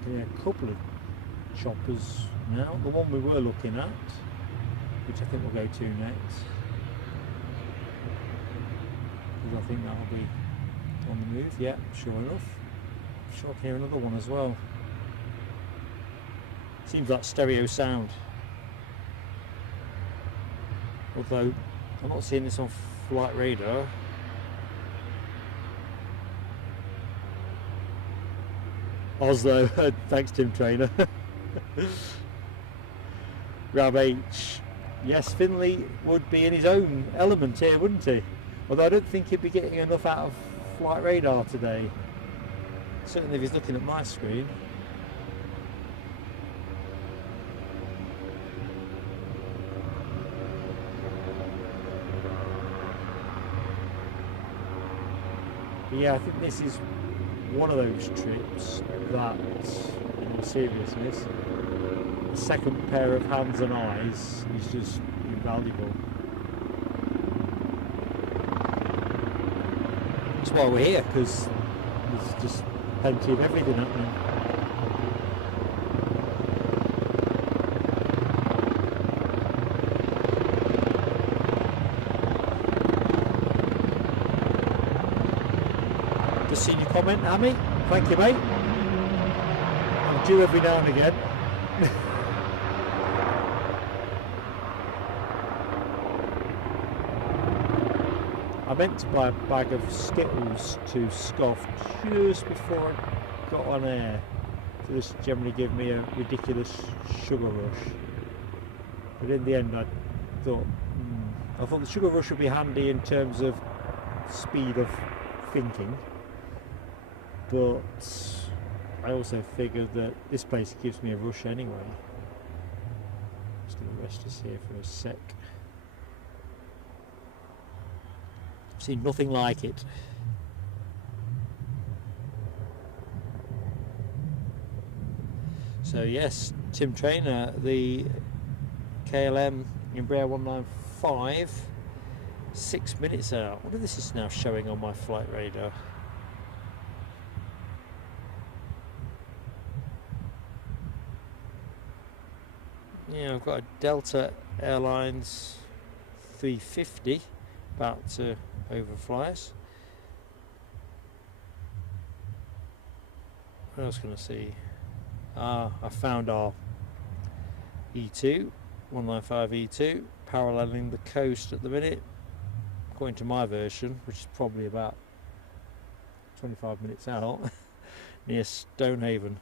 Yeah, a couple of choppers now. The one we were looking at, which I think we'll go to next, because I think that'll be on the move. Yeah, sure enough. I'm sure I can hear another one as well. Seems like stereo sound. Although I'm not seeing this on flight radar. Oslo, thanks Tim Trainer. Rab H, yes, Finley would be in his own element here, wouldn't he? Although I don't think he'd be getting enough out of flight radar today. Certainly if he's looking at my screen. But yeah, I think this is one of those trips that, in all seriousness, the second pair of hands and eyes is just invaluable. That's why we're here, because there's just plenty of everything happening. Just seen your comment, Amy. Thank you, mate. I'm due every now and again. I meant to buy a bag of Skittles to scoff just before I got on air. So this generally gave me a ridiculous sugar rush. But in the end I thought the sugar rush would be handy in terms of speed of thinking. But I also figured that this place gives me a rush anyway. I'm just going to rest us here for a sec. I've seen nothing like it. So yes, Tim Trainer, the KLM Embraer 195, 6 minutes out. I wonder if this is now showing on my flight radar. Yeah, I've got a Delta Airlines 350 about to overfly us. What else can I see? I found our E2, 195 E2, paralleling the coast at the minute, according to my version, which is probably about 25 minutes out, near Stonehaven.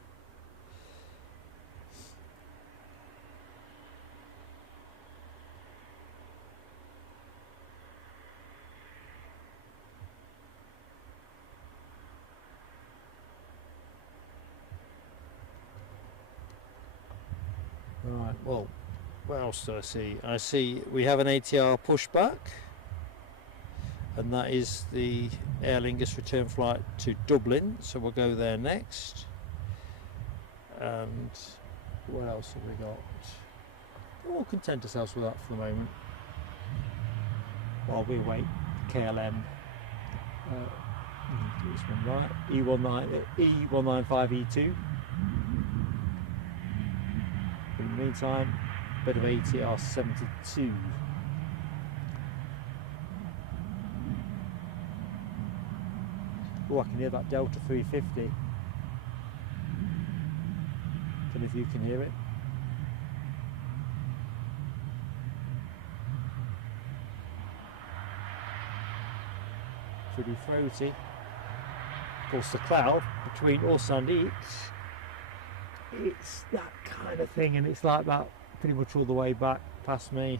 Right, well, what else do I see? I see we have an ATR pushback, and that is the Aer Lingus return flight to Dublin, so we'll go there next. And what else have we got? We'll content ourselves with that for the moment while we wait KLM. This one right, E195 E2. In the meantime, a bit of ATR 72. Oh, I can hear that Delta 350. Don't know if you can hear it. Pretty throaty. Of course, the cloud between us and it, it's that kind of thing, and it's like that pretty much all the way back past me.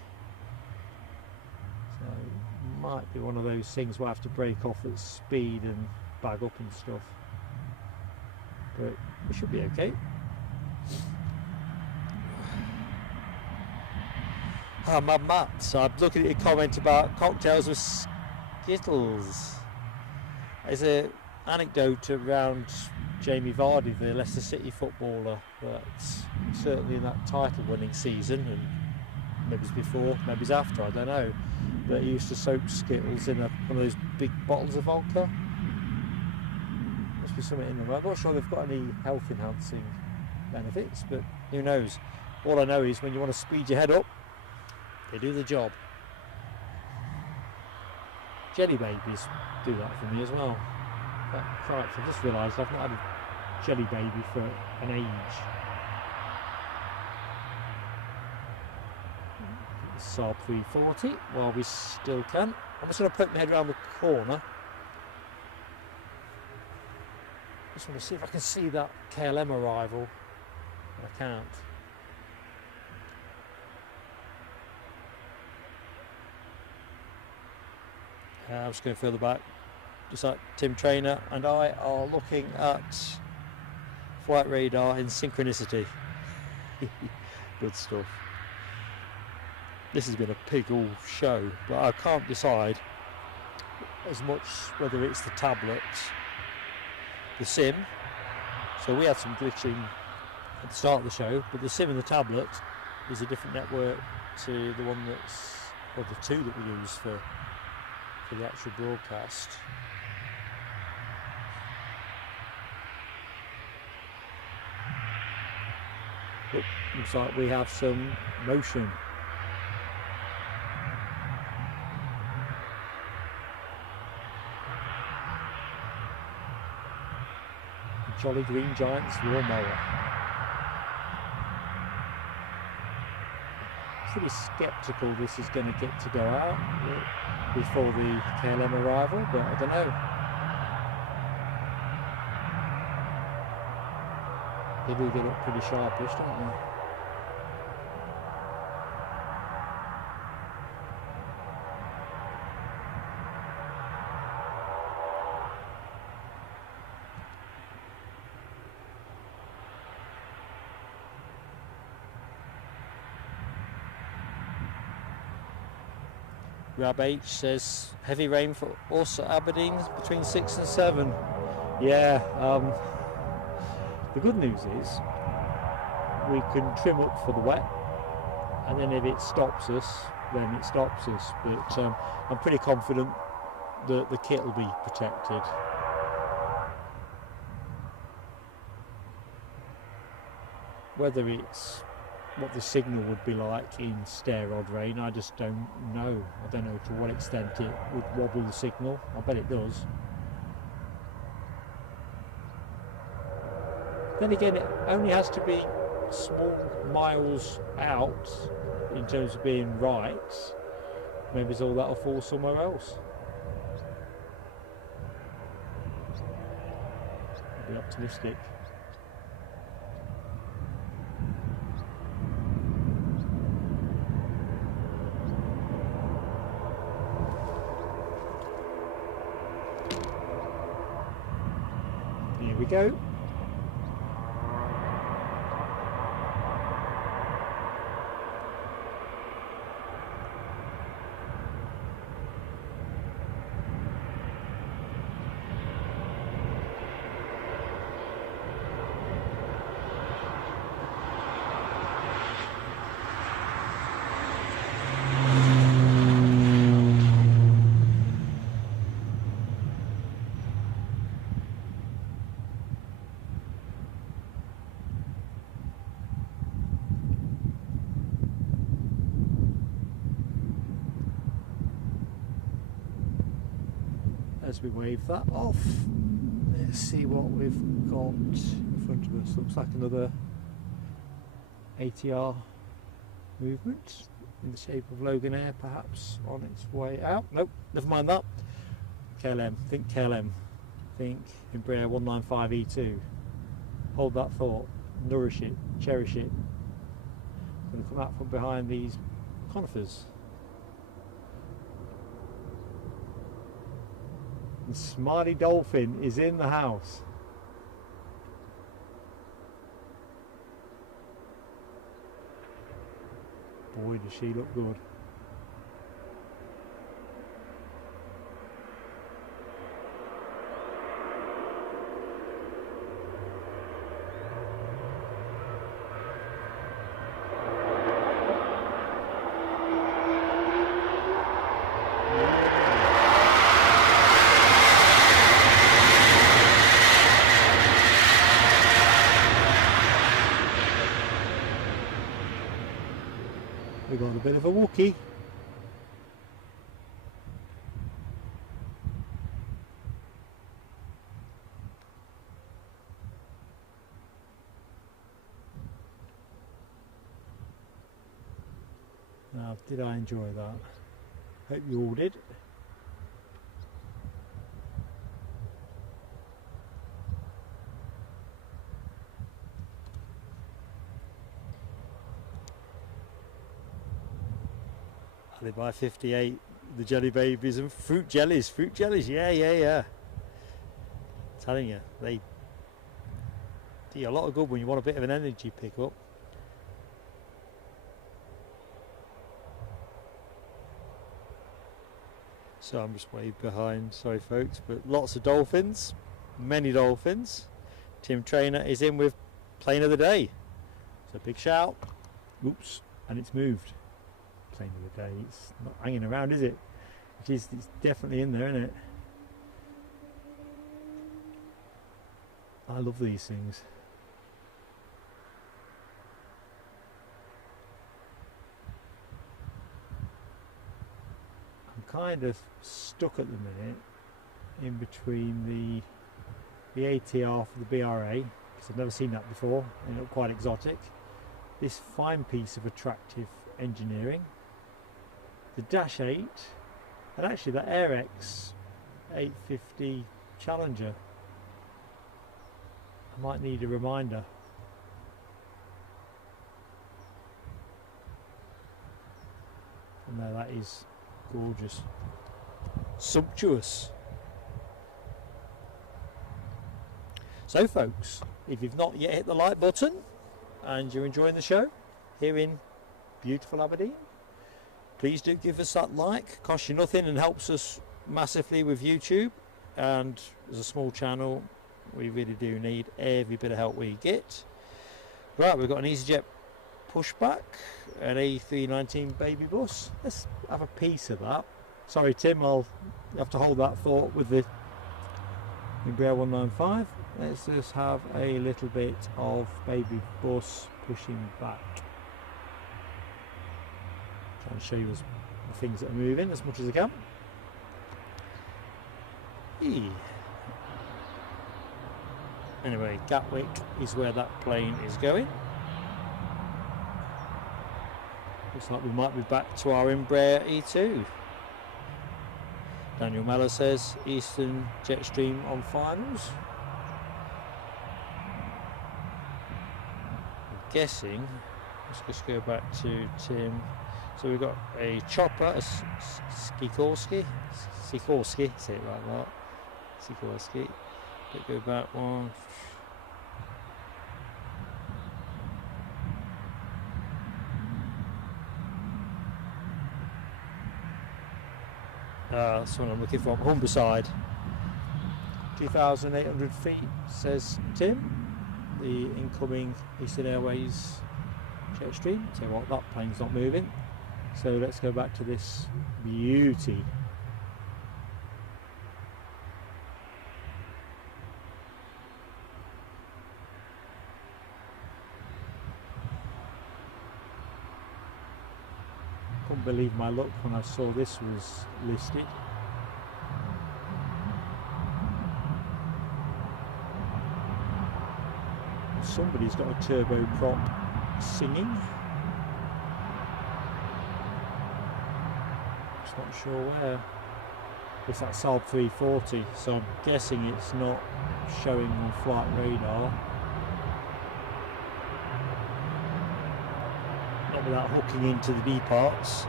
So it might be one of those things where I have to break off at speed and bag up and stuff, but we should be okay. Mad Matt, so I'm looking at your comment about cocktails with Skittles. There's an anecdote around Jamie Vardy, the Leicester City footballer, that's certainly in that title winning season, and maybe it's before, maybe it's after, I don't know, but he used to soak Skittles in one of those big bottles of vodka. Must be something in them. I'm not sure they've got any health enhancing benefits, but who knows. All I know is when you want to speed your head up, they do the job. Jelly babies do that for me as well. Christ, I just realised I've not had a jelly baby for an age. Saab 340 while we still can. I'm just going to poke my head around the corner. Just want to see if I can see that KLM arrival. But I can't. I'm just going further back. Just like Tim Trainer and I are looking at flight radar in synchronicity. Good stuff. This has been a pig all show, but I can't decide as much whether it's the tablet, the SIM. So we had some glitching at the start of the show, but the SIM and the tablet is a different network to the one that's, or the two that we use for the actual broadcast. But looks like we have some motion. The Jolly Green Giant's lawnmower. Pretty sceptical this is going to get to go out before the KLM arrival, but I don't know. They do get up pretty sharpish, don't they? Rab H says heavy rain for us at Aberdeen between 6 and 7. Yeah, the good news is we can trim up for the wet, and then if it stops us, then it stops us. But I'm pretty confident that the kit will be protected. Whether it's what the signal would be like in stare odd rain. I just don't know. I don't know to what extent it would wobble the signal. I bet it does. Then again, it only has to be small miles out in terms of being right. Maybe it's all that'll fall somewhere else. I'll be optimistic. Here we go. As we wave that off, let's see what we've got in front of us. Looks like another ATR movement in the shape of Loganair, perhaps on its way out. Nope, never mind that. KLM, think KLM, think Embraer 195E2. Hold that thought, nourish it, cherish it. Going to come out from behind these conifers. The Smiley Dolphin is in the house. Boy, does she look good. We've got a bit of a Wookiee. Now, did I enjoy that? Hope you all did. They buy 58, the jelly babies and fruit jellies, yeah. Telling you, they do you a lot of good when you want a bit of an energy pickup. So I'm just way behind, sorry folks, but lots of dolphins, many dolphins. Tim Trainer is in with plane of the day. So big shout. Oops, and it's moved. Plane of the day. It's not hanging around, is it? It's definitely in there, isn't it? I love these things. I'm kind of stuck at the minute in between the ATR for the BRA, because I've never seen that before. They look quite exotic. This fine piece of attractive engineering, the Dash 8, and actually the AirX 850 Challenger. I might need a reminder. And there, that is gorgeous, sumptuous. So folks, if you've not yet hit the like button and you're enjoying the show here in beautiful Aberdeen, please do give us that like. Costs you nothing and helps us massively with YouTube, and as a small channel we really do need every bit of help we get. Right, we've got an easyJet pushback, an A319 baby bus. Let's have a piece of that. Sorry Tim, I'll have to hold that thought with the Embraer 195. Let's just have a little bit of baby bus pushing back. Try and show you the things that are moving as much as I can. Anyway, Gatwick is where that plane is going. Looks like we might be back to our Embraer E2. Daniel Mellor says Eastern Jetstream on finals. I'm guessing, let's just go back to Tim. So we've got a chopper, a Sikorsky, say it right, Mark. Sikorsky. Let's go back one. That's what I'm looking for. Humberside. 2,800 feet, says Tim. The incoming Eastern Airways Jetstream. Tell you what, that plane's not moving. So let's go back to this beauty. Couldn't believe my luck when I saw this was listed. Somebody's got a turboprop singing. Just not sure where. It's that Saab 340, so I'm guessing it's not showing on flight radar. Not without hooking into the B parts.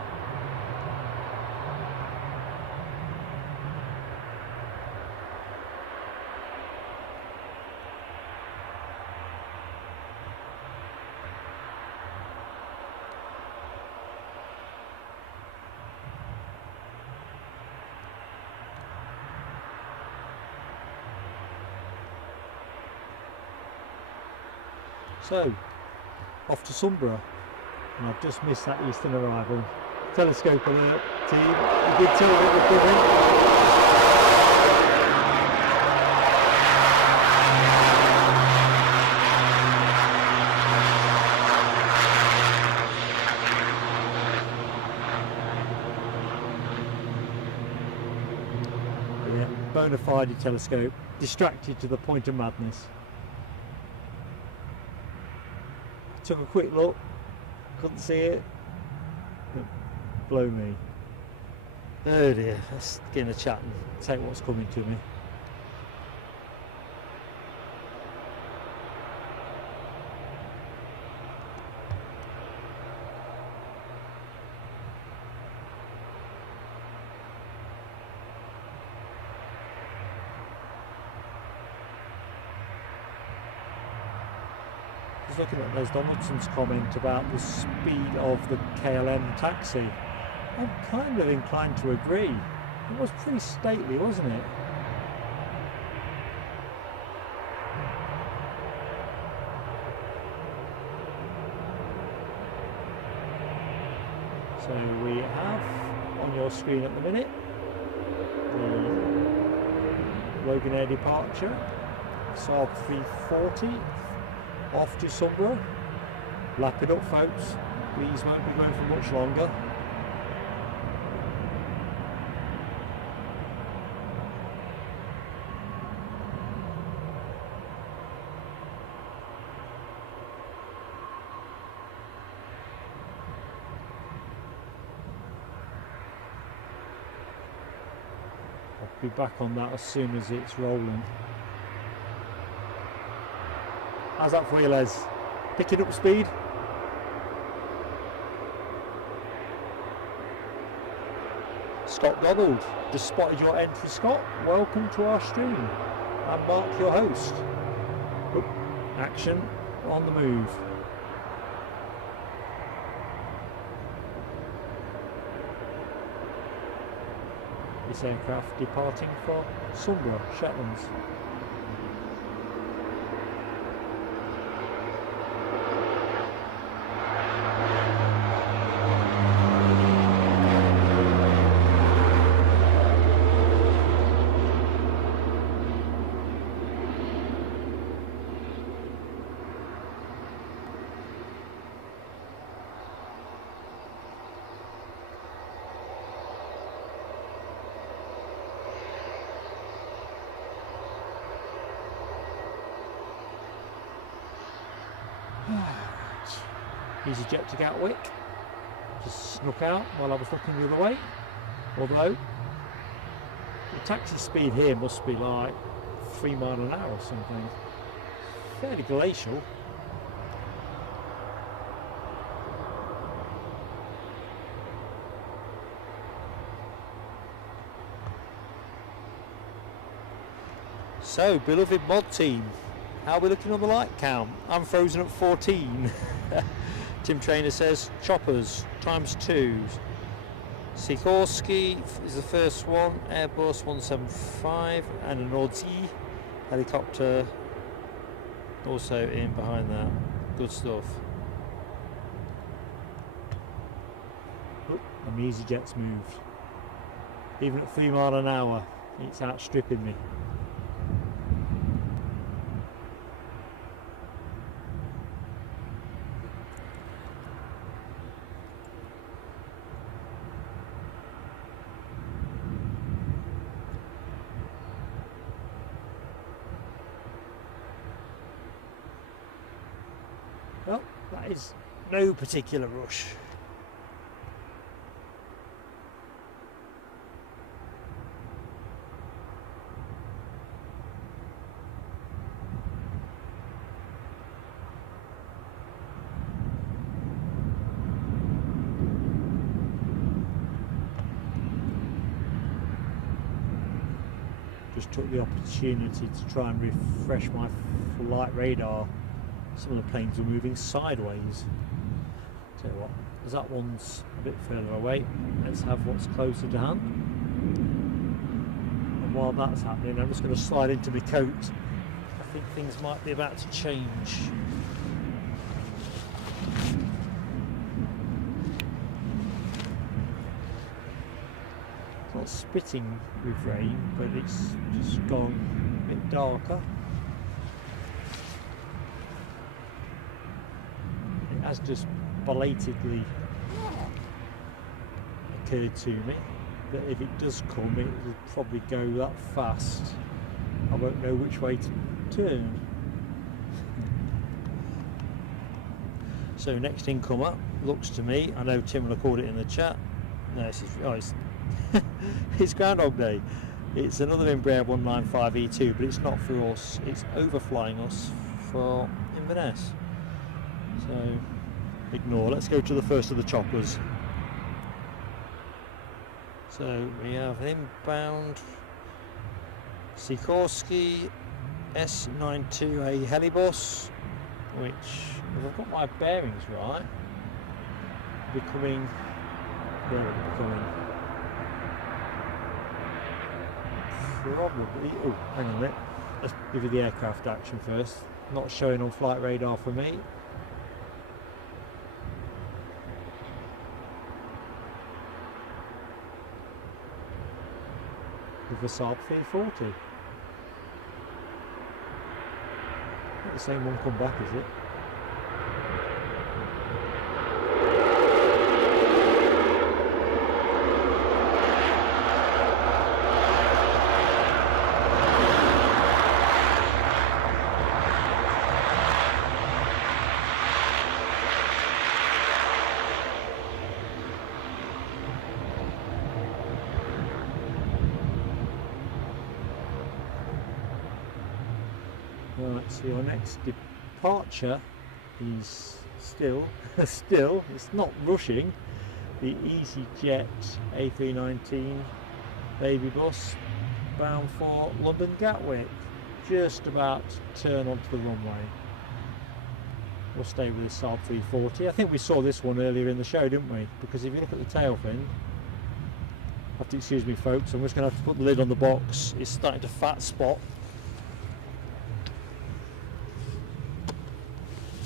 So, off to Sunborough, and I've just missed that Eastern arrival. Telescope alert, team. You did tell me it was coming. Yeah, bona fide telescope, distracted to the point of madness. Took a quick look, couldn't see it. Blow me. Oh dear, let's get in a chat and take what's coming to me. Looking at Les Donaldson's comment about the speed of the KLM taxi, I'm kind of inclined to agree. It was pretty stately, wasn't it? So we have on your screen at the minute the Loganair departure, Saab 340. Off to Sunborough. Lap it up, folks. These won't be going for much longer. I'll be back on that as soon as it's rolling. How's that for you, Les? Picking up speed? Scott Donald, just spotted your entry, Scott. Welcome to our stream. I'm Mark, your host. Oop, action on the move. This aircraft departing for Sunborough, Shetlands. easyJet to Gatwick. Just snuck out while I was looking the other way. Although the taxi speed here must be like 3 miles an hour or something. Fairly glacial. So, beloved mod team, how are we looking on the light count? I'm frozen at 14. Tim Trainer says choppers ×2. Sikorsky is the first one, Airbus 175, and an Aussie helicopter also in behind that. Good stuff. Oh, and the easyJet's moved. Even at 3 miles an hour, it's outstripping me. Well, that is no particular rush. Just took the opportunity to try and refresh my flight radar. Some of the planes were moving sideways. Tell you what, as that one's a bit further away, let's have what's closer to hand. And while that's happening, I'm just going to slide into my coat. I think things might be about to change. It's not spitting with rain, but it's just gone a bit darker. Has just belatedly occurred to me that if it does come, it will probably go that fast I won't know which way to turn. So next incomer looks to me, I know Tim will have called it in the chat, no, it's it's Groundhog Day. It's another Embraer 195E2, but it's not for us, it's overflying us for Inverness. So ignore. Let's go to the first of the choppers. So we have an inbound Sikorsky S92A helibus, which, if I've got my bearings right, will be coming. Where will it be coming? Probably. Oh, hang on a minute. Let's give you the aircraft action first. Not showing on flight radar for me. With the Saab 340. Not the same one come back, is it? Right, so your next departure is still, it's not rushing, the easyJet A319 baby bus bound for London Gatwick, just about to turn onto the runway. We'll stay with the Saab 340. I think we saw this one earlier in the show, didn't we? Because if you look at the tail fin, have to excuse me folks, I'm just going to have to put the lid on the box. It's starting to fat spot.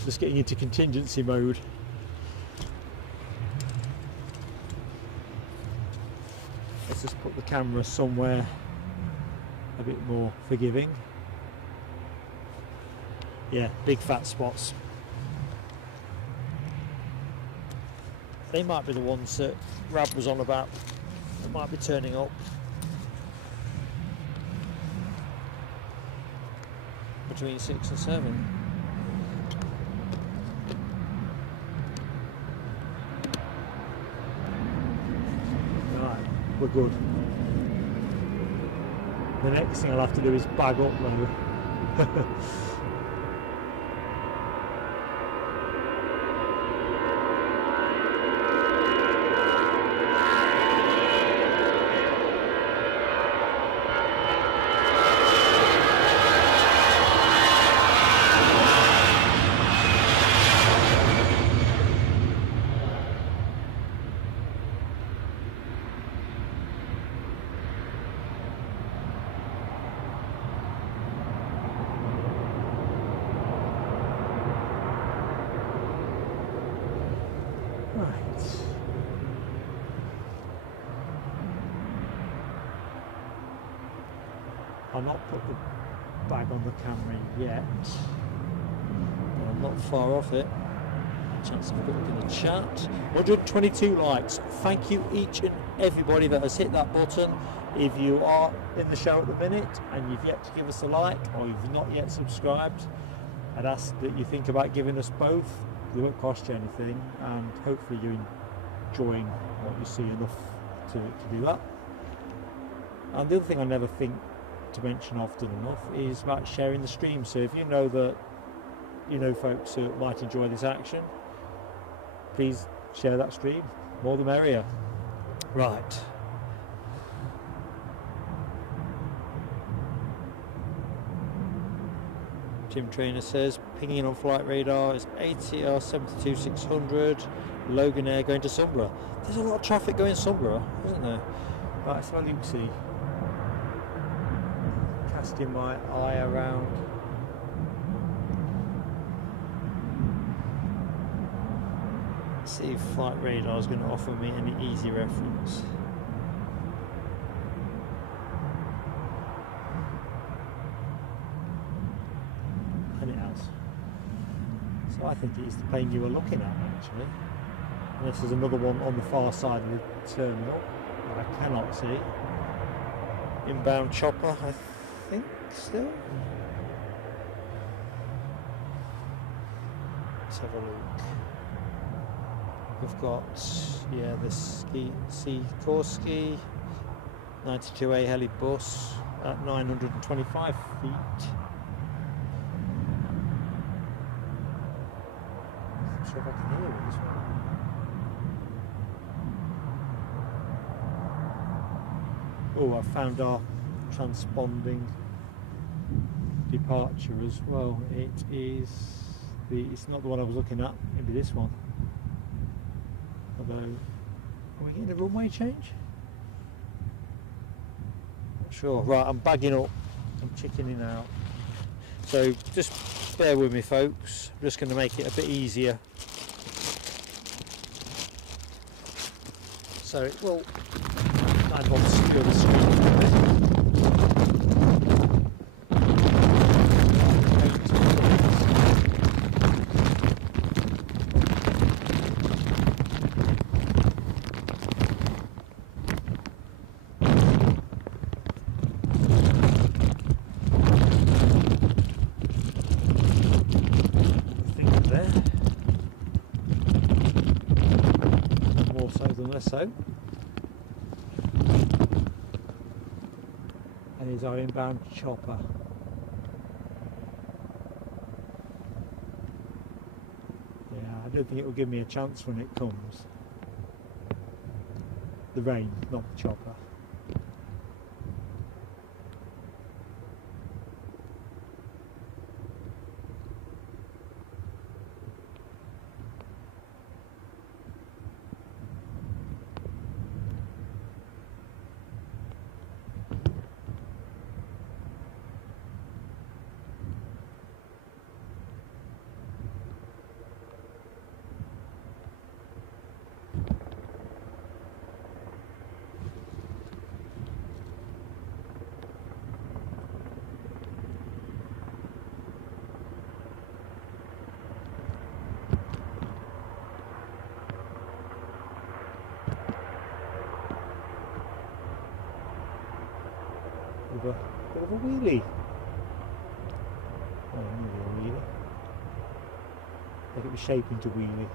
Just getting into contingency mode. Let's just put the camera somewhere a bit more forgiving. Yeah, big fat spots. They might be the ones that Rab was on about that might be turning up. Between 6 and 7. we're good. The next thing I'll have to do is bag up though. I'll not put the bag on the camera yet. Well, I'm not far off it. Chance of a good look in the chat. 122 likes. Thank you each and everybody that has hit that button. If you are in the show at the minute and you've yet to give us a like, or you've not yet subscribed, I'd ask that you think about giving us both. It won't cost you anything, and hopefully you're enjoying what you see enough to do that. And the other thing I never think to mention often enough is about sharing the stream. So if you know that folks who might enjoy this action, please share that stream. More the merrier. Right. Tim Trainer says pinging on flight radar is ATR 72600 Loganair going to Sunborough. There's a lot of traffic going to Sunborough, isn't there? Right, so Lucy, casting my eye around. Let's see if flight radar is going to offer me any easy reference. And it has. So I think it's the plane you were looking at actually. Unless there's another one on the far side of the terminal that I cannot see. Inbound chopper, I think, still. Let's have a look. We've got, the Sikorsky 92A heli bus at 925 feet. I'm not sure if I can hear it this one. Oh, I found our transponding departure as well. It's not the one I was looking at, maybe this one. Although, are we getting a runway change? Not sure. Right, I'm bagging up. I'm chickening out. So just bear with me, folks. I'm just going to make it a bit easier. So it will kind of obscure the screen. So, and here's our inbound chopper. Yeah, I don't think it will give me a chance when it comes. The rain, not the chopper. Bit of a wheelie. Oh, maybe a wheelie. Like it was shaping to wheelie.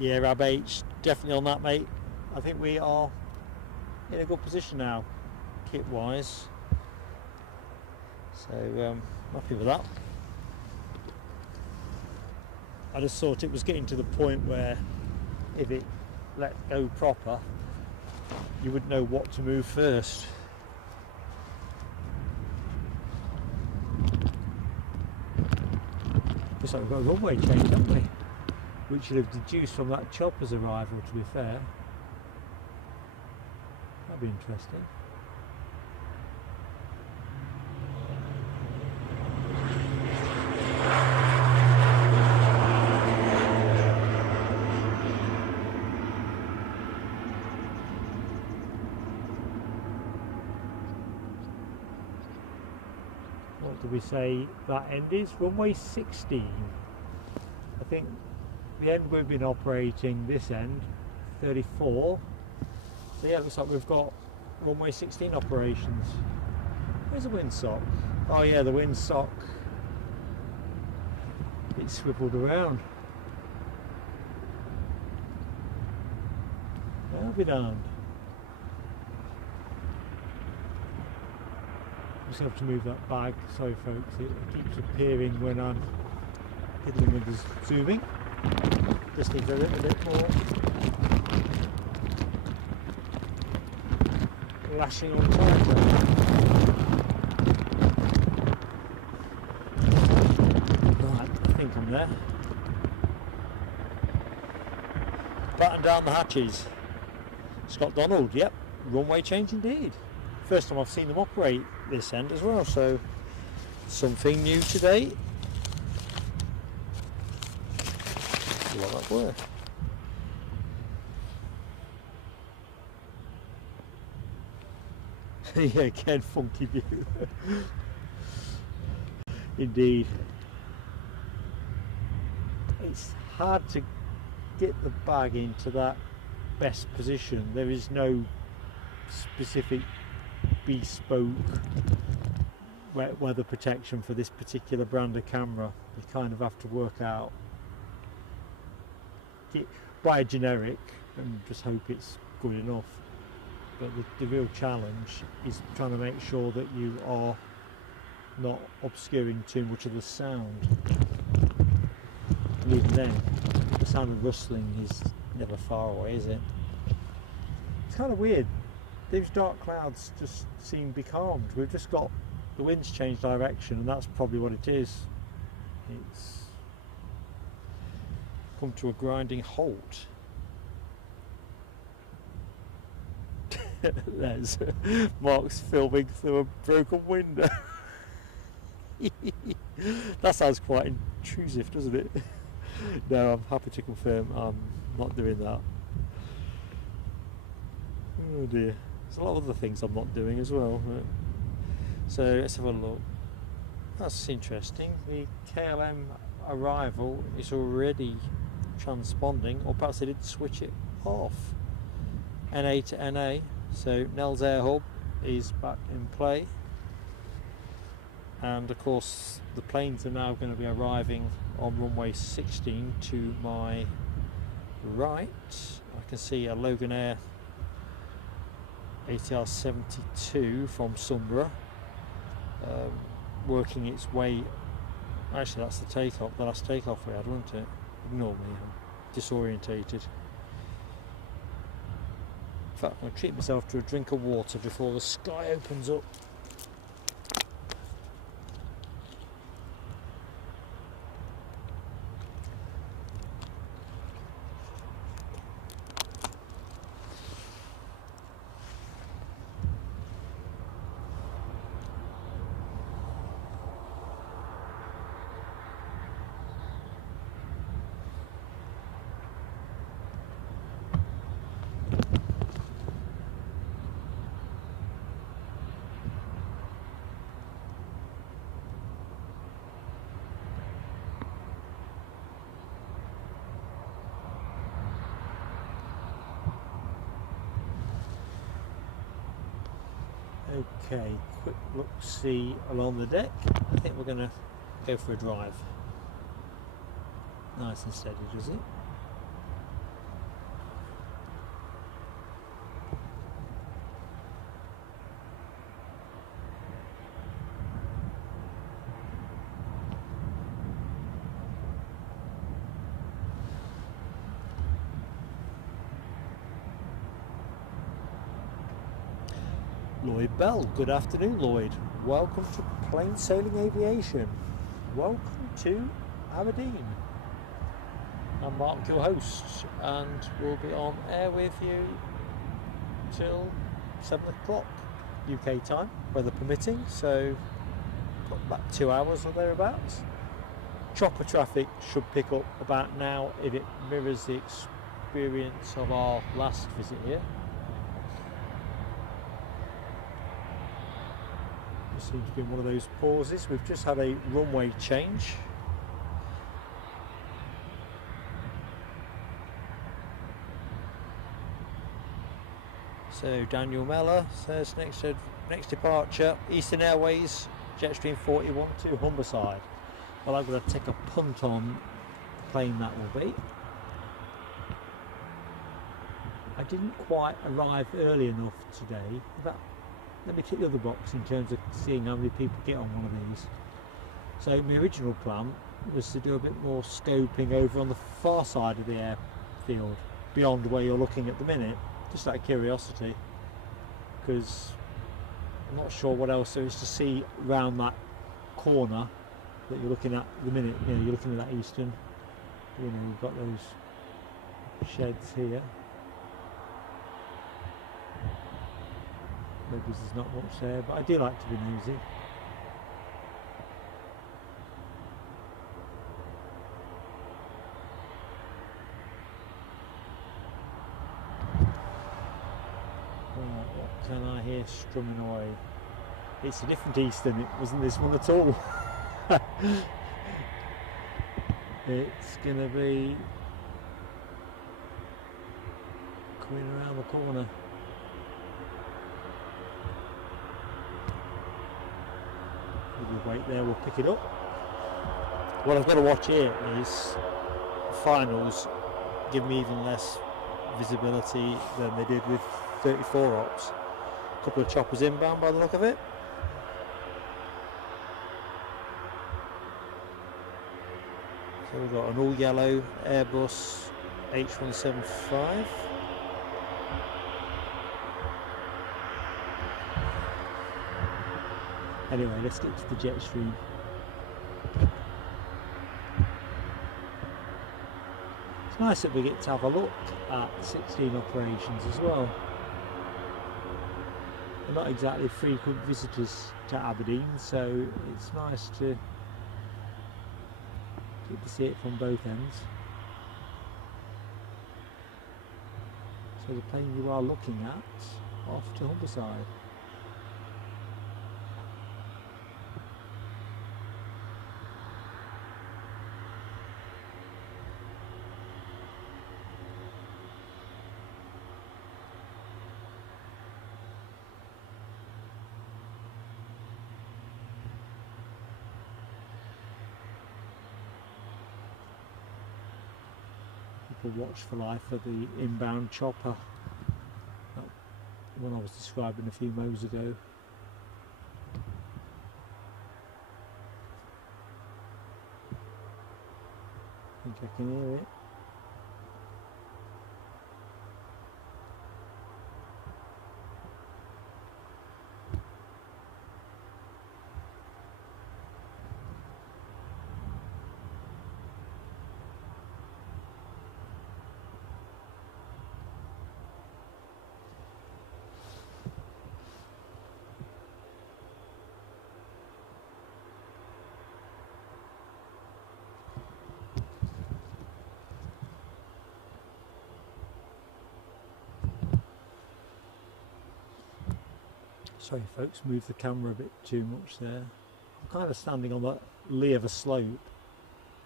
Yeah, Rab H, definitely on that, mate. I think we are in a good position now, kit wise. So happy with that. I just thought it was getting to the point where if it let go proper, you wouldn't know what to move first. Looks like we've got a runway change, haven't we? Which should have deduced from that chopper's arrival, to be fair. That'd be interesting. What did we say that end is? Runway 16. I think the end we've been operating this end, 34. So yeah, it looks like we've got runway 16 operations. Where's the windsock? Oh yeah, the windsock. It's swiveled around. I'll be darned. Just have to move that bag. Sorry folks, it keeps appearing when I'm fiddling with the zooming. Just needs a little bit more lashing on tighter. Right, I think I'm there. Batten down the hatches. Scott Donald, yep, runway change indeed. First time I've seen them operate this end as well, so something new today. See what that were. Yeah, again, funky view. Indeed. It's hard to get the bag into that best position. There is no specific bespoke weather protection for this particular brand of camera. You kind of have to work out, buy a generic and just hope it's good enough. But the real challenge is trying to make sure that you are not obscuring too much of the sound. And even then, the sound of rustling is never far away, is it? It's kind of weird. These dark clouds just seem becalmed. We've just got the wind's changed direction, and that's probably what it is. It's come to a grinding halt. There's Mark's filming through a broken window. That sounds quite intrusive, doesn't it? No, I'm happy to confirm I'm not doing that. Oh dear. There's a lot of other things I'm not doing as well. So let's have a look. That's interesting. The KLM arrival is already transponding, or perhaps they didn't switch it off. NA to NA. So Nels Air Hub is back in play. And of course the planes are now going to be arriving on runway 16 to my right. I can see a Loganair ATR 72 from Sunborough working its way. Actually, that's the takeoff, the last takeoff we had, wasn't it? Ignore me, I'm disorientated. In fact, I'm going to treat myself to a drink of water before the sky opens up. Okay, quick look-see along the deck. I think we're going to go for a drive. Nice and steady, does it? Lloyd Bell. Good afternoon, Lloyd. Welcome to Plain Sailing Aviation. Welcome to Aberdeen. I'm Mark, your host, and we'll be on air with you till 7 o'clock UK time, weather permitting, so got about 2 hours or thereabouts. Chopper traffic should pick up about now if it mirrors the experience of our last visit here. This seems to be one of those pauses. We've just had a runway change. So Daniel Meller says next departure, Eastern Airways, Jetstream 41 to Humberside. Well, I'm going to take a punt on the plane that will be. I didn't quite arrive early enough today. Let me tick the other box in terms of seeing how many people get on one of these. So my original plan was to do a bit more scoping over on the far side of the airfield, beyond where you're looking at the minute, just out of curiosity, because I'm not sure what else there is to see around that corner that you're looking at the minute. You know, you're looking at that Eastern, you know, you've got those sheds here. Maybe there's not much there, but I do like to be nosy. Right, what can I hear strumming away? It's a different Eastern, it wasn't this one at all. It's gonna be coming around the corner. We'll wait there, we'll pick it up. What I've got to watch here is the finals give me even less visibility than they did with 34 ops. A couple of choppers inbound by the look of it. So we've got an all yellow Airbus H175. Anyway, let's get to the jet stream. It's nice that we get to have a look at 16 operations as well. We're not exactly frequent visitors to Aberdeen, so it's nice to get to see it from both ends. So the plane you are looking at, off to Humberside. Watch for life for the inbound chopper, that one I was describing a few mows ago. I think I can hear it. Sorry folks, moved the camera a bit too much there. I'm kind of standing on the lee of a slope,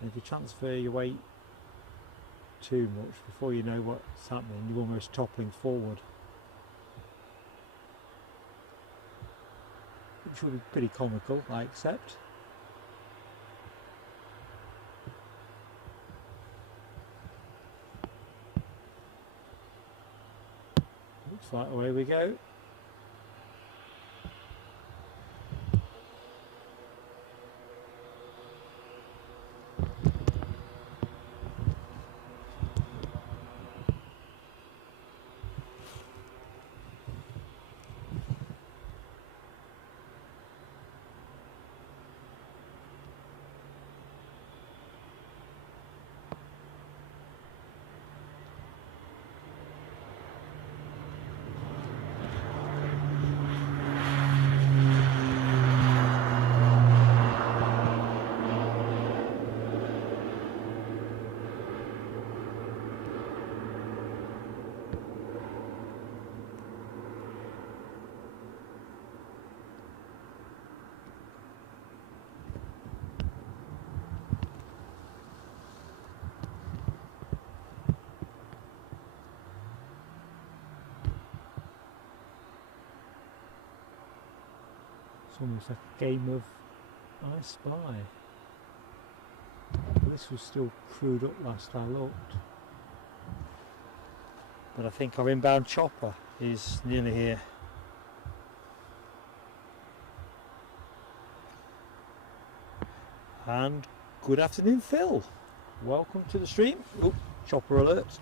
and if you transfer your weight too much, before you know what's happening, you're almost toppling forward, which would be pretty comical, I accept. Looks like away we go. It's almost like a game of I Spy. This was still crewed up last I looked. But I think our inbound chopper is nearly here. And good afternoon, Phil. Welcome to the stream. Oh, chopper alert.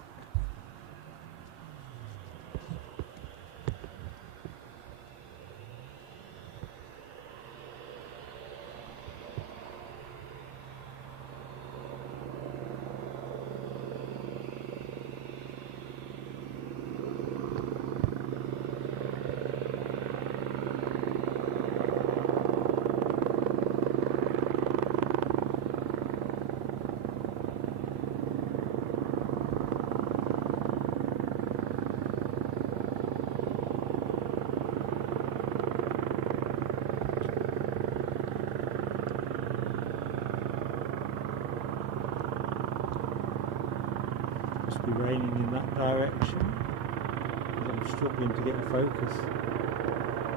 Be raining in that direction. I'm struggling to get a focus.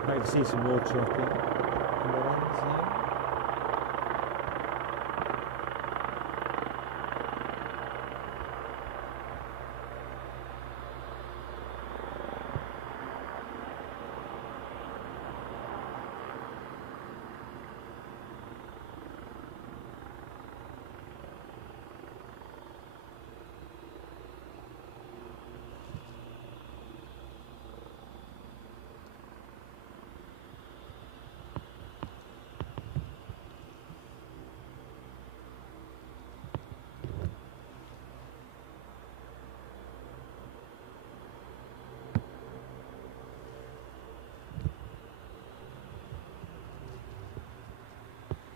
I can see some water up in the lens now.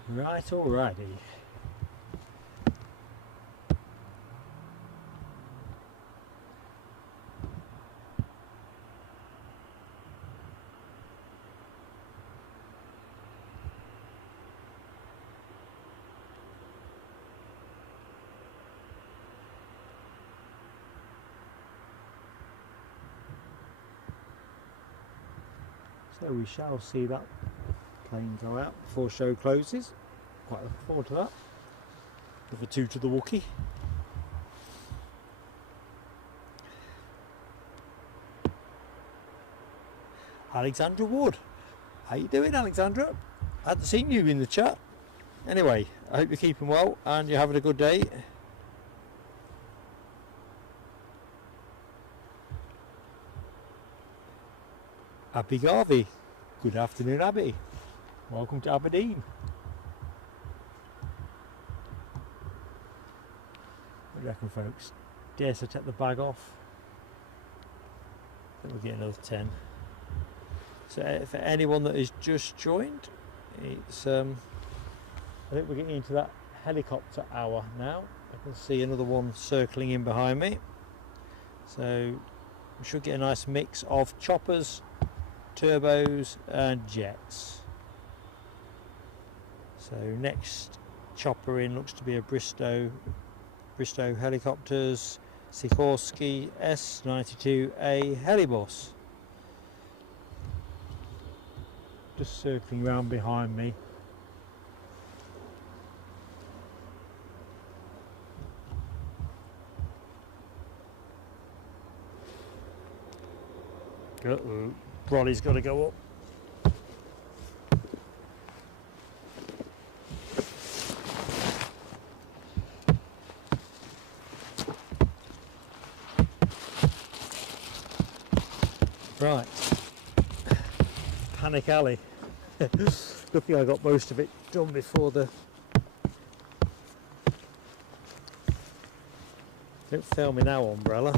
Right, alrighty. So we shall see that plane go out before show closes. Quite looking forward to that. With a 2 to the Wookie. Alexandra Wood. How you doing, Alexandra? I hadn't seen you in the chat. Anyway, I hope you're keeping well and you're having a good day. Abby Garvey. Good afternoon, Abby. Welcome to Aberdeen. What do you reckon, folks? Dare to take the bag off? I think we'll get another 10. So for anyone that has just joined, it's I think we're getting into that helicopter hour now. I can see another one circling in behind me. So we should get a nice mix of choppers, turbos and jets. So next chopper in looks to be a Bristow Helicopters Sikorsky S92A Helibus. Just circling round behind me. Uh-oh, Brolly's got to go up. Right, Panic Alley. Luckily I got most of it done before the... Don't fail me now, umbrella.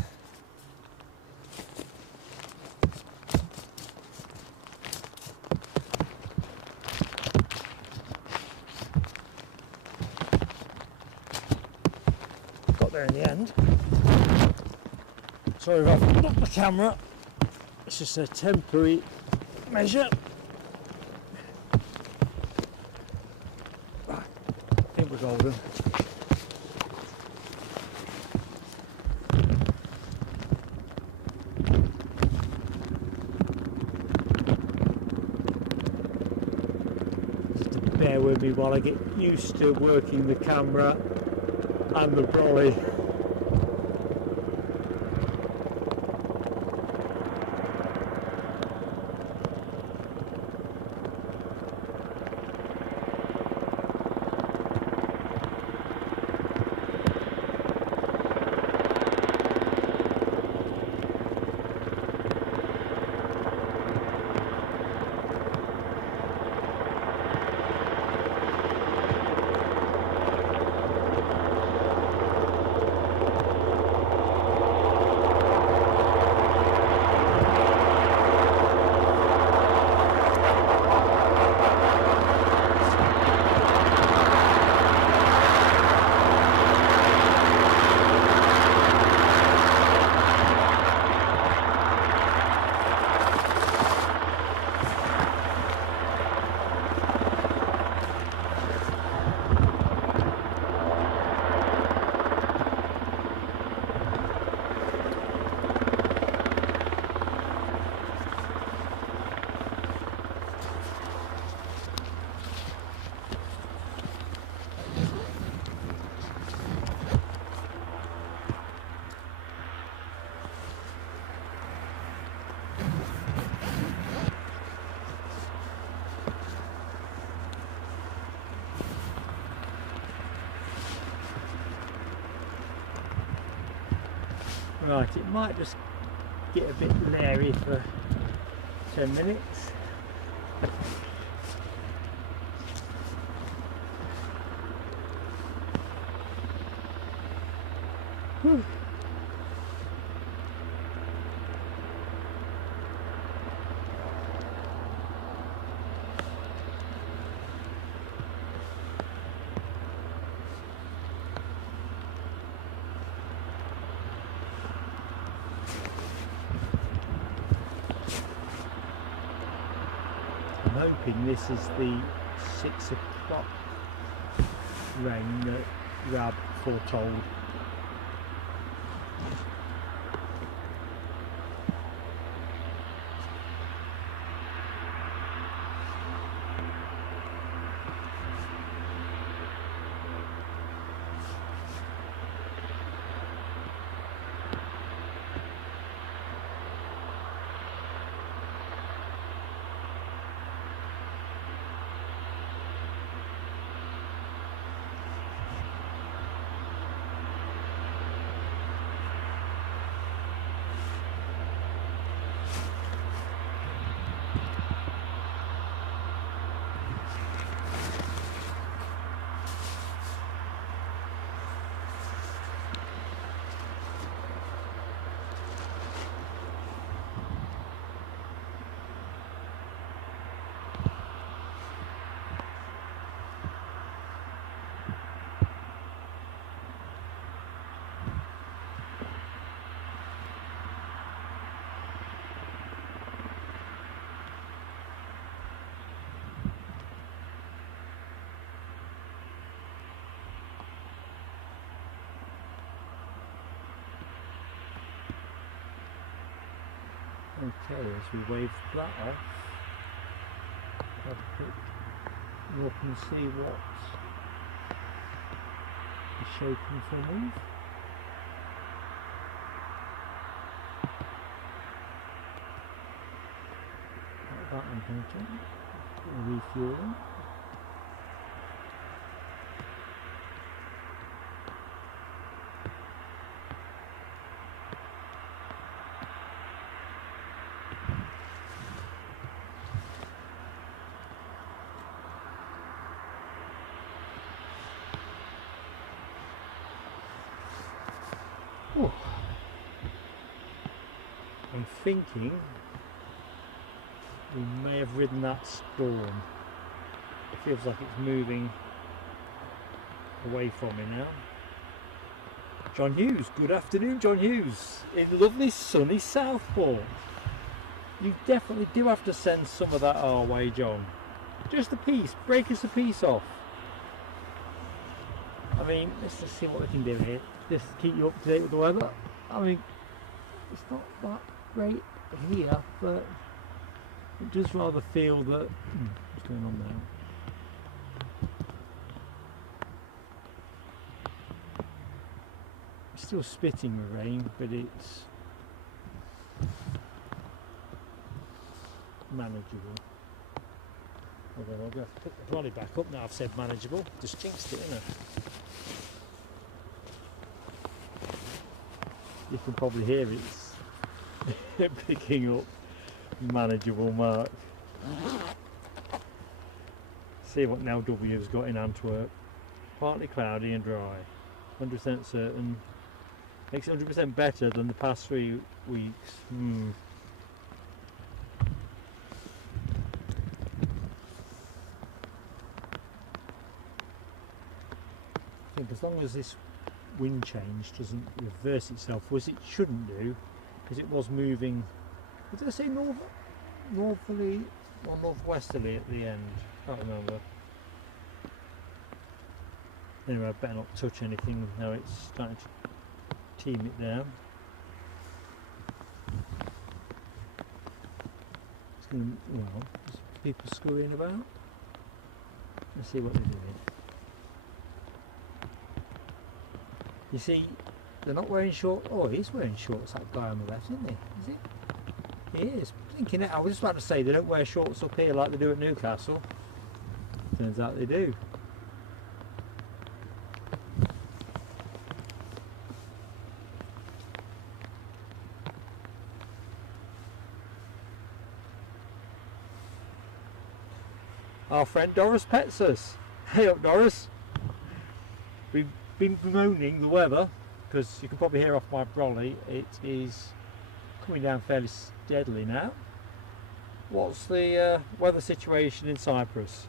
Got there in the end. Sorry if I've knocked the camera. It's just a temporary measure. Right, I think we're golden. bear with me while I get used to working the camera and the brolly. Right, it might just get a bit leery for 10 minutes. Whew. I'm hoping this is the 6 o'clock rain that Rab foretold. Okay, as we wave that off, have a quick look and see what is shaping for a move. Like that, I'm thinking. Refueling. Oh. I'm thinking we may have ridden that storm. It feels like it's moving away from me now. John Hughes, good afternoon John Hughes, in lovely sunny Southport. You definitely do have to send some of that our way, John. Just a piece, break us a piece off. I mean, let's just see what we can do here. Just keep you up to date with the weather. I mean, it's not that great here, but it does rather feel that... what's going on there? still spitting with rain, but it's manageable. Although I'll go have to pick the trolley back up now I've said manageable. Just jinxed it, innit? You can probably hear it's picking up manageable mark. See what now W's got in Antwerp. Partly cloudy and dry. 100% certain. Makes it 100% better than the past 3 weeks. I think as long as this wind change doesn't reverse itself, which it shouldn't do, because it was moving, did I say northerly or northwesterly at the end? Can't remember. Anyway, I better not touch anything now it's starting to team it down. It's going to, well, there's people scurrying about. Let's see what they're doing. You see, they're not wearing shorts. Oh, he's wearing shorts, that guy on the left, isn't he? Is he? He is. Thinking it, I was just about to say they don't wear shorts up here like they do at Newcastle. Turns out they do. Our friend Doris pets us. Hey up, Doris. We've been bemoaning the weather because you can probably hear off my brolly it is coming down fairly steadily now. What's the weather situation in Cyprus?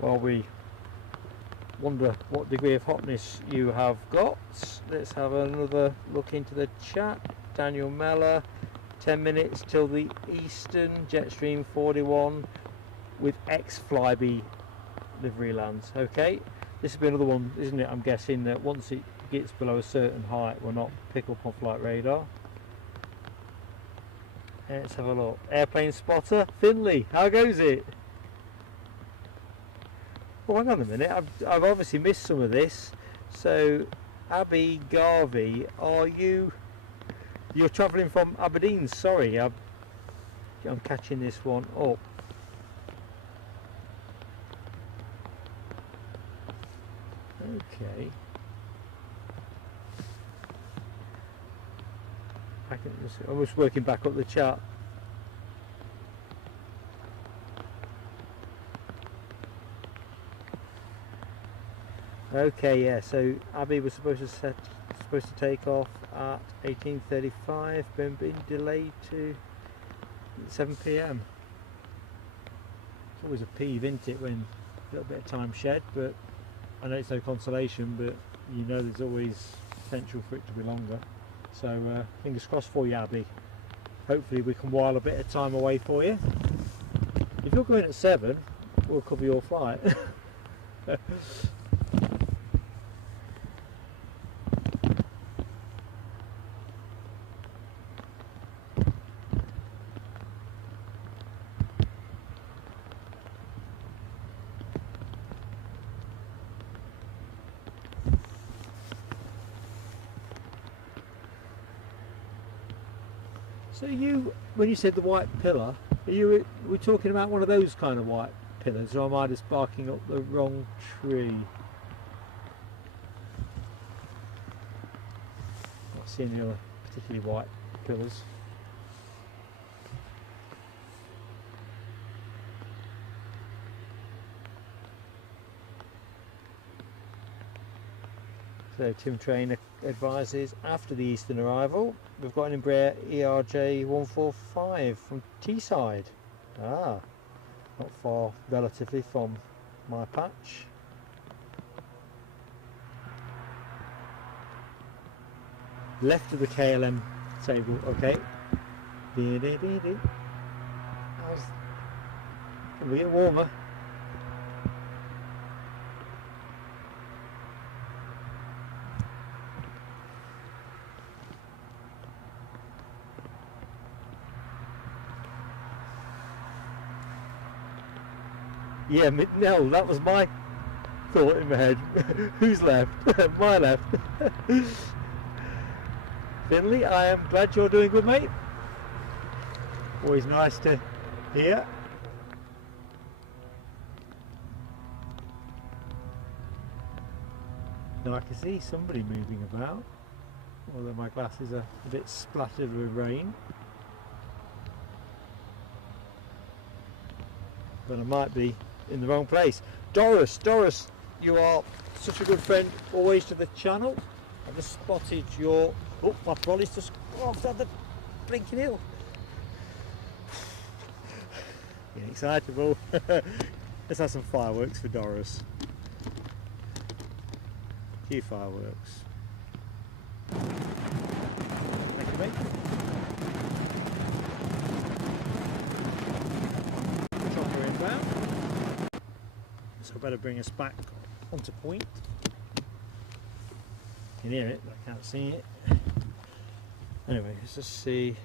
Well, we wonder what degree of hotness you have got. Let's have another look into the chat. Daniel Meller, 10 minutes till the Eastern Jetstream 41 with ex-Flybe livery lands. Okay, this will be another one, isn't it? I'm guessing that once it gets below a certain height will not pick up on flight radar. Let's have a look. Airplane spotter, Finley, how goes it? Well, hang on a minute, I've obviously missed some of this. So Abby Garvey, you're travelling from Aberdeen? Sorry, I'm catching this one up. Okay. I was working back up the chart. Okay, yeah. So Abby was supposed to take off at 18:35, but been delayed to 7 p.m. It's always a peeve, isn't it, when a little bit of time shed, but I know it's no consolation, but you know there's always potential for it to be longer. So fingers crossed for you, Abby. Hopefully we can while a bit of time away for you. If you're going at 7, we'll cover your flight. So when you said the white pillar, we're talking about one of those kind of white pillars, or am I just barking up the wrong tree? Not seeing any other particularly white pillars. So Tim Trainer advises after the Eastern arrival we've got an Embraer ERJ 145 from Teesside. Not far relatively from my patch. Left of the KLM table, okay. Can we get warmer? Yeah, no, that was my thought in my head, who's left? My left. Finley, I am glad you're doing good, mate. Always nice to hear. Now I can see somebody moving about, although my glasses are a bit splattered with rain. But I might be in the wrong place. Doris, you are such a good friend always to the channel. I just spotted your... Oh, my trolley's just off down the blinking hill. Getting excitable. Let's have some fireworks for Doris. A few fireworks. Thank you, mate. Chopper inbound. So I better bring us back onto point. You can hear it, but I can't see it. Anyway, let's just see.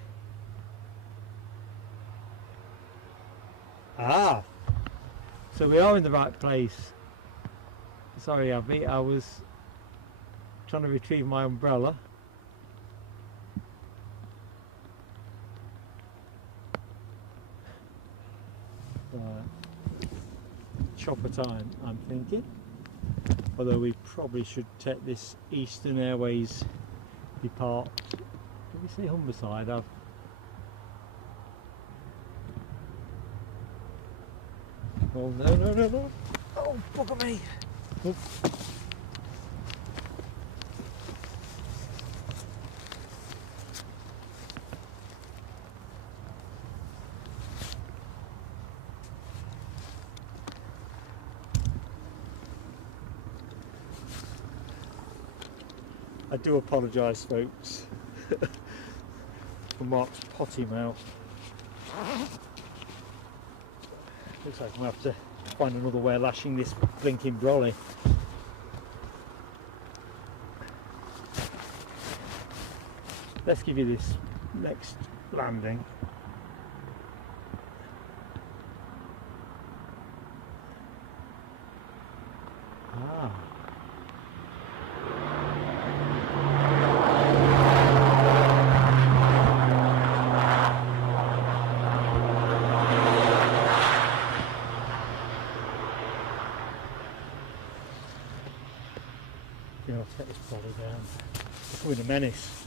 Ah! So we are in the right place. Sorry, Abby, I was trying to retrieve my umbrella. Chopper time, I'm thinking. Although we probably should take this Eastern Airways depart. Did we say Humberside? Oh no. Oh, bugger me. Oh. I do apologise, folks, for Mark's potty mouth. Looks like I'm going to have to find another way of lashing this blinking brolly. Let's give you this next landing. Ah. I'll take this brolly down. It's with a menace.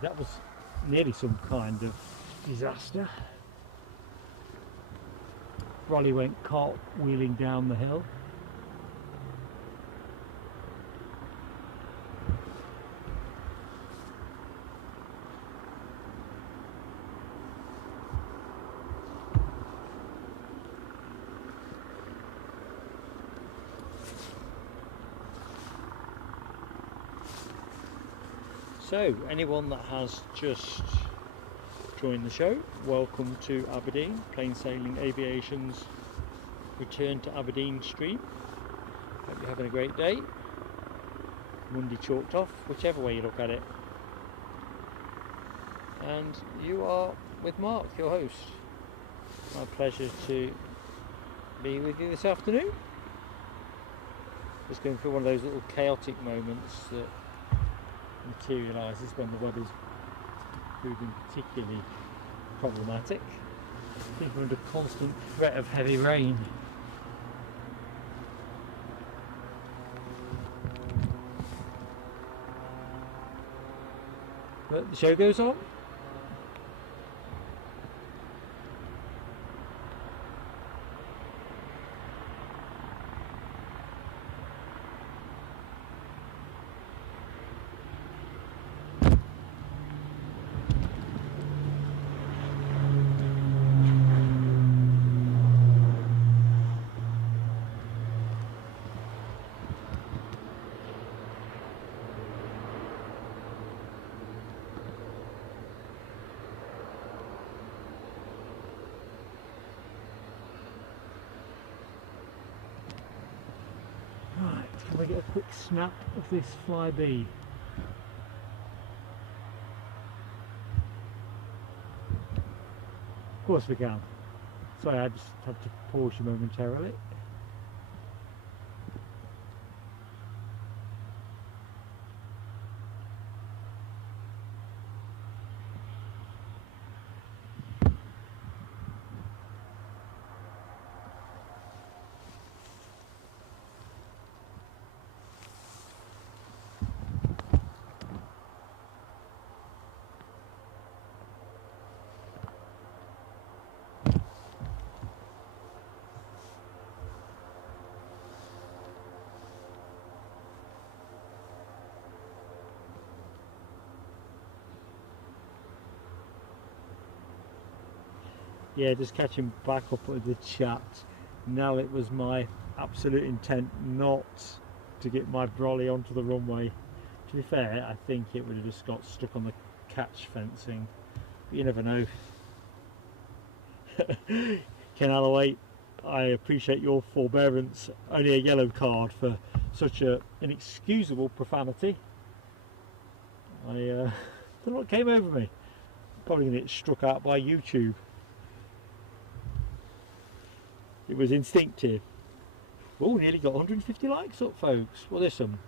That was nearly some kind of disaster. Brolly went cartwheeling down the hill. So, anyone that has just joined the show, welcome to Aberdeen, Plain Sailing Aviation's return to Aberdeen stream. Hope you're having a great day. Monday chalked off, whichever way you look at it. And you are with Mark, your host. My pleasure to be with you this afternoon. Just going through one of those little chaotic moments that materialises when the weather's proving particularly problematic. People are under constant threat of heavy rain. But the show goes on. to get a quick snap of this flyby. Of course we can. Sorry, I just had to pause you momentarily. Yeah, just catching back up with the chat. Now, it was my absolute intent not to get my brolly onto the runway. To be fair, I think it would have just got stuck on the catch fencing, but you never know. Ken Alloway, I appreciate your forbearance. Only a yellow card for such an inexcusable profanity. I don't know what came over me. Probably going to get struck out by YouTube. It was instinctive. Oh, nearly got 150 likes up, folks. Well, listen.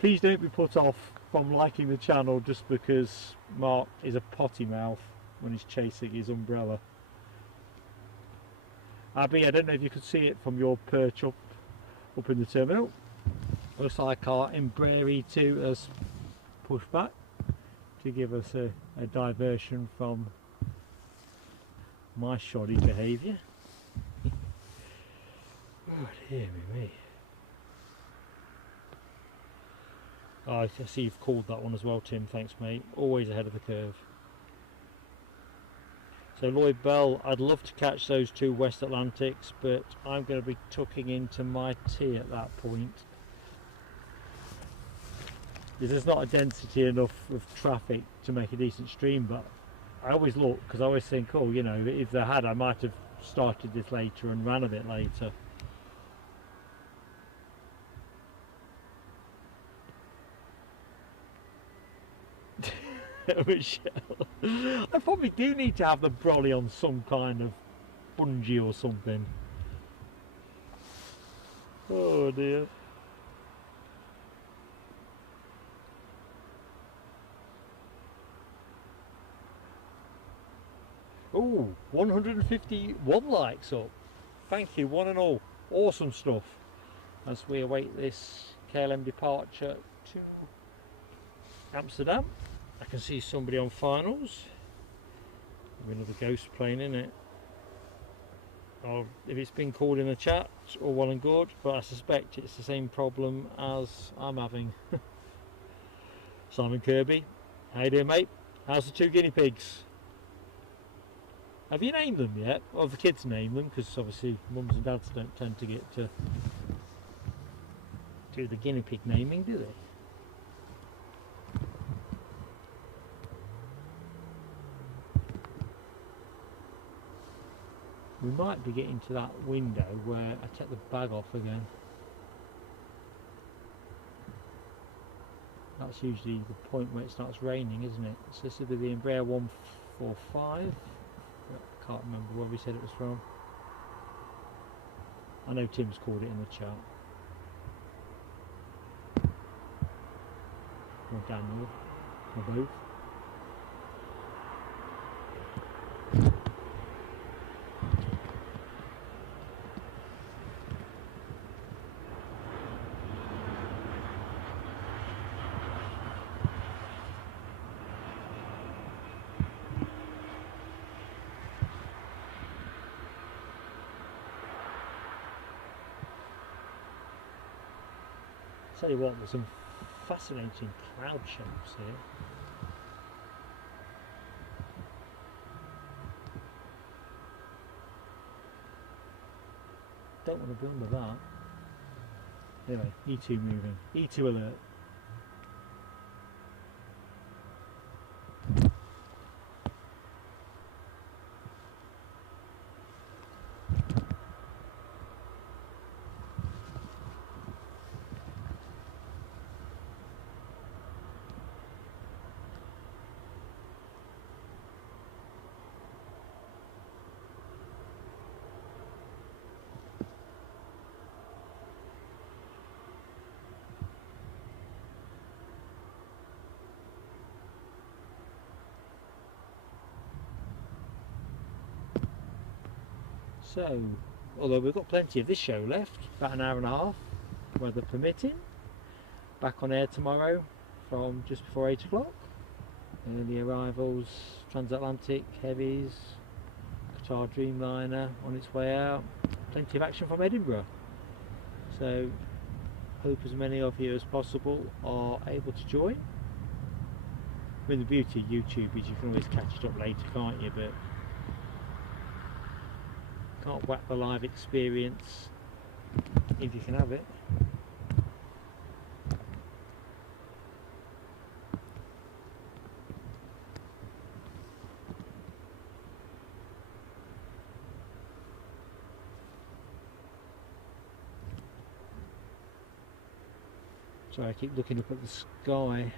Please don't be put off from liking the channel just because Mark is a potty mouth when he's chasing his umbrella. Abby, I don't know if you could see it from your perch up in the terminal. Looks like our Embraer E2 has pushed back to give us a diversion from my shoddy behaviour. Oh dear me. Oh, I see you've called that one as well, Tim. Thanks, mate. Always ahead of the curve. So Lloyd Bell, I'd love to catch those two West Atlantics, but I'm going to be tucking into my tea at that point. There's not a density enough of traffic to make a decent stream, but I always look, because I always think, oh, you know, if they had, I might have started this later and ran a bit later. Michelle, I probably do need to have the brolly on some kind of bungee or something. Oh dear. Oh, 151 likes up. Thank you, one and all. Awesome stuff. As we await this KLM departure to Amsterdam. I can see somebody on finals. Another ghost plane, in it. Or if it's been called in the chat, all well and good, but I suspect it's the same problem as I'm having. Simon Kirby, how you doing, mate? How's the two guinea pigs? Have you named them yet? Well, the kids name them, because obviously mums and dads don't tend to get to do the guinea pig naming, do they? We might be getting to that window where I take the bag off again. That's usually the point where it starts raining, isn't it? So this will be the Embraer 145. I can't remember where we said it was from. I know Tim's called it in the chat. Or Daniel, or both. Tell you what, there's some fascinating cloud shapes here. Don't want to be under that. Anyway, E2 moving. E2 alert. So, although we've got plenty of this show left, about an hour and a half, weather permitting. Back on air tomorrow from just before 8 o'clock. Early arrivals, transatlantic, heavies, Qatar Dreamliner on its way out. Plenty of action from Edinburgh. So, hope as many of you as possible are able to join. I mean, the beauty of YouTube is you can always catch it up later, can't you? But can't whack the live experience if you can have it. Sorry, I keep looking up at the sky.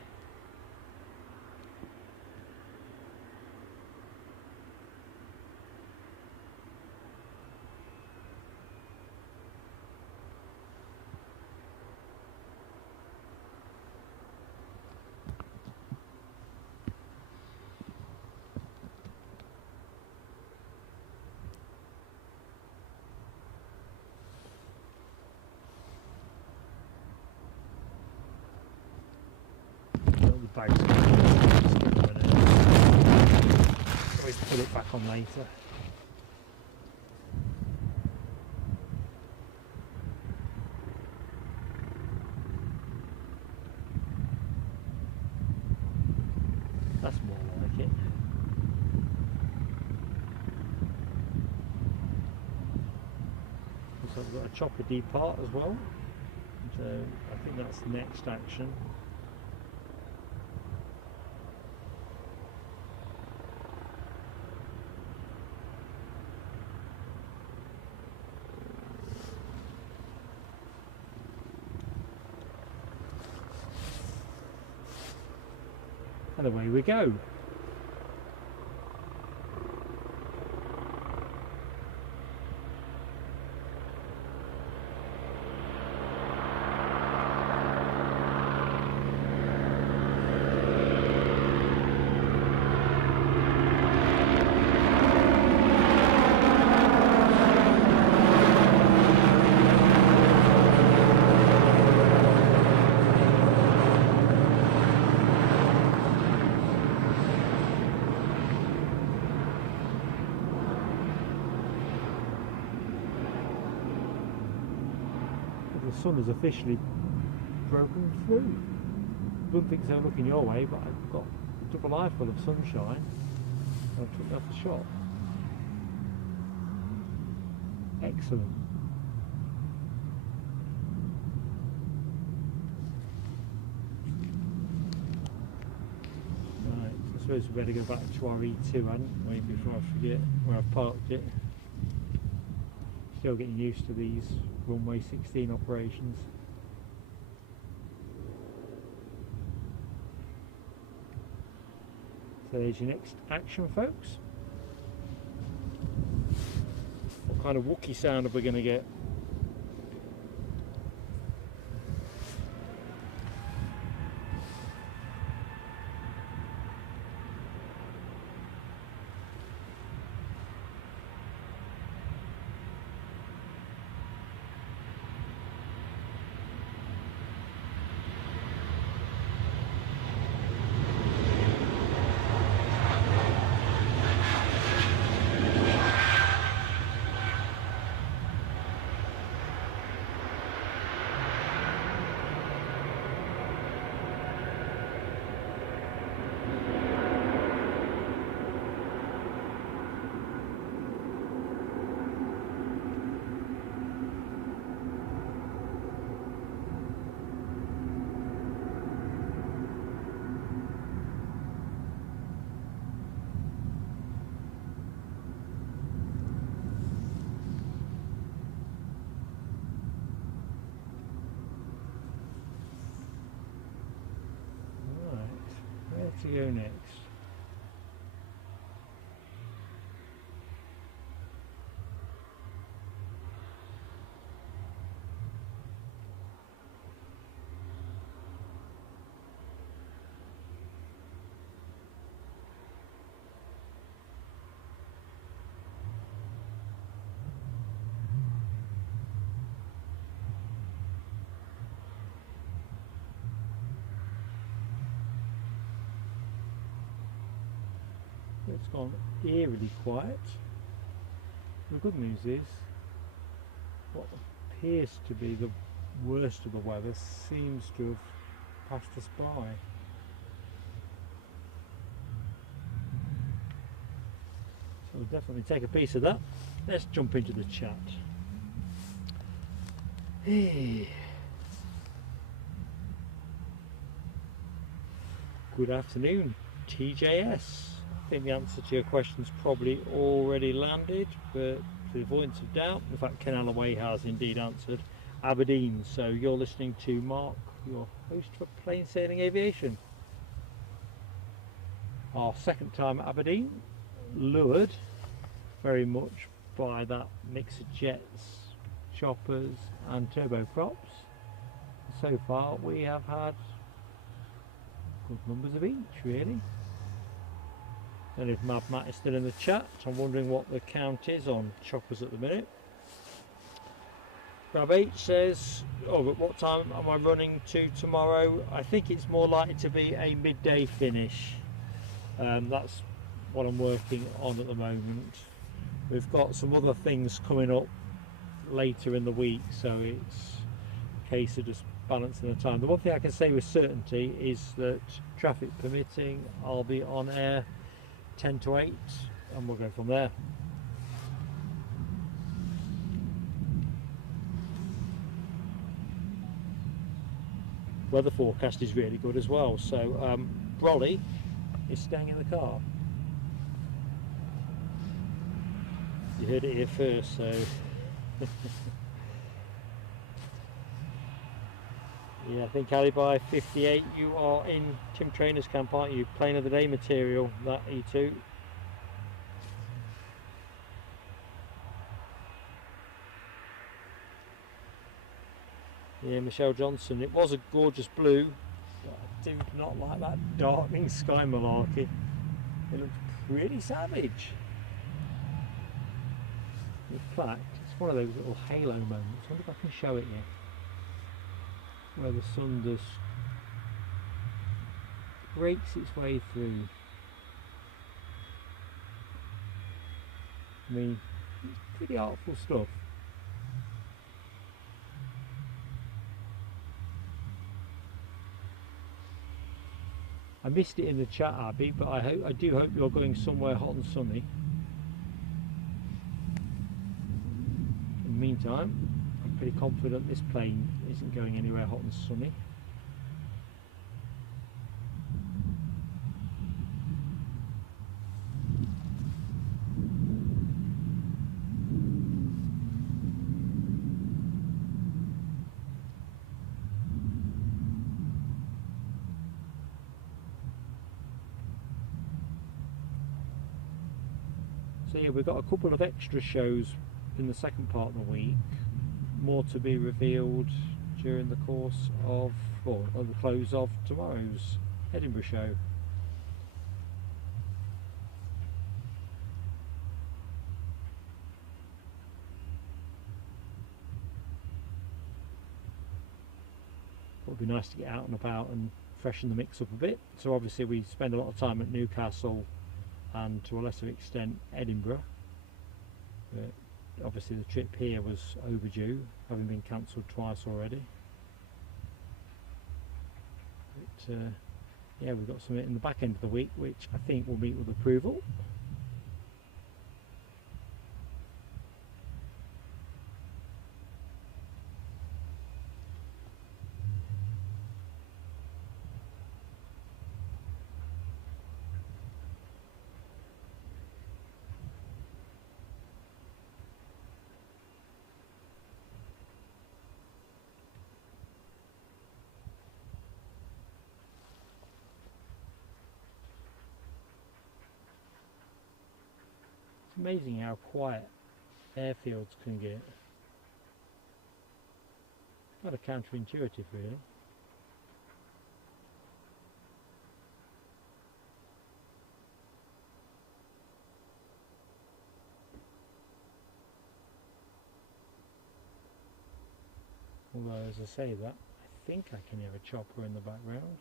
Bags. Always put it back on later. That's more like it. So I've got a chopper depart as well. So I think that's the next action. And away we go. The sun has officially broken through. Wouldn't think so looking your way, but I've got a double eye full of sunshine and I took that for shot. Excellent. Right, I suppose we better go back to our E2, hadn't we, before I forget where I've parked it. Still getting used to these Runway 16 operations. So there's your next action, folks. What kind of Wookiee sound are we going to get? To go next. it's gone eerily quiet. The good news is what appears to be the worst of the weather seems to have passed us by. So we'll definitely take a piece of that. Let's jump into the chat. Good afternoon, TJS. I think the answer to your question's probably already landed, but for the avoidance of doubt, in fact Ken Alloway has indeed answered. Aberdeen. So you're listening to Mark, your host for Plain Sailing Aviation. Our second time at Aberdeen, lured very much by that mix of jets, choppers and turboprops. So far we have had good numbers of each, really. And if Mad Matt is still in the chat, I'm wondering what the count is on choppers at the minute. Grab H says, oh, but what time am I running to tomorrow? I think it's more likely to be a midday finish. That's what I'm working on at the moment. We've got some other things coming up later in the week, so it's a case of just balancing the time. The one thing I can say with certainty is that, traffic permitting, I'll be on air 10 to 8 and we'll go from there. Weather forecast is really good as well, so Brolly is staying in the car. You heard it here first, so yeah, I think Alibi 58, you are in Tim Trainer's camp, aren't you? Plane of the day material, that E2. Yeah, Michelle Johnson, it was a gorgeous blue, but I do not like that darkening sky malarkey. It looks pretty savage. In fact, it's one of those little halo moments. I wonder if I can show it you, where the sun just breaks its way through. I mean, it's pretty artful stuff. I missed it in the chat, Abby, but I do hope you're going somewhere hot and sunny. In the meantime, I'm pretty confident this plane isn't going anywhere hot and sunny. So yeah, we've got a couple of extra shows in the second part of the week, more to be revealed during the course of, or at the close of tomorrow's Edinburgh show. It would be nice to get out and about and freshen the mix up a bit. So obviously we spend a lot of time at Newcastle and to a lesser extent Edinburgh. But obviously the trip here was overdue, having been cancelled twice already. But yeah, we've got something in the back end of the week which I think will meet with approval. Amazing how quiet airfields can get. Kind of counterintuitive, really. Although, as I say that, I think I can hear a chopper in the background.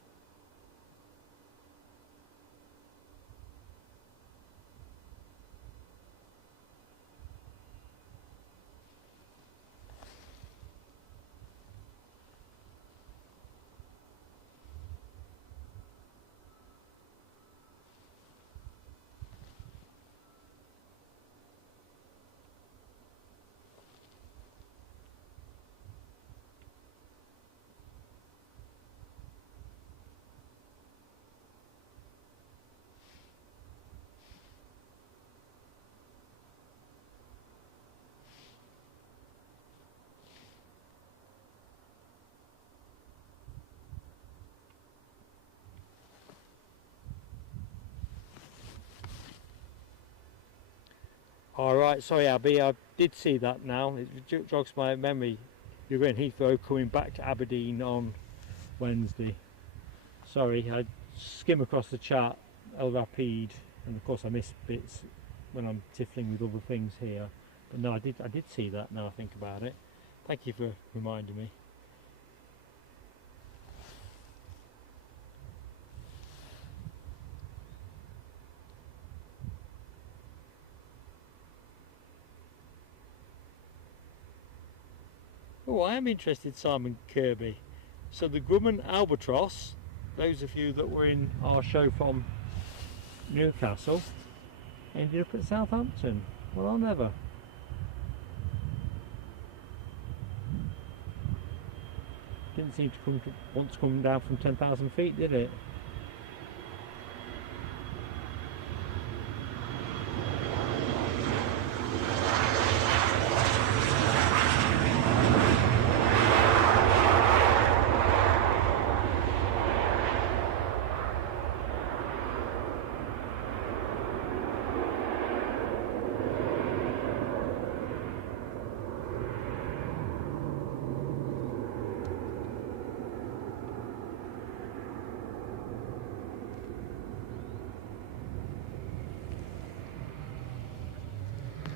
Alright, sorry Abby, I did see that now. It jogs my memory. You're in Heathrow coming back to Aberdeen on Wednesday. Sorry, I skim across the chart El Rapide, and of course I miss bits when I'm tiffling with other things here. But no, I did see that now I think about it. Thank you for reminding me. Oh, I am interested, Simon Kirby. So the Grumman Albatross, those of you that were in our show from Newcastle, ended up at Southampton. Well, I'll never. Didn't seem to want to come down from 10,000 feet, did it?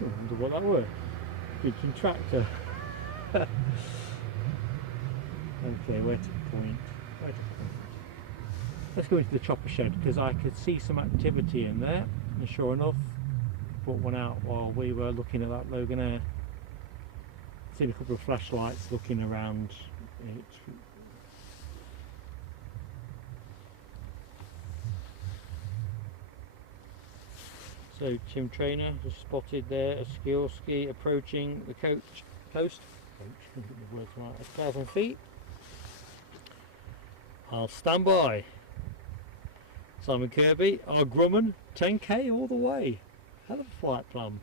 I wonder what that were. Big tractor. Okay, where to point? Let's go into the chopper shed because I could see some activity in there, and sure enough, put one out while we were looking at that Loganair. Seen a couple of flashlights looking around it. So Tim Trainer just spotted there a ski approaching the coast, I think the words right, 1,000 feet. I'll stand by. Simon Kirby, our Grumman, 10k all the way. Hell of a flight plan.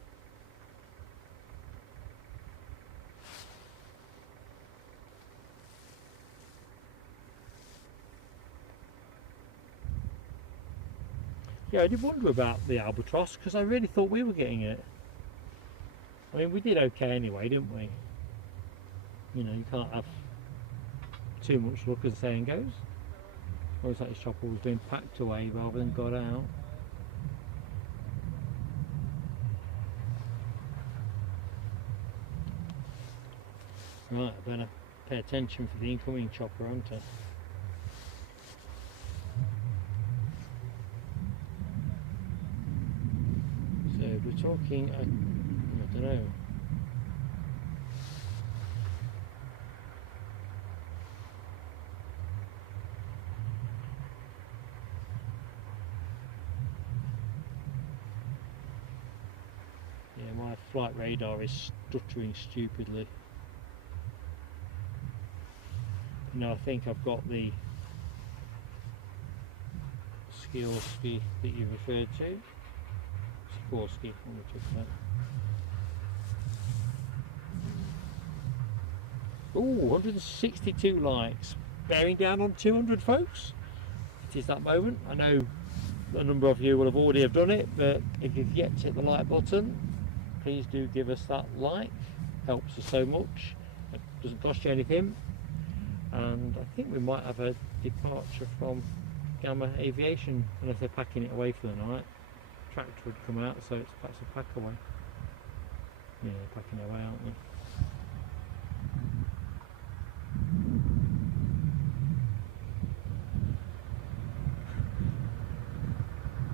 Yeah, I did wonder about the Albatross because I really thought we were getting it. I mean, we did okay anyway, didn't we? You know, you can't have too much luck as the saying goes. Always like his chopper was being packed away rather than got out. Right, I better pay attention for the incoming chopper, aren't I? So we're talking, I don't know. Yeah, my flight radar is stuttering stupidly. No, I think I've got the ski that you referred to. Sikorsky, when we took that. Ooh, 162 likes. Bearing down on 200, folks. It is that moment. I know a number of you will have already have done it, but if you've yet to hit the like button, please do give us that like. Helps us so much. It doesn't cost you anything. And I think we might have a departure from Gamma Aviation, unless they're packing it away for the night. Tractor would come out, so it's perhaps a pack away. Yeah, they're packing it away, aren't they?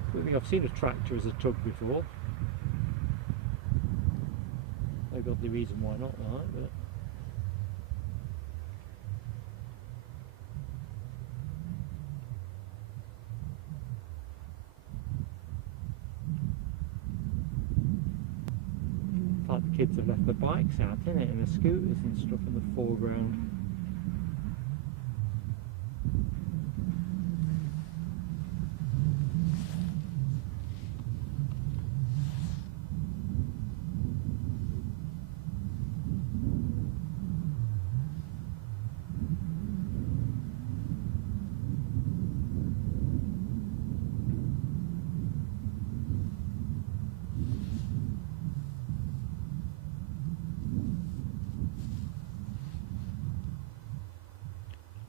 I don't think I've seen a tractor as a tug before. They've got the reason why not, right? But like the kids have left the bikes out, isn't it, and the scooters and stuff in the foreground.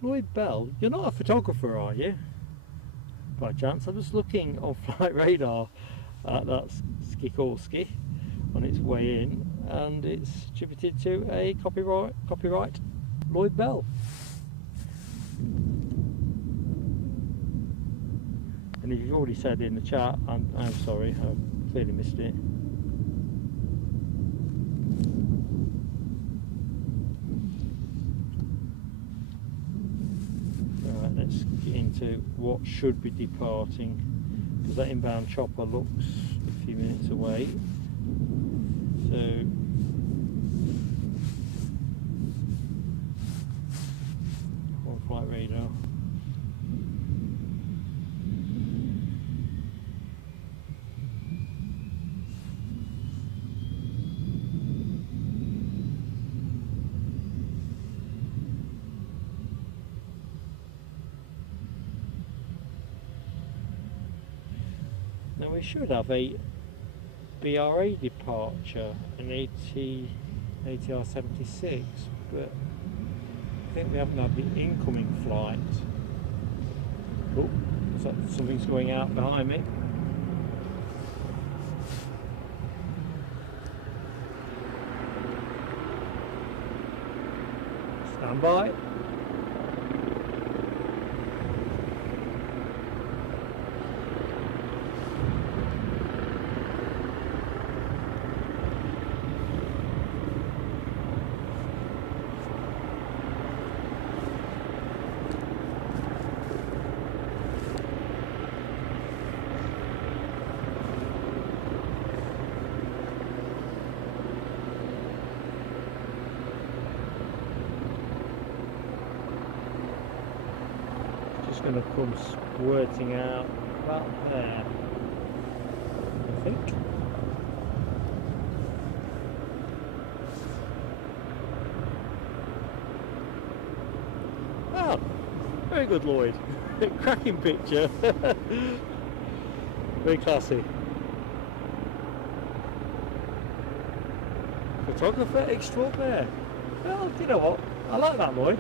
Lloyd Bell, you're not a photographer, are you? By chance, I was looking on flight radar at that Sikorsky on its way in, and it's attributed to a copyright Lloyd Bell. And if you've already said in the chat, I'm sorry, I clearly missed it. Alright, let's get into what should be departing, because that inbound chopper looks a few minutes away. So on flight radar. Now we should have a BRA departure, an ATR 76, but I think we haven't had the incoming flight. Oh, so something's going out behind me. Stand by. Going to come squirting out about there, I think. Oh, very good, Lloyd. Cracking picture. Very classy. Photographer extraordinaire. Well, you know what? I like that, Lloyd.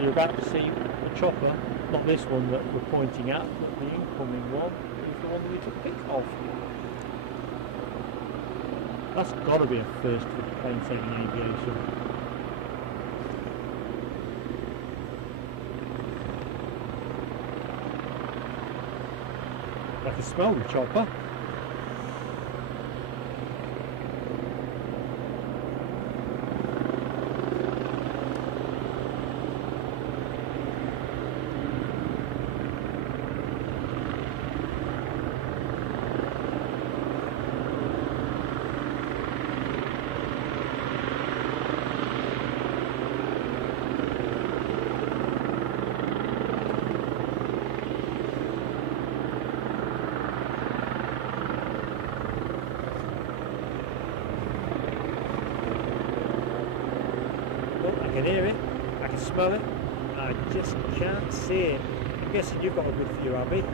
You're about to see a chopper, not this one that we're pointing at, but the incoming one is the one that we took a pic of. That's got to be a first for plane-saving aviation. I can smell the chopper. I can hear it, I can smell it, I just can't see it. I'm guessing you've got a good view, Abby.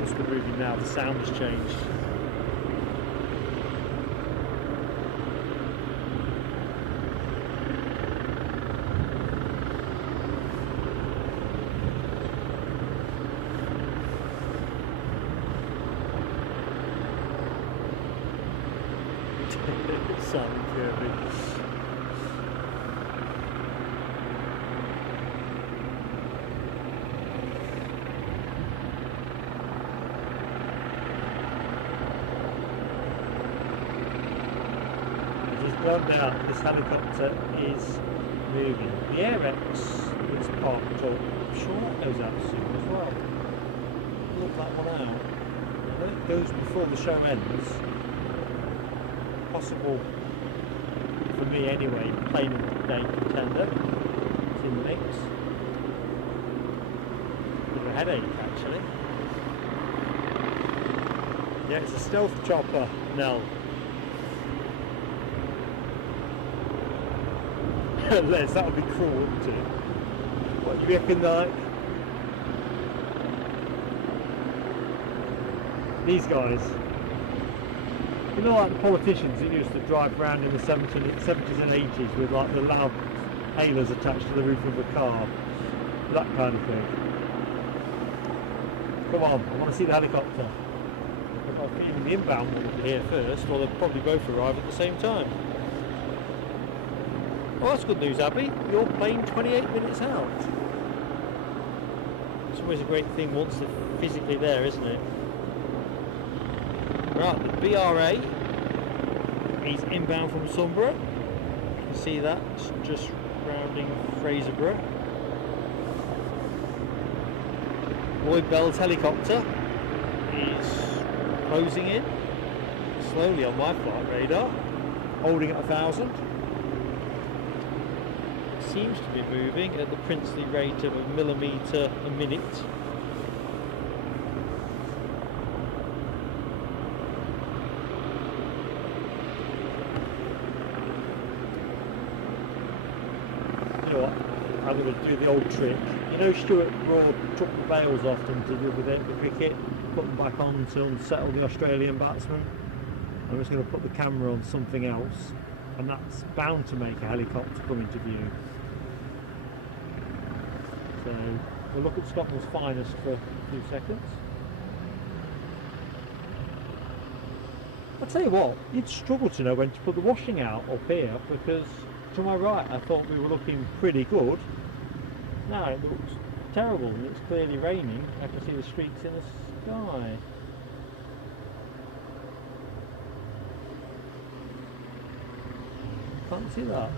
Just the moving now, the sound has changed. Simon Kirby. Just gone down, this helicopter is moving. The AirX is parked up. I'm sure that goes out soon as well. Look that one out. When it goes before the show ends, possible for me anyway, plane of the day contender. It's in the mix. Bit of a headache actually. Yeah, it's a stealth chopper, Nell. Les, that would be cruel, wouldn't it? What do you reckon, like? These guys. You know, like the politicians that used to drive around in the 70s and 80s with like the loud hailers attached to the roof of a car, that kind of thing. Come on, I want to see the helicopter. I've got a feeling the inbound will be here first, or they'll probably both arrive at the same time. Well, that's good news, Abby. You're plane 28 minutes out. It's always a great thing once they're physically there, isn't it? Right, the BRA is inbound from Sunborough. You can see that, it's just rounding Fraserburgh. Lloyd Bell's helicopter is closing in slowly on my flight radar, holding at 1,000. Seems to be moving at the princely rate of a millimetre a minute. You know what? I'm going to do the old trick. You know, Stuart Broad took the bails off them to do with the cricket, put them back on to unsettle the Australian batsman. I'm just going to put the camera on something else, and that's bound to make a helicopter come into view. So we'll look at Scotland's finest for a few seconds. I'll tell you what, you'd struggle to know when to put the washing out up here, because to my right I thought we were looking pretty good. Now it looks terrible and it's clearly raining. I can see the streaks in the sky. Can't see that.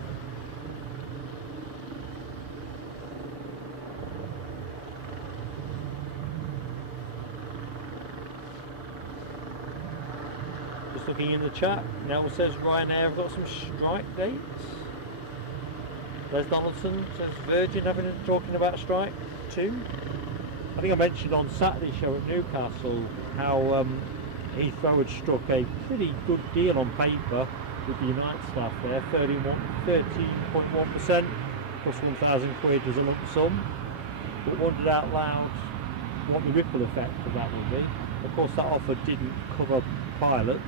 Just looking in the chat, Nell says Ryanair have got some strike dates. Les Donaldson says Virgin talking about strike too. I think I mentioned on Saturday's show at Newcastle how Heathrow had struck a pretty good deal on paper with the United staff there, 13.1% plus 1,000 quid as a lump sum, but wondered out loud what the ripple effect of that would be. Of course that offer didn't cover pilots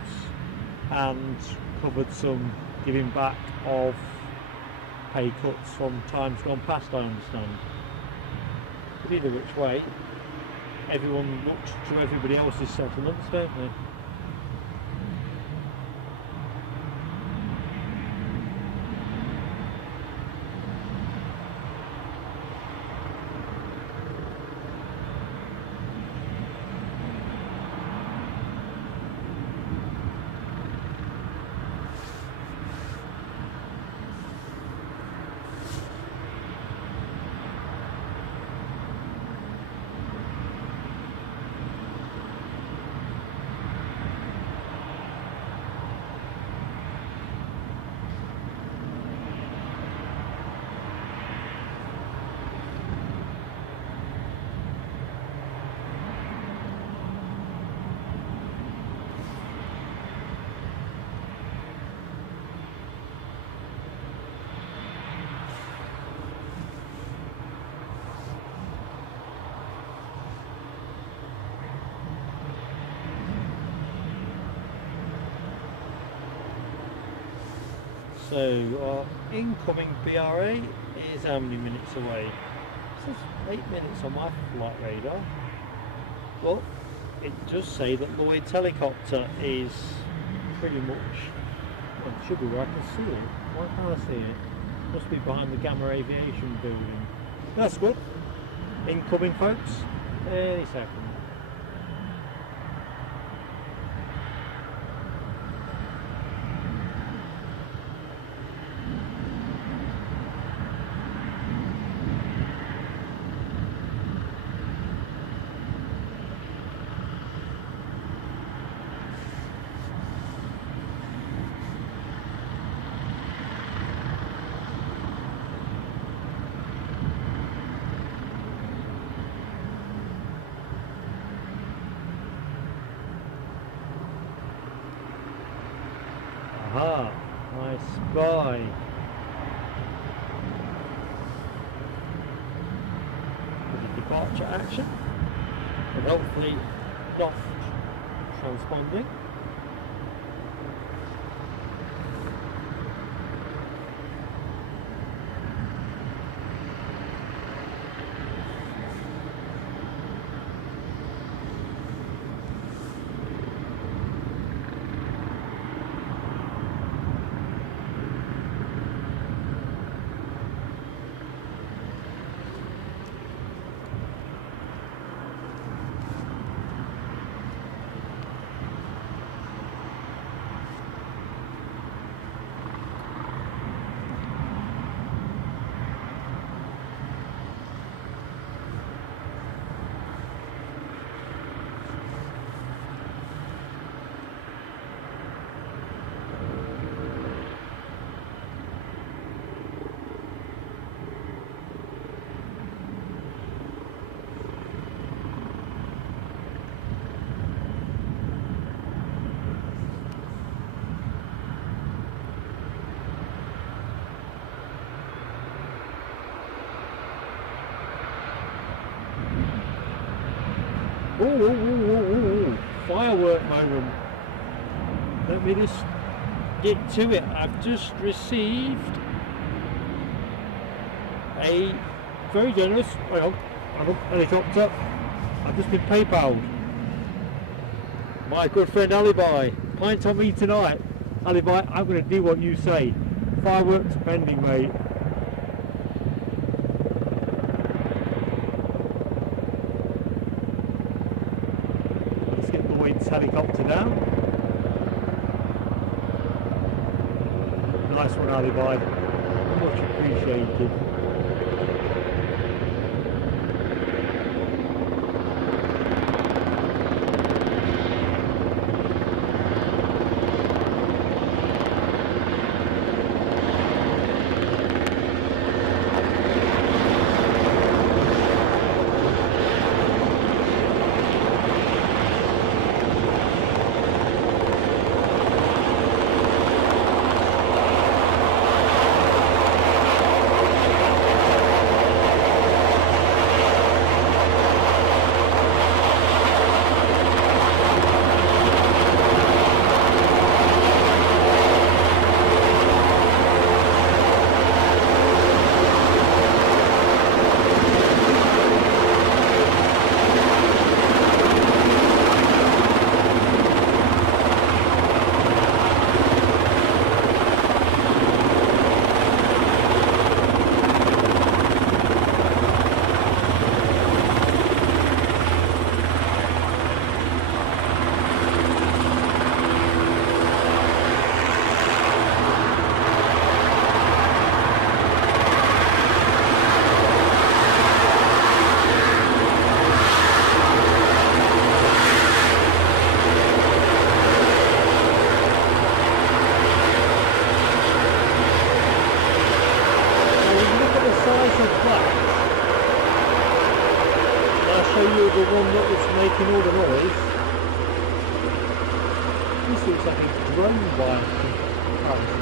and covered some giving back of pay cuts from times gone past, I understand. But either which way, everyone looked to everybody else's settlements, don't they? So our incoming BRA is how many minutes away? It says 8 minutes on my flight radar. Well, it does say that Lloyd's helicopter is pretty much, well, it should be where I can see it. Why can't I see it? Must be behind the Gamma Aviation building. That's good. Incoming, folks. Any second. Aha, I spy. Bit of departure action, but hopefully not transponding. Oh, firework moment. Let me just get to it. I've just received a very generous helicopter. I've just been PayPal'd. My good friend Alibi, pint on me tonight. Alibi, I'm going to do what you say. Fireworks pending, mate. Let's get the Wade's helicopter down. Nice one, Alibi. Much appreciated. Making all the noise. This looks like a drone by comparison.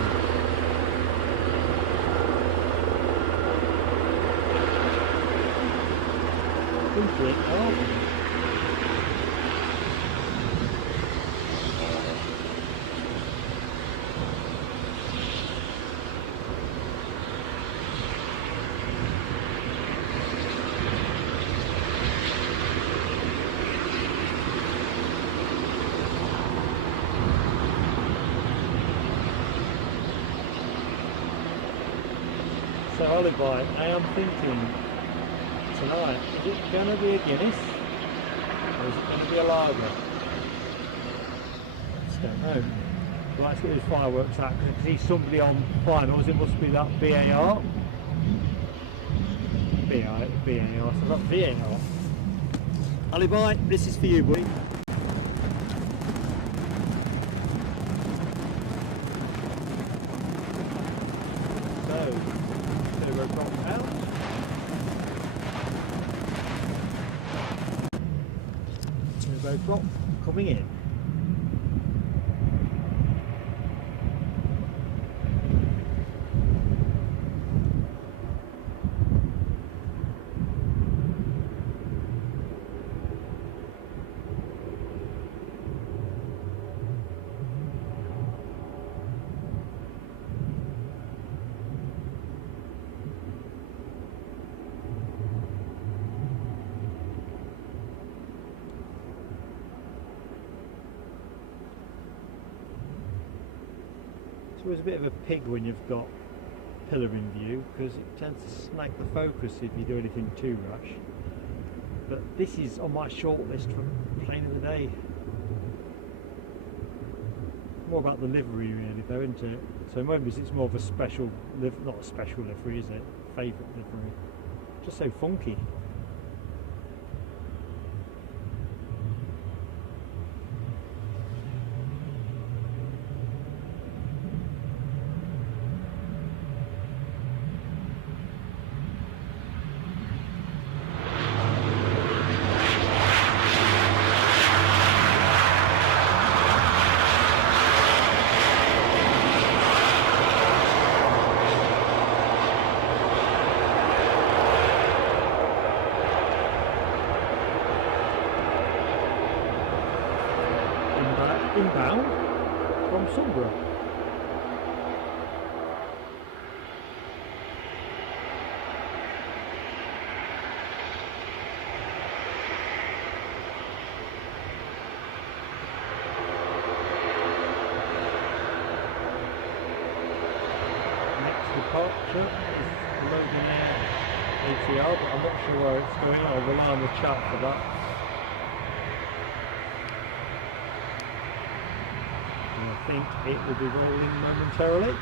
So Alibi, I am thinking tonight, is it going to be a Guinness or is it going to be a lager? I just don't know. Well, let's get these fireworks out because I can see somebody on finals. It must be that BAR. BAR, so not VAR. Alibi, this is for you, buddy. Drop coming in. It's always a bit of a pig when you've got pillar in view because it tends to snag the focus if you do anything too rash. But this is on my short list for plane of the day. More about the livery really though, isn't it? So maybe it's more of a special, not a special livery, is it? Favourite livery. Just so funky. Sunborough. Departure is Loganair ATR, but I'm not sure where it's going. I'll rely on the chat for that. And I think it will be rolling momentarily.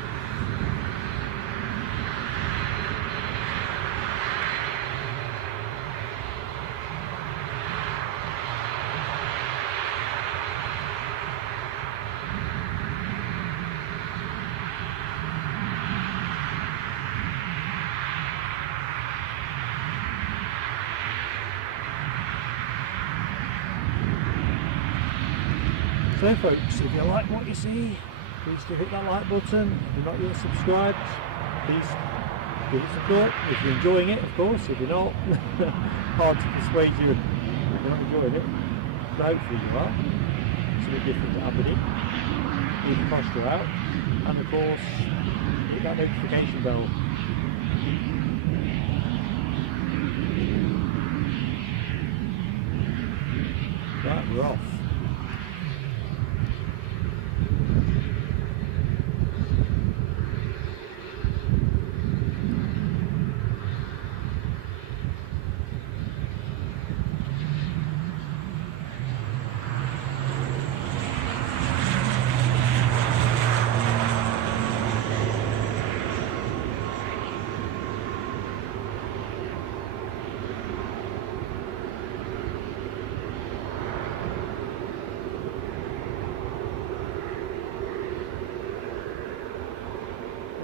So folks, if you like what you see, please do hit that like button. If you're not yet subscribed, please give it support. If you're enjoying it, of course. If you're not, hard to persuade you if you're not enjoying it. But hopefully you are. Something different to Aberdeen. Keep the posture out. And of course, hit that notification bell. Right, we're off.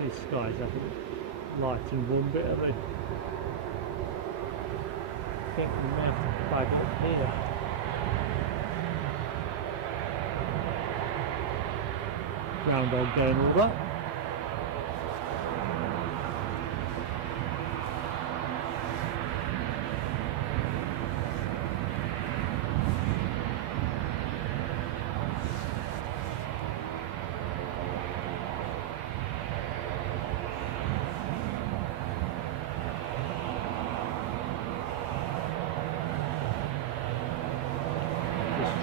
These skies haven't lightened one bit, have they? I think we may have to bag up here. Groundhog Day and all that.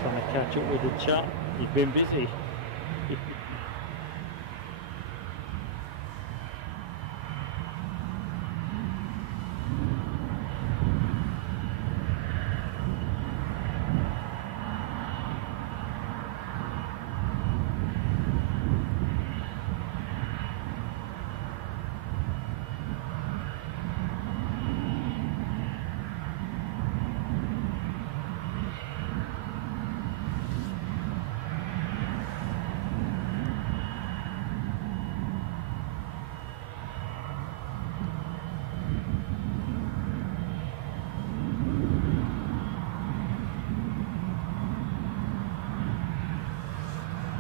Trying to catch up with the chat. You've been busy.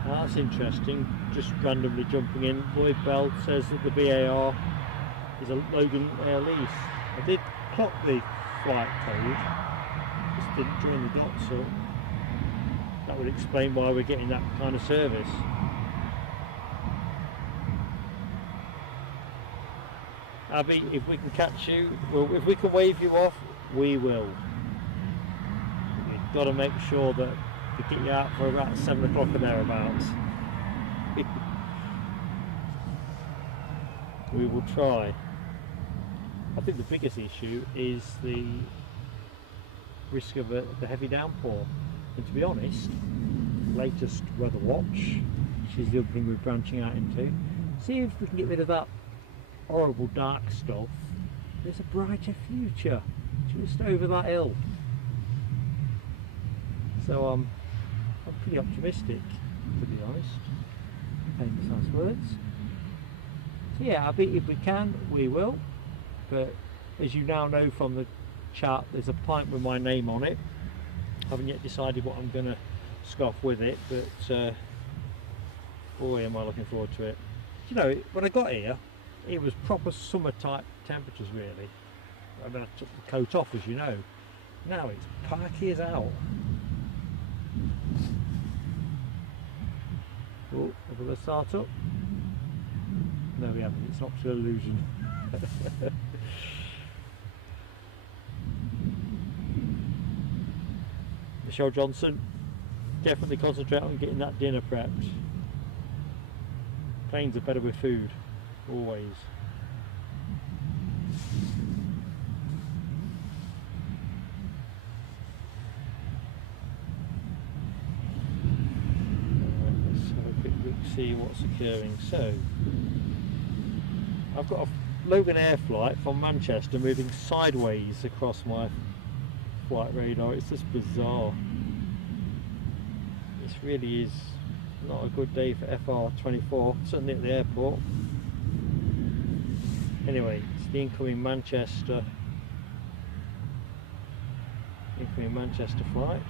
That's interesting. Just randomly jumping in. Lloyd Bell says that the BAR is a Loganair lease. I did clock the flight code, just didn't join the dots, so that would explain why we're getting that kind of service. Abby, if we can catch you, well, if we can wave you off, we will. We've got to make sure that we get you out for about 7 o'clock or thereabouts. We will try. I think the biggest issue is the risk of the heavy downpour. And to be honest, latest weather watch, which is the other thing we're branching out into, see if we can get rid of that horrible dark stuff. There's a brighter future just over that hill. So I'm pretty optimistic, to be honest. Famous last words. So yeah, if we can, we will. But as you now know from the chat, there's a pint with my name on it. I haven't yet decided what I'm going to scoff with it, but boy, am I looking forward to it. You know, when I got here, it was proper summer type temperatures really. I mean, I took the coat off, as you know. Now it's parky as hell. Oh, have we got a start up? No, we haven't. It's an optical illusion. Michelle Johnson, definitely concentrate on getting that dinner prepped. Planes are better with food, always. Let's have a quick look, see what's occurring. So, I've got a Loganair flight from Manchester moving sideways across my flight radar. It's just bizarre. This really is not a good day for FR24, certainly at the airport. Anyway, it's the incoming Manchester flight.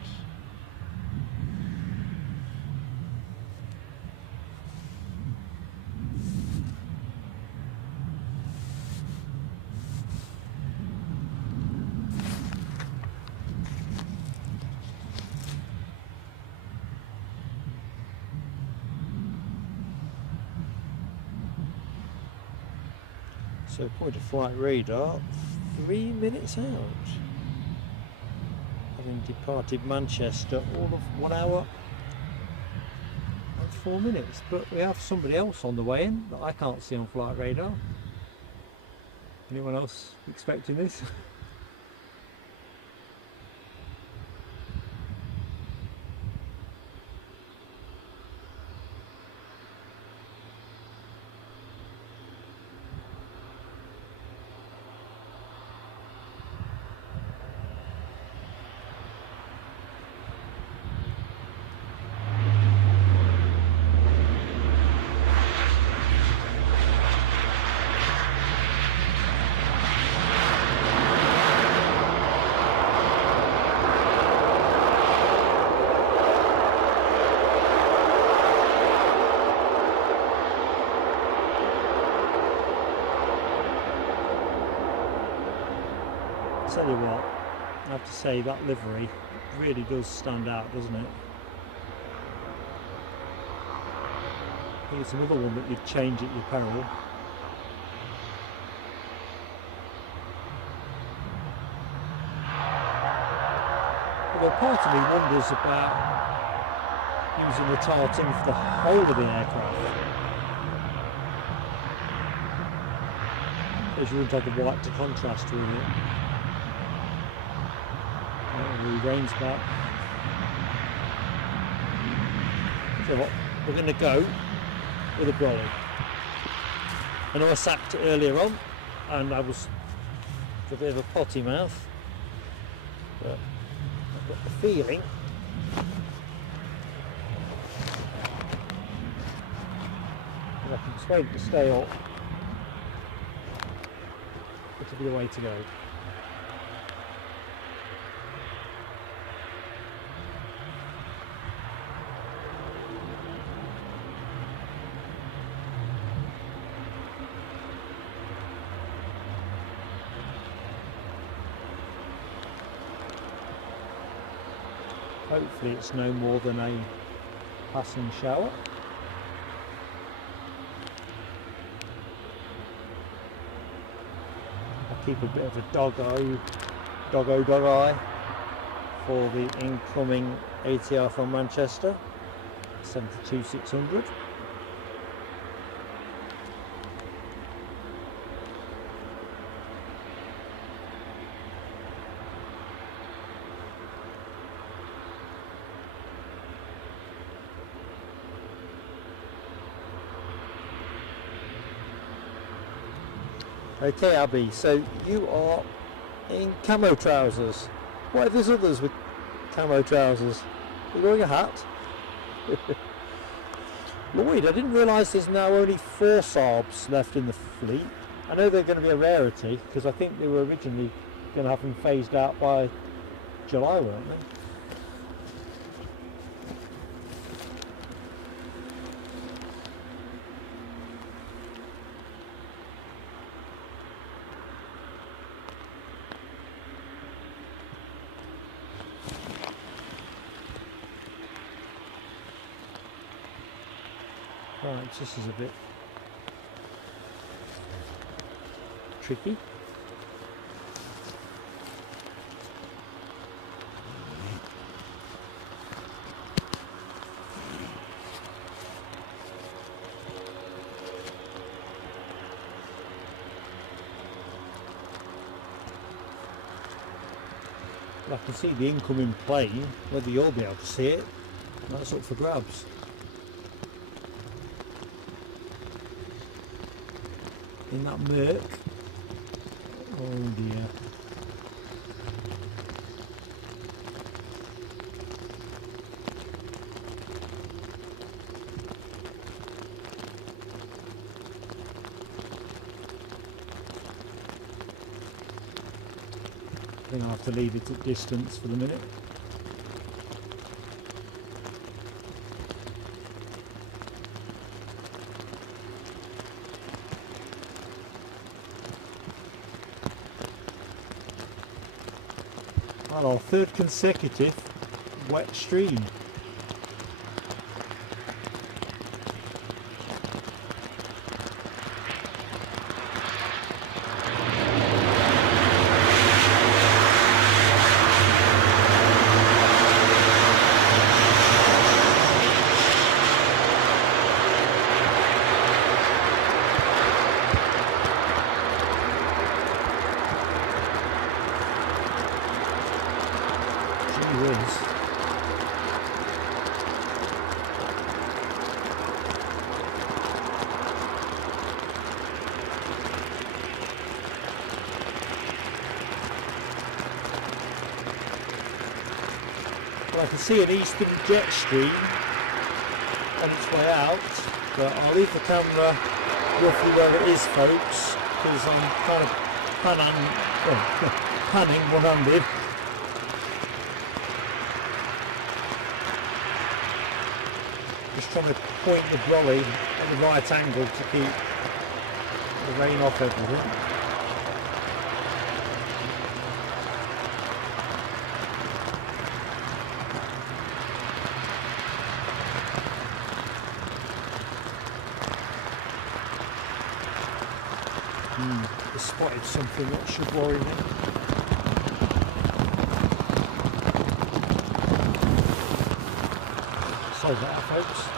So point of flight radar, 3 minutes out. Having departed Manchester all of 1 hour and 4 minutes. But we have somebody else on the way in that I can't see on flight radar. Anyone else expecting this? Tell you what, I have to say that livery really does stand out, doesn't it? I think it's another one that you'd change at your peril. Although part of me wonders about using the tartan for the whole of the aircraft. Because you wouldn't have the white to contrast with it. The rain's back. So what, we're going to go with a brolly. I know I sacked it earlier on and I was a bit of a potty mouth, but I've got the feeling if I can persuade it to stay up, it'll be the way to go. Hopefully it's no more than a passing shower. I'll keep a bit of a dog eye for the incoming ATR from Manchester, 72600. Okay, Abby, so you are in camo trousers. What if there's others with camo trousers? Are you wearing a hat? Lloyd, I didn't realise there's now only 4 Saabs left in the fleet. I know they're going to be a rarity because I think they were originally going to have them phased out by July, weren't they? Right, this is a bit tricky. I can see the incoming plane, whether you'll be able to see it, that's up for grabs. In that murk. Oh dear. I think I'll have to leave it at distance for the minute. Well, our third consecutive wet stream. Well, I can see an Eastern jet stream on its way out, but I'll leave the camera roughly where it is, folks, because I'm kind of panning one-handed. Just trying to point the brolly at the right angle to keep the rain off everything. I spotted something that should worry me. Sorry about that, folks.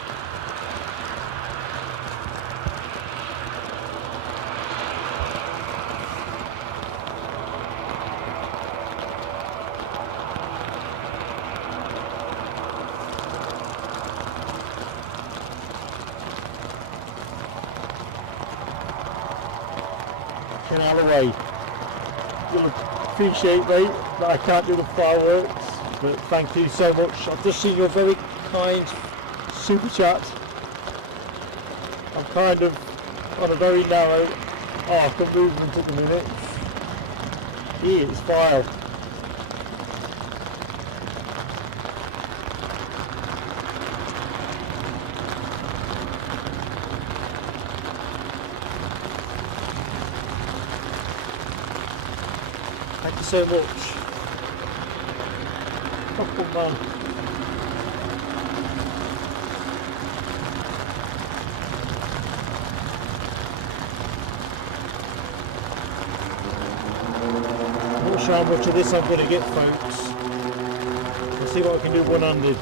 Alloway. You'll appreciate, mate, that I can't do the fireworks, but thank you so much. I've just seen your very kind super chat. I'm kind of on a very narrow arc of movement at the minute. Here's file. Thank you so much. Oh man. I'm not sure how much of this I'm going to get, folks. Let's see what I can do one-handed.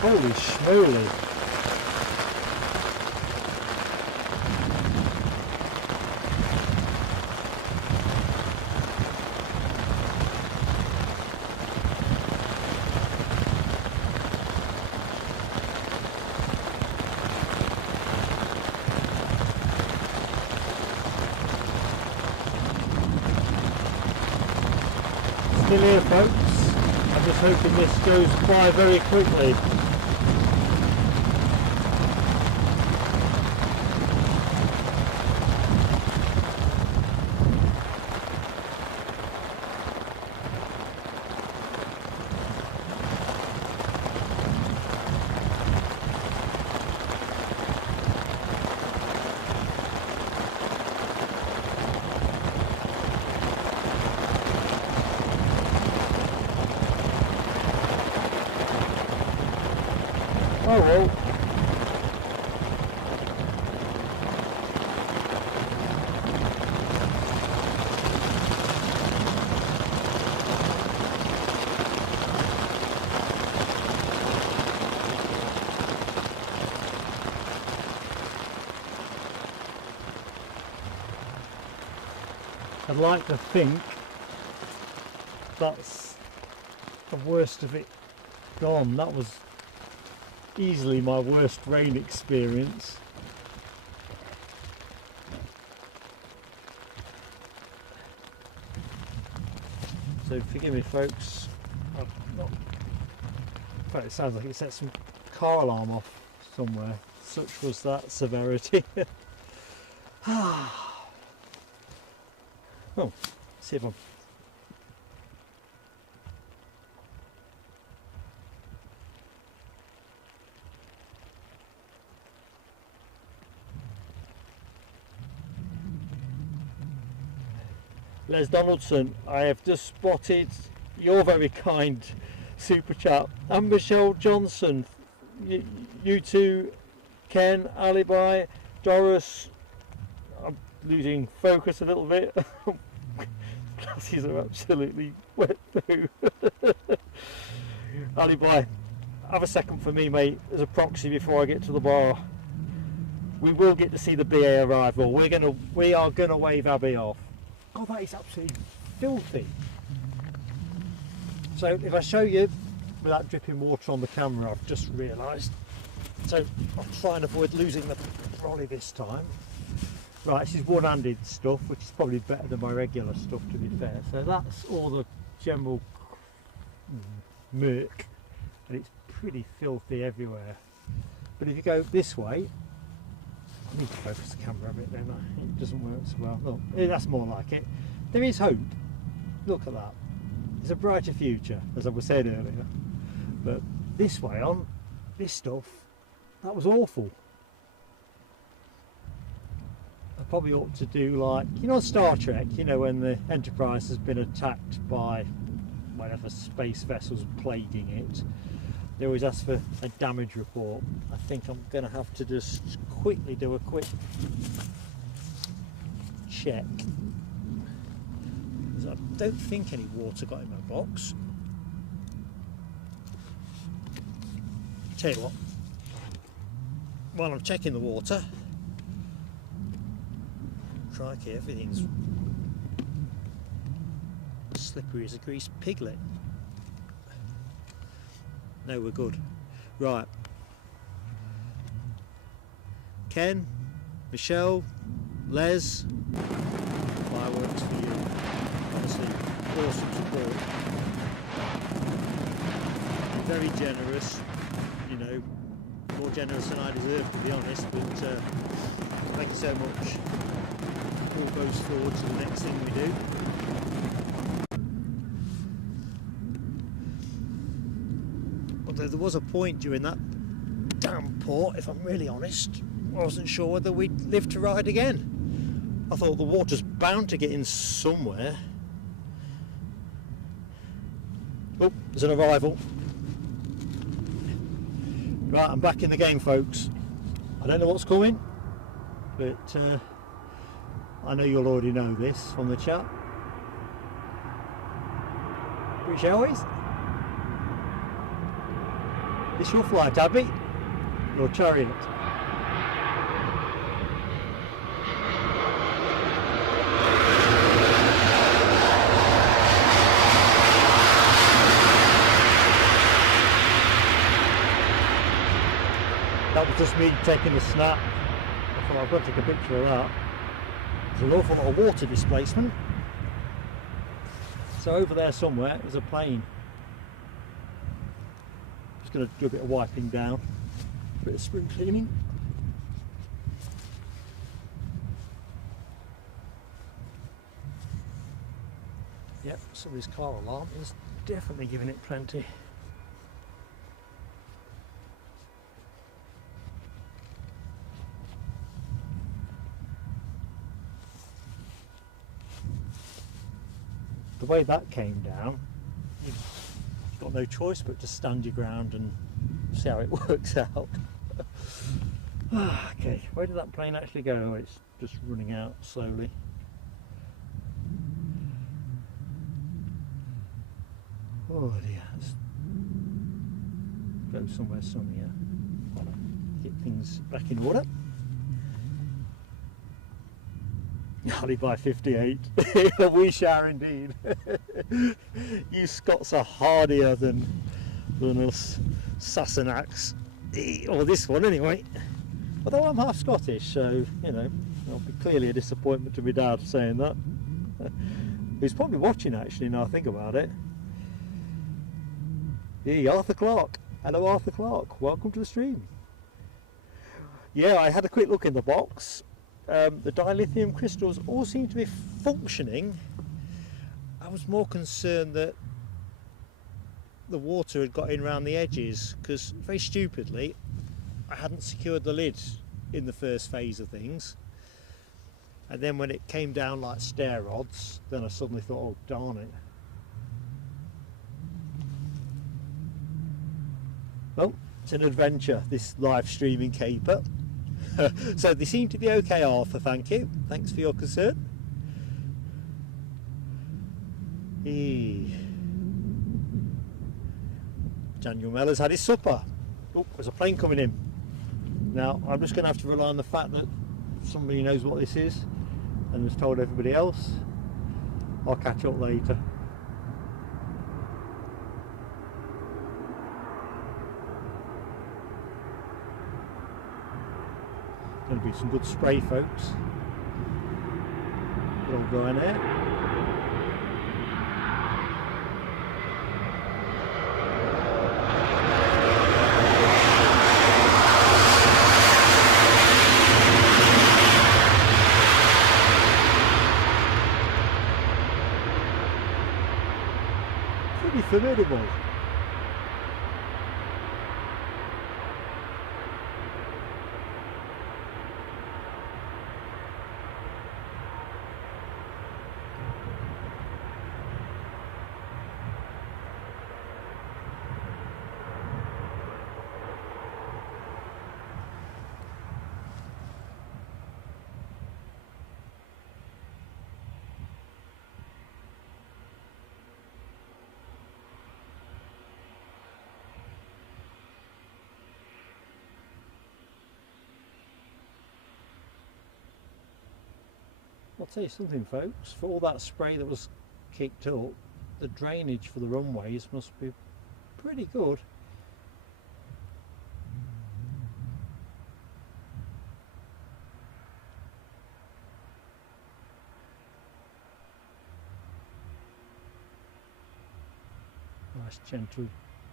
Holy schmoly. still here, folks. I'm just hoping this goes by very quickly. Oh well. I'd like to think that's the worst of it gone. That was easily my worst rain experience. So forgive me, folks. In fact, it sounds like it set some car alarm off somewhere. Such was that severity. Oh, see if I'm... Les Donaldson, I have just spotted your very kind super chat. And Michelle Johnson, you two, Ken, Alibi, Doris. I'm losing focus a little bit. Glasses are absolutely wet through. Alibi, have a second for me, mate, as a proxy before I get to the bar. We will get to see the BA arrival. We are gonna wave Abby off. God, that is absolutely filthy. So if I show you without dripping water on the camera, I've just realised. So I'll try and avoid losing the trolley this time. Right, this is one-handed stuff, which is probably better than my regular stuff, to be fair. So that's all the general murk, and it's pretty filthy everywhere. But if you go this way, I need to focus the camera a bit, don't I? It doesn't work so well. Look, that's more like it. There is hope. Look at that. It's a brighter future, as I was saying earlier. But this way on, this stuff, that was awful. I probably ought to do like, you know, Star Trek, you know, when the Enterprise has been attacked by whatever space vessels plaguing it. They always ask for a damage report. I think I'm going to have to just quickly do a quick check. I don't think any water got in my box. Tell you what, while I'm checking the water, crikey, everything's slippery as a greased piglet. No, we're good. Right. Ken, Michelle, Les, fireworks for you. Honestly, awesome support. Very generous, you know, more generous than I deserve, to be honest, but thank you so much. All goes forward to the next thing we do. Although there was a point during that damn port, if I'm really honest, I wasn't sure whether we'd live to ride again. I thought the water's bound to get in somewhere. Oh, there's an arrival. Right, I'm back in the game, folks. I don't know what's coming, but I know you'll already know this from the chat. British Airways? This your flight, Abby? Your chariot? That was just me taking a snap. I thought I've got to take a picture of that. There's an awful lot of water displacement. So over there somewhere is a plane. Just going to do a bit of wiping down, a bit of spring cleaning. Yep, somebody's car alarm is definitely giving it plenty. The way that came down, you've got no choice but to stand your ground and see how it works out. Okay, where did that plane actually go? It's just running out slowly. Oh dear, let's go somewhere sunnier. Get things back in order. Only by 58. We shall indeed. You Scots are hardier than us Sassenachs. Or this one anyway. Although I'm half Scottish, so you know, it'll be clearly a disappointment to my dad saying that. He's probably watching actually now I think about it. Hey, Arthur Clark. Hello Arthur Clark, welcome to the stream. Yeah, I had a quick look in the box. The dilithium crystals all seem to be functioning. I was more concerned that the water had got in around the edges, because very stupidly I hadn't secured the lid in the first phase of things, and then when it came down like stair rods, then I suddenly thought, oh darn it. Well, it's an adventure, this live streaming caper. So they seem to be okay, Arthur, thank you. Thanks for your concern. Daniel Mellor's had his supper. Oh, there's a plane coming in. Now, I'm just going to have to rely on the fact that somebody knows what this is and has told everybody else. I'll catch up later. Going to be some good spray, folks. Good old Loganair. Pretty formidable. I'll tell you something, folks, for all that spray that was kicked up, the drainage for the runways must be pretty good. Nice gentle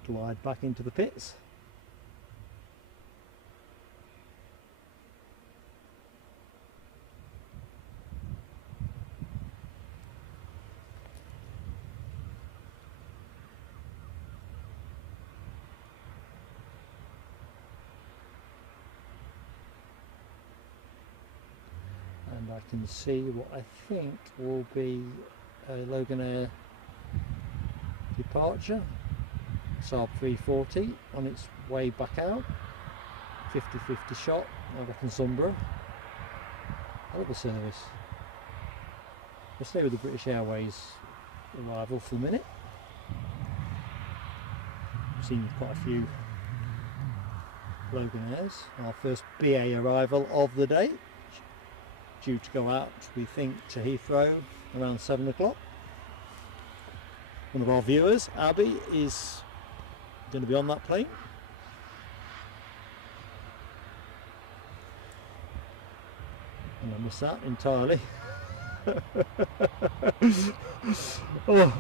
glide back into the pits. And I can see what I think will be a Loganair departure, Saab 340 on its way back out, 50-50 shot, I reckon Sunborough. Hell of a service. We'll stay with the British Airways arrival for a minute. I've seen quite a few Loganairs. Our first BA arrival of the day, due to go out, we think, to Heathrow around 7 o'clock. One of our viewers, Abby, is going to be on that plane. And I missed that entirely. Oh.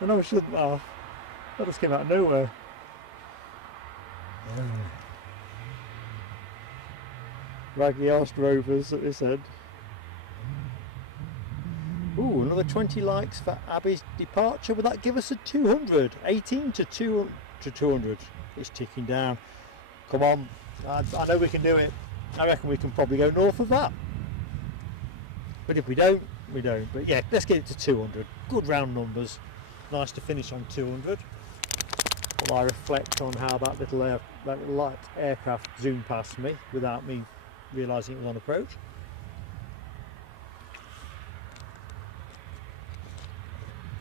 I know I shouldn't laugh. That just came out of nowhere. Raggy-arsed rovers at this end. Ooh, another 20 likes for Abby's departure. Would that give us a 200? 18 to 200. It's ticking down. Come on. I know we can do it. I reckon we can probably go north of that. But if we don't, we don't. But yeah, let's get it to 200. Good round numbers. Nice to finish on 200. While I reflect on how that little light aircraft zoomed past me without me realising it was on approach.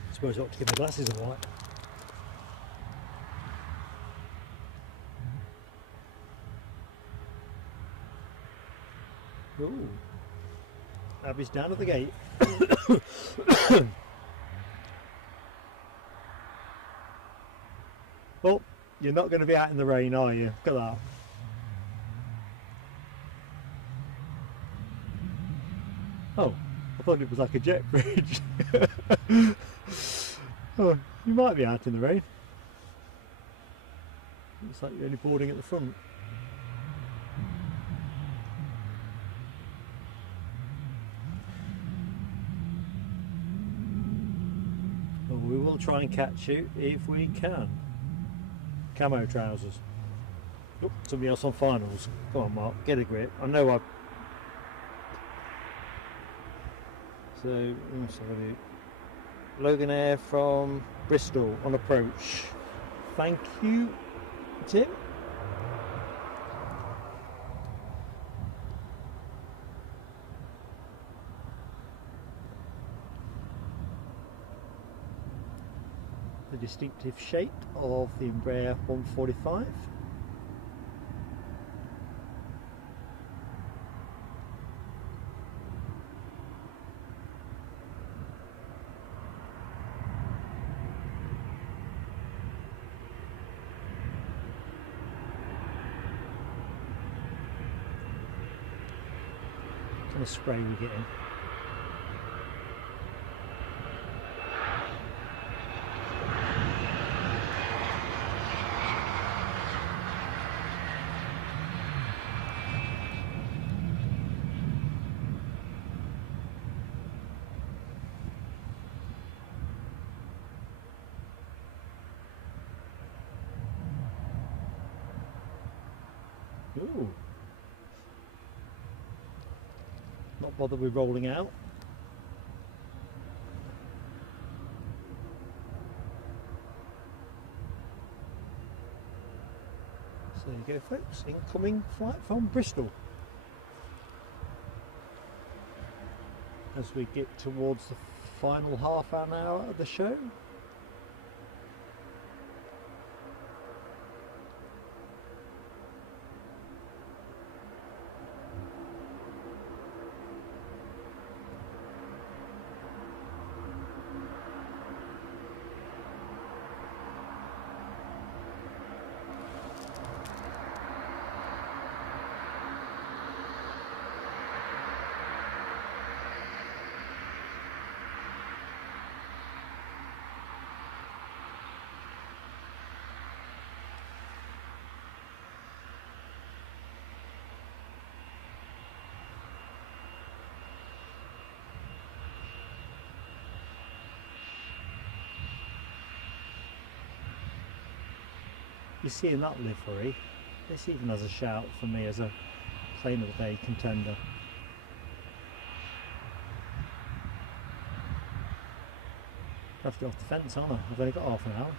I suppose I ought to give my glasses a wipe. Ooh. Abby's down at the gate. Well, you're not going to be out in the rain, are you? Look at that. Oh, I thought it was like a jet bridge. Oh, you might be out in the rain. Looks like you're only boarding at the front. Well, we will try and catch you if we can. Camo trousers. Oh, somebody else on finals. Come on, Mark, get a grip. I know I've... So, let's have a look. Loganair from Bristol on approach. Thank you, Tim. The distinctive shape of the Embraer 145. What kind of spray we getting? Ooh. Not bothered with rolling out. So there you go, folks. Incoming flight from Bristol. As we get towards the final half an hour of the show. You see in that livery, this even has a shout for me as a plane of the day contender. I have to get off the fence, aren't I? I've only got half an hour.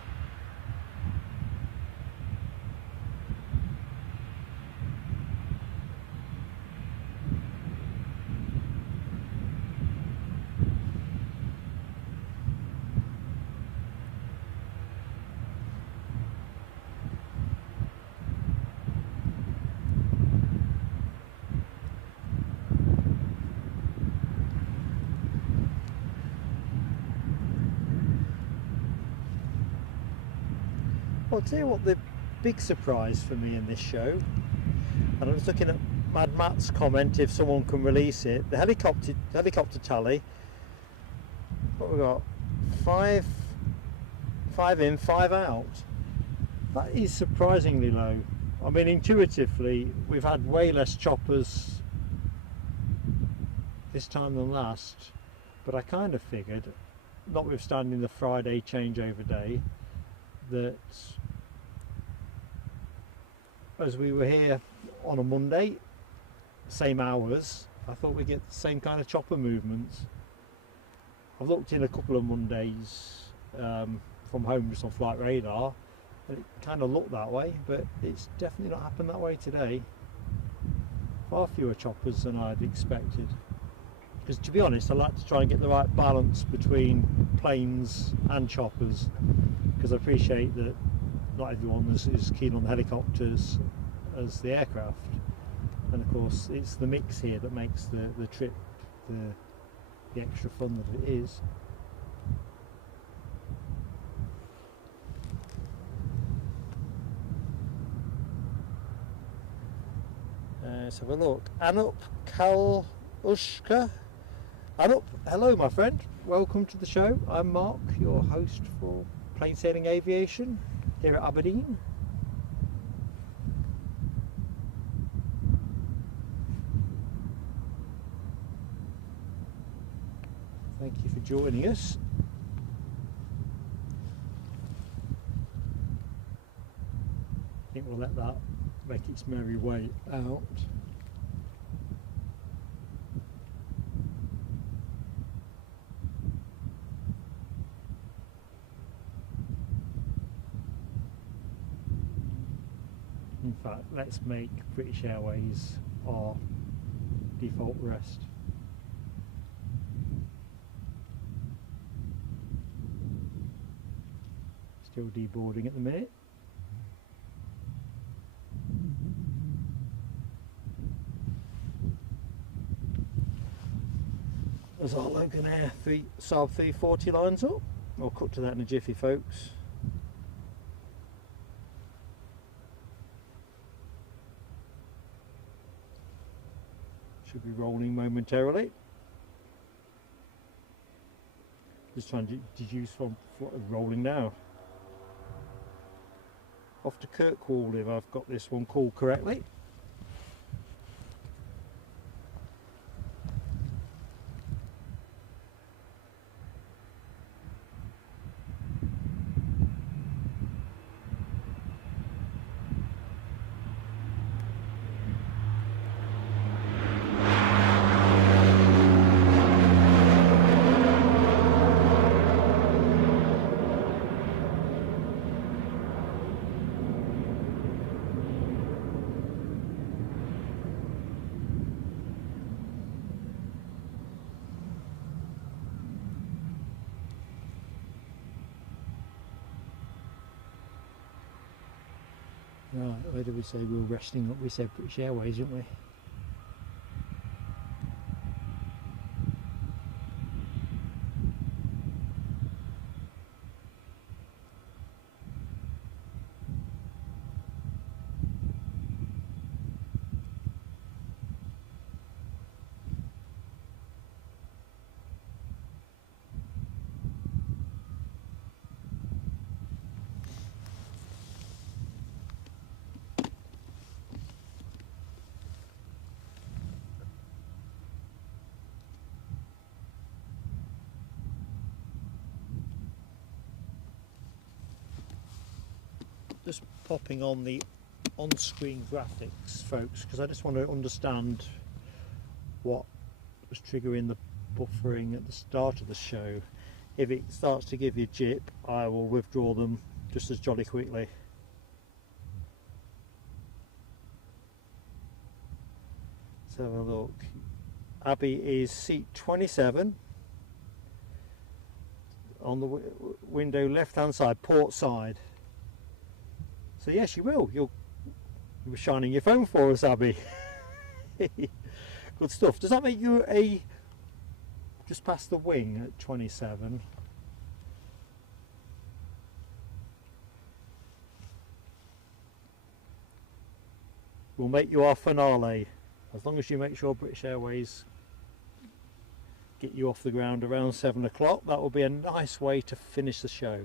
Well, I'll tell you what the big surprise for me in this show, and I was looking at Mad Matt's comment, if someone can release it. The helicopter tally. What we got? Five in, 5 out. That is surprisingly low. I mean, intuitively, we've had way less choppers this time than last, but I kind of figured, notwithstanding the Friday changeover day, that as we were here on a Monday, same hours, I thought we'd get the same kind of chopper movements. I've looked in a couple of Mondays from home just on flight radar, and it kind of looked that way, but it's definitely not happened that way today. Far fewer choppers than I'd expected. Because to be honest, I like to try and get the right balance between planes and choppers, because I appreciate that not everyone is keen on the helicopters as the aircraft, and of course it's the mix here that makes the trip the extra fun that it is. Let's have a look. Anup Kalushka. Anup, hello my friend, welcome to the show. I'm Mark, your host for Plain Sailing Aviation here at Aberdeen. Thank you for joining us. I think we'll let that make its merry way out. In fact, let's make British Airways our default rest. Still deboarding at the minute. As our Loganair Saab 340 lines up. I'll cut to that in a jiffy, folks. Should be rolling momentarily. Just trying to deduce from what is rolling now. Off to Kirkwall if I've got this one called correctly. Right, where did we say we were resting up? We said British Airways, didn't we? Just popping on the on-screen graphics, folks, because I just want to understand what was triggering the buffering at the start of the show. If it starts to give you jip, I will withdraw them just as jolly quickly. Let's have a look. Abby is seat 27 on the window left hand side, port side. So yes, you will. You'll be shining your phone for us, Abby. Good stuff. Does that make you a just past the wing at 27? We'll make you our finale. As long as you make sure British Airways get you off the ground around 7 o'clock, that will be a nice way to finish the show.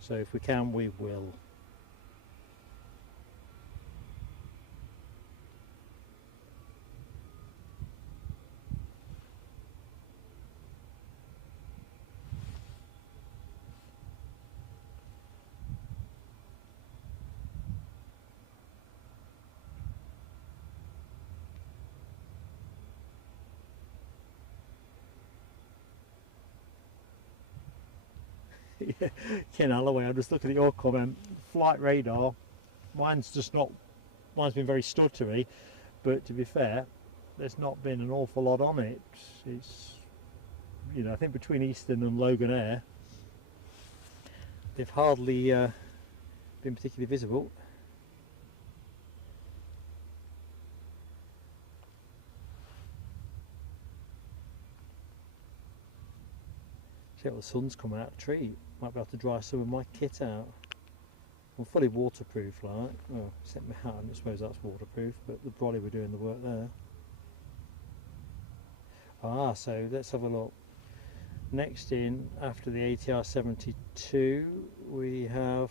So if we can, we will. Yeah, Ken Alloway, I'm just looking at your comment. Flight radar, mine's been very stuttery, but to be fair, there's not been an awful lot on it. It's, you know, I think between Eastern and Loganair, they've hardly been particularly visible. See how the sun's come out of the tree. Might be able to dry some of my kit out. I'm fully waterproof, like. Well, except my hat, I suppose that's waterproof, but the brolly were doing the work there. Ah, so let's have a look. Next in, after the ATR 72, we have,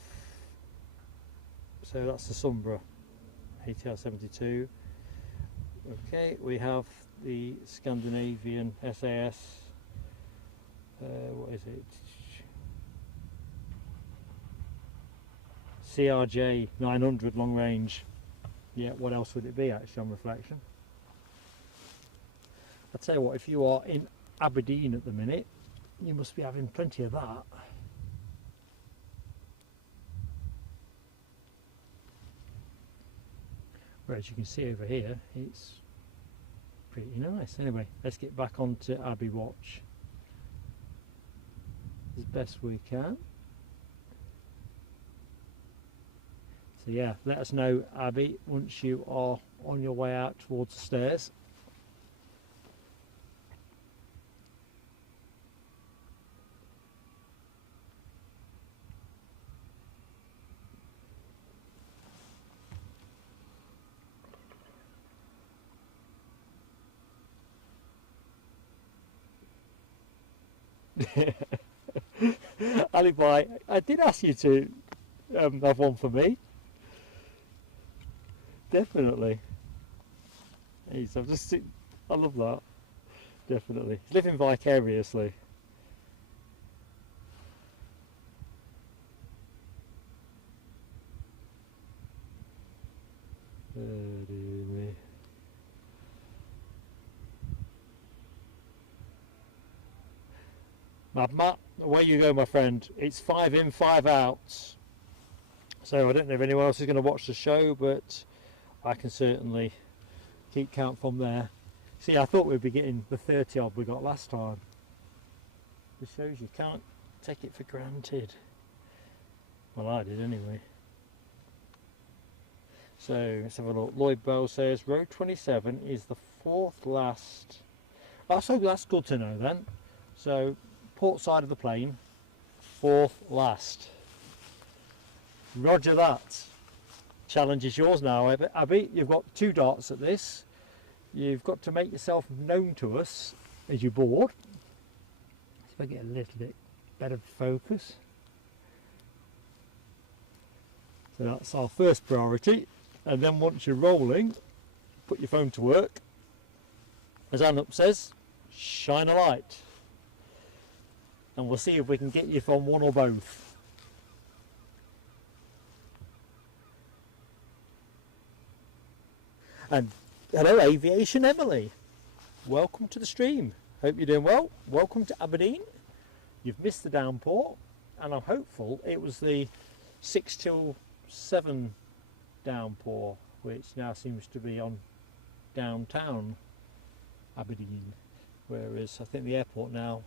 so that's the Sombra, ATR 72. Okay, we have the Scandinavian SAS. What is it? CRJ 900 long range. Yeah, what else would it be actually on reflection? I'll tell you what, if you are in Aberdeen at the minute, you must be having plenty of that. Whereas you can see over here, it's pretty nice. Anyway, let's get back onto Abbey Watch as best we can. So yeah, let us know, Abby, once you are on your way out towards the stairs. Alibi, I did ask you to have one for me. Definitely. I love that. Definitely. Living vicariously. Oh, dear me. Matt, away you go, my friend. It's 5 in, 5 out. So I don't know if anyone else is going to watch the show, but I can certainly keep count from there. See, I thought we'd be getting the 30 odd we got last time. It shows you can't take it for granted. Well, I did anyway. So let's have a look. Lloyd Bell says row 27 is the 4th last. Oh, so that's good to know then. So port side of the plane, 4th last. Roger that. Challenge is yours now, Abby. You've got 2 darts at this. You've got to make yourself known to us as you board. See if I get a little bit better focus. So that's our first priority. And then once you're rolling, put your phone to work. As Anup says, shine a light. And we'll see if we can get you from one or both. And hello Aviation Emily, welcome to the stream. Hope you're doing well. Welcome to Aberdeen. You've missed the downpour and I'm hopeful it was the 6 till 7 downpour which now seems to be on downtown Aberdeen, whereas I think the airport now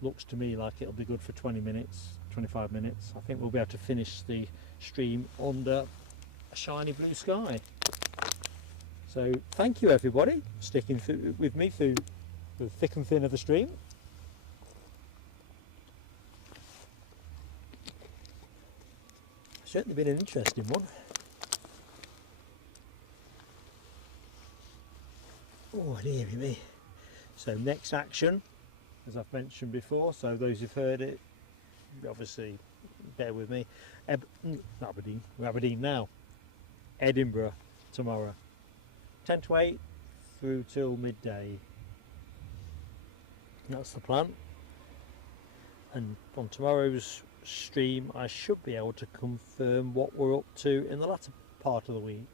looks to me like it'll be good for 20 minutes, 25 minutes. I think we'll be able to finish the stream under a shiny blue sky. So thank you everybody sticking with me through the thick and thin of the stream. Certainly been an interesting one. Oh dear me. So next action, as I've mentioned before, so those who've heard it, obviously bear with me. Aberdeen, we're Aberdeen now. Edinburgh tomorrow, 10 to 8 through till midday. That's the plan. And on tomorrow's stream I should be able to confirm what we're up to in the latter part of the week.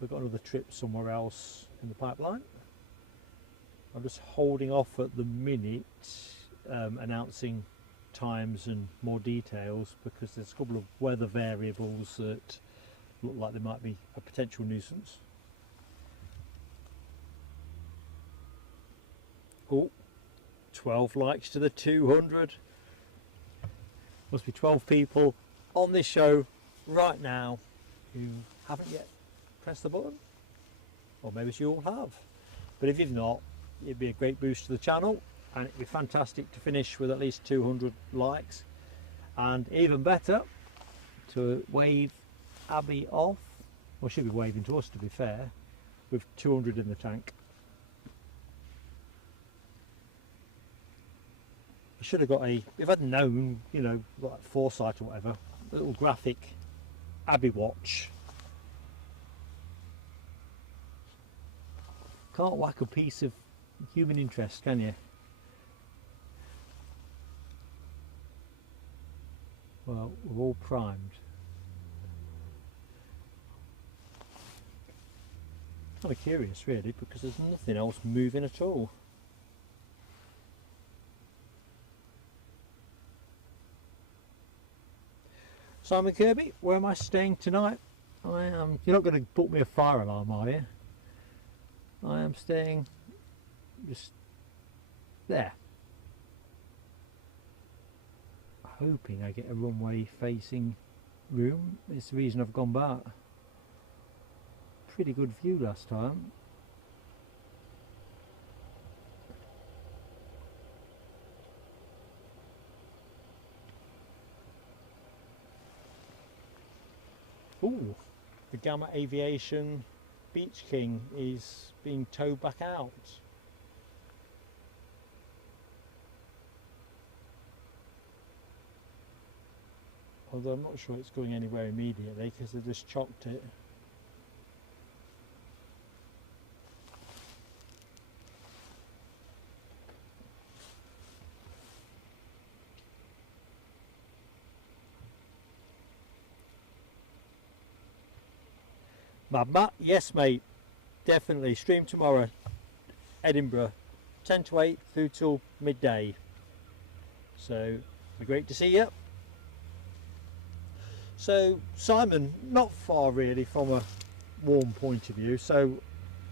We've got another trip somewhere else in the pipeline. I'm just holding off at the minute announcing times and more details because there's a couple of weather variables that look like they might be a potential nuisance. Oh, 12 likes to the 200. Must be 12 people on this show right now who haven't yet pressed the button, or maybe you all have, but if you've not, it'd be a great boost to the channel and it'd be fantastic to finish with at least 200 likes, and even better to wave Abby off, well, she'll be waving to us to be fair, with 200 in the tank. I should have got if I'd known, you know, like foresight or whatever, a little graphic Abby watch. Can't whack a piece of human interest, can you? Well, we're all primed. Kind of curious really, because there's nothing else moving at all. Simon Kirby, where am I staying tonight? You're not going to put me a fire alarm, are you? I am staying just there. Hoping I get a runway facing room. It's the reason I've gone back. Pretty good view last time. Ooh, the Gamma Aviation Beach King is being towed back out. Although I'm not sure it's going anywhere immediately because they just chocked it. Mad Matt, yes mate, definitely. Stream tomorrow, Edinburgh, 10 to 8 through till midday. So, it'll be great to see you. So, Simon, not far really from a warm point of view. So,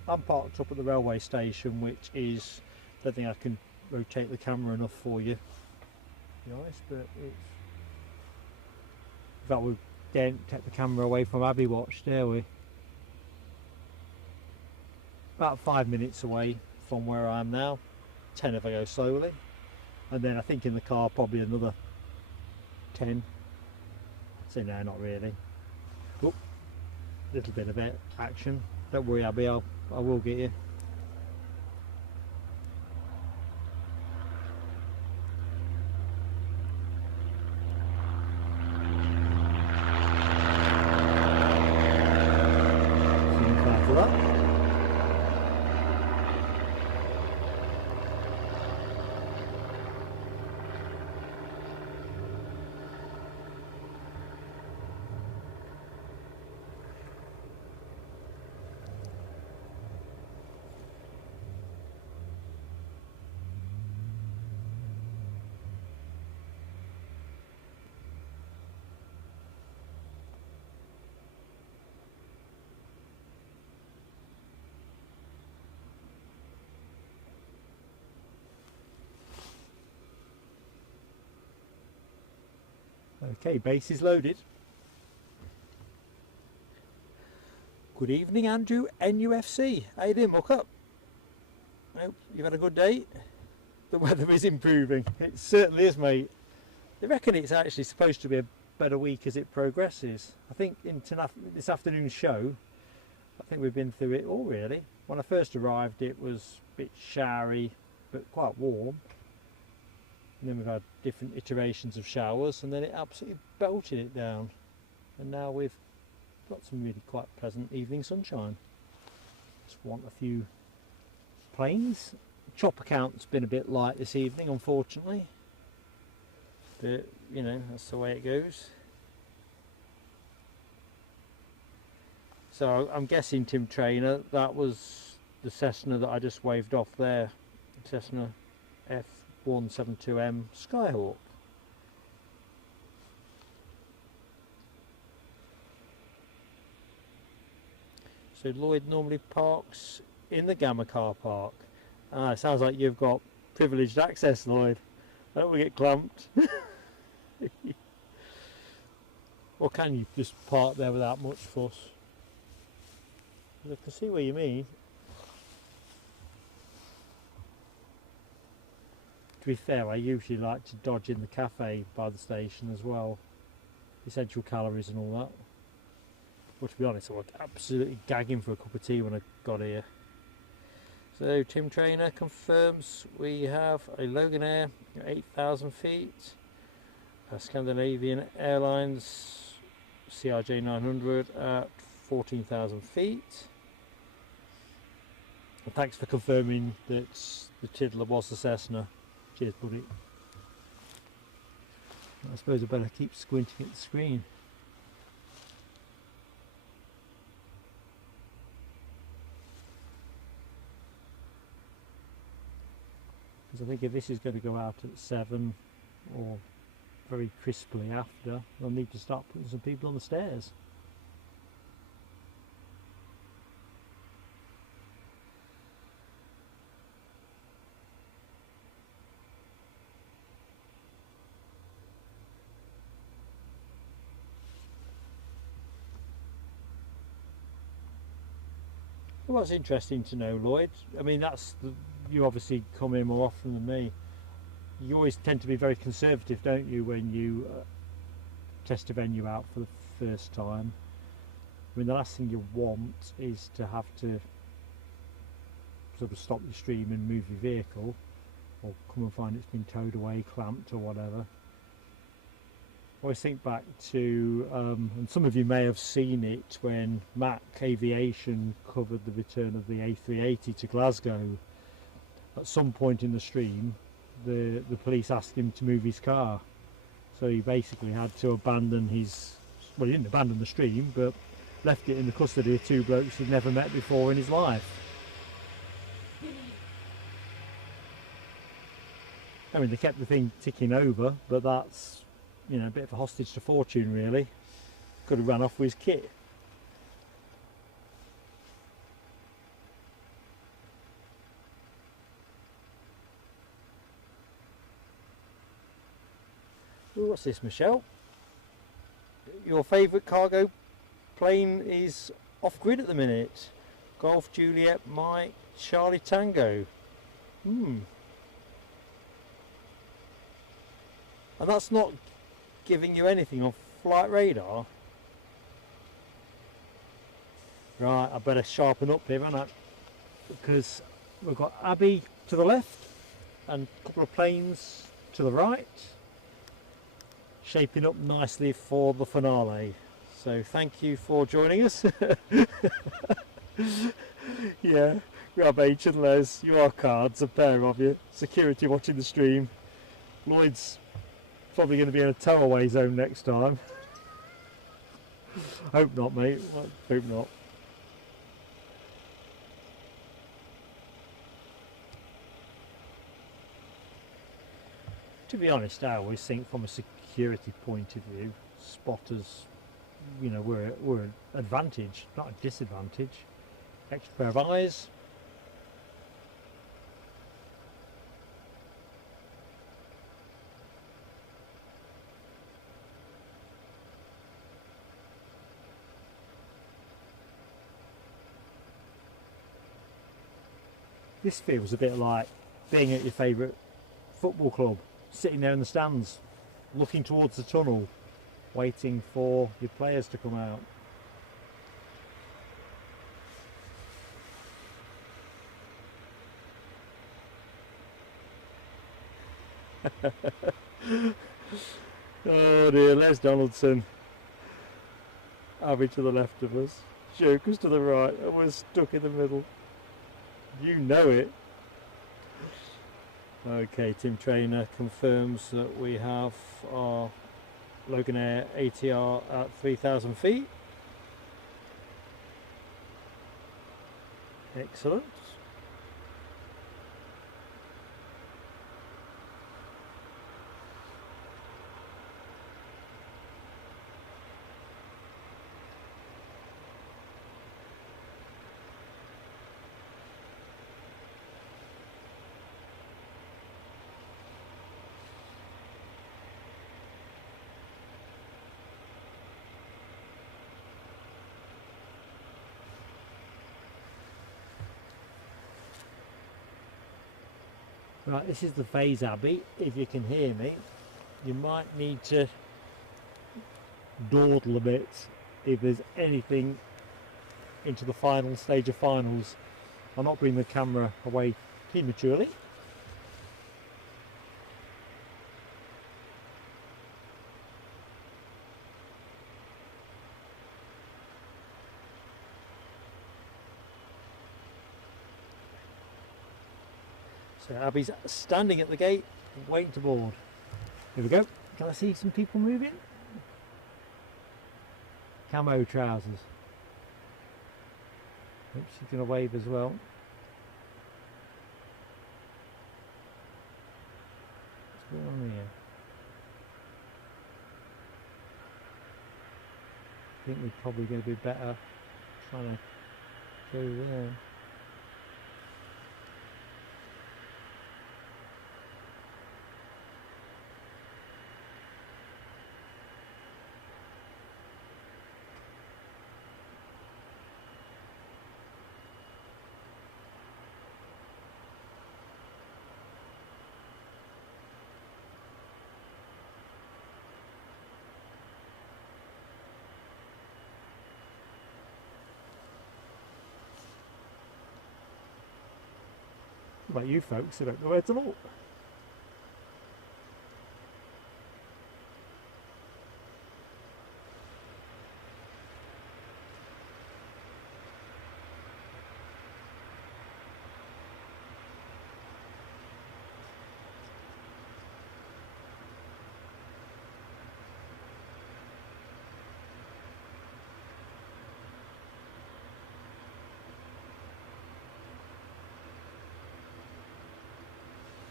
I'm parked up at the railway station, which is, I don't think I can rotate the camera enough for you, to be honest, but it's, in fact we didn't take the camera away from Abbey Watch, dare we? About 5 minutes away from where I am now, 10 if I go slowly, and then I think in the car probably another 10. So no, not really. Oh, little bit of action. Don't worry Abby, I will get you. Okay, base is loaded. Good evening, Andrew, NUFC. How you doing, muck up? Hope you've had a good day. The weather is improving. It certainly is, mate. They reckon it's actually supposed to be a better week as it progresses. I think in this afternoon's show, I think we've been through it all really. When I first arrived it was a bit showery but quite warm, and then we've had different iterations of showers, and then it absolutely belted it down, and now we've got some really quite pleasant evening sunshine. Just want a few planes. Chopper count's been a bit light this evening, unfortunately, but you know, that's the way it goes. So I'm guessing, Tim Trainer, that was the Cessna that I just waved off there, Cessna F172M Skyhawk. So Lloyd normally parks in the Gamma car park. It sounds like you've got privileged access, Lloyd. Don't we get clamped? Or can you just park there without much fuss? I can see what you mean. To be fair, I usually like to dodge in the cafe by the station as well. Essential calories and all that. But to be honest, I was absolutely gagging for a cup of tea when I got here. So Tim Trainer confirms we have a Loganair at 8,000 feet, a Scandinavian Airlines CRJ 900 at 14,000 feet. And thanks for confirming that the Tiddler was the Cessna. Cheers, buddy. I suppose I better keep squinting at the screen. Because I think if this is going to go out at 7 or very crisply after, I'll need to start putting some people on the stairs. Well, that's interesting to know, Lloyd. I mean, you obviously come in more often than me. You always tend to be very conservative, don't you, when you test a venue out for the first time? I mean, the last thing you want is to have to sort of stop your stream and move your vehicle, or come and find it's been towed away, clamped or whatever. I always think back to, and some of you may have seen it, when Mac Aviation covered the return of the A380 to Glasgow. At some point in the stream, the police asked him to move his car, so he basically had to abandon his, well, he didn't abandon the stream, but left it in the custody of two blokes he'd never met before in his life. I mean, they kept the thing ticking over, but that's, you know, a bit of a hostage to fortune, really. Could have run off with his kit. Ooh, what's this, Michelle? Your favourite cargo plane is off grid at the minute. Golf Juliet Mike Charlie Tango. And that's not giving you anything on flight radar. Right, I better sharpen up here, haven't I? Because we've got Abby to the left and a couple of planes to the right, shaping up nicely for the finale. So thank you for joining us. Yeah, grab H and Les, you are cards, a pair of you. Security watching the stream. Lloyd's probably going to be in a towaway zone next time. Hope not, mate. Hope not. To be honest, I always think from a security point of view, spotters, you know, we're an advantage, not a disadvantage. Extra pair of eyes. This feels a bit like being at your favourite football club, sitting there in the stands, looking towards the tunnel, waiting for your players to come out. Oh dear, Les Donaldson. Abby to the left of us, Jokers to the right, and we're stuck in the middle. You know it. Okay, Tim Trainer confirms that we have our Loganair ATR at 3,000 feet. Excellent. Right, this is the phase, Abby. If you can hear me, you might need to dawdle a bit if there's anything into the final stage of finals. I'll not bring the camera away prematurely. So Abby's standing at the gate, waiting to board. Here we go. Can I see some people moving? Camo trousers. Oops, she's going to wave as well. What's going on here? I think we're probably going to be better trying to go there. What about you folks? I don't know where to look.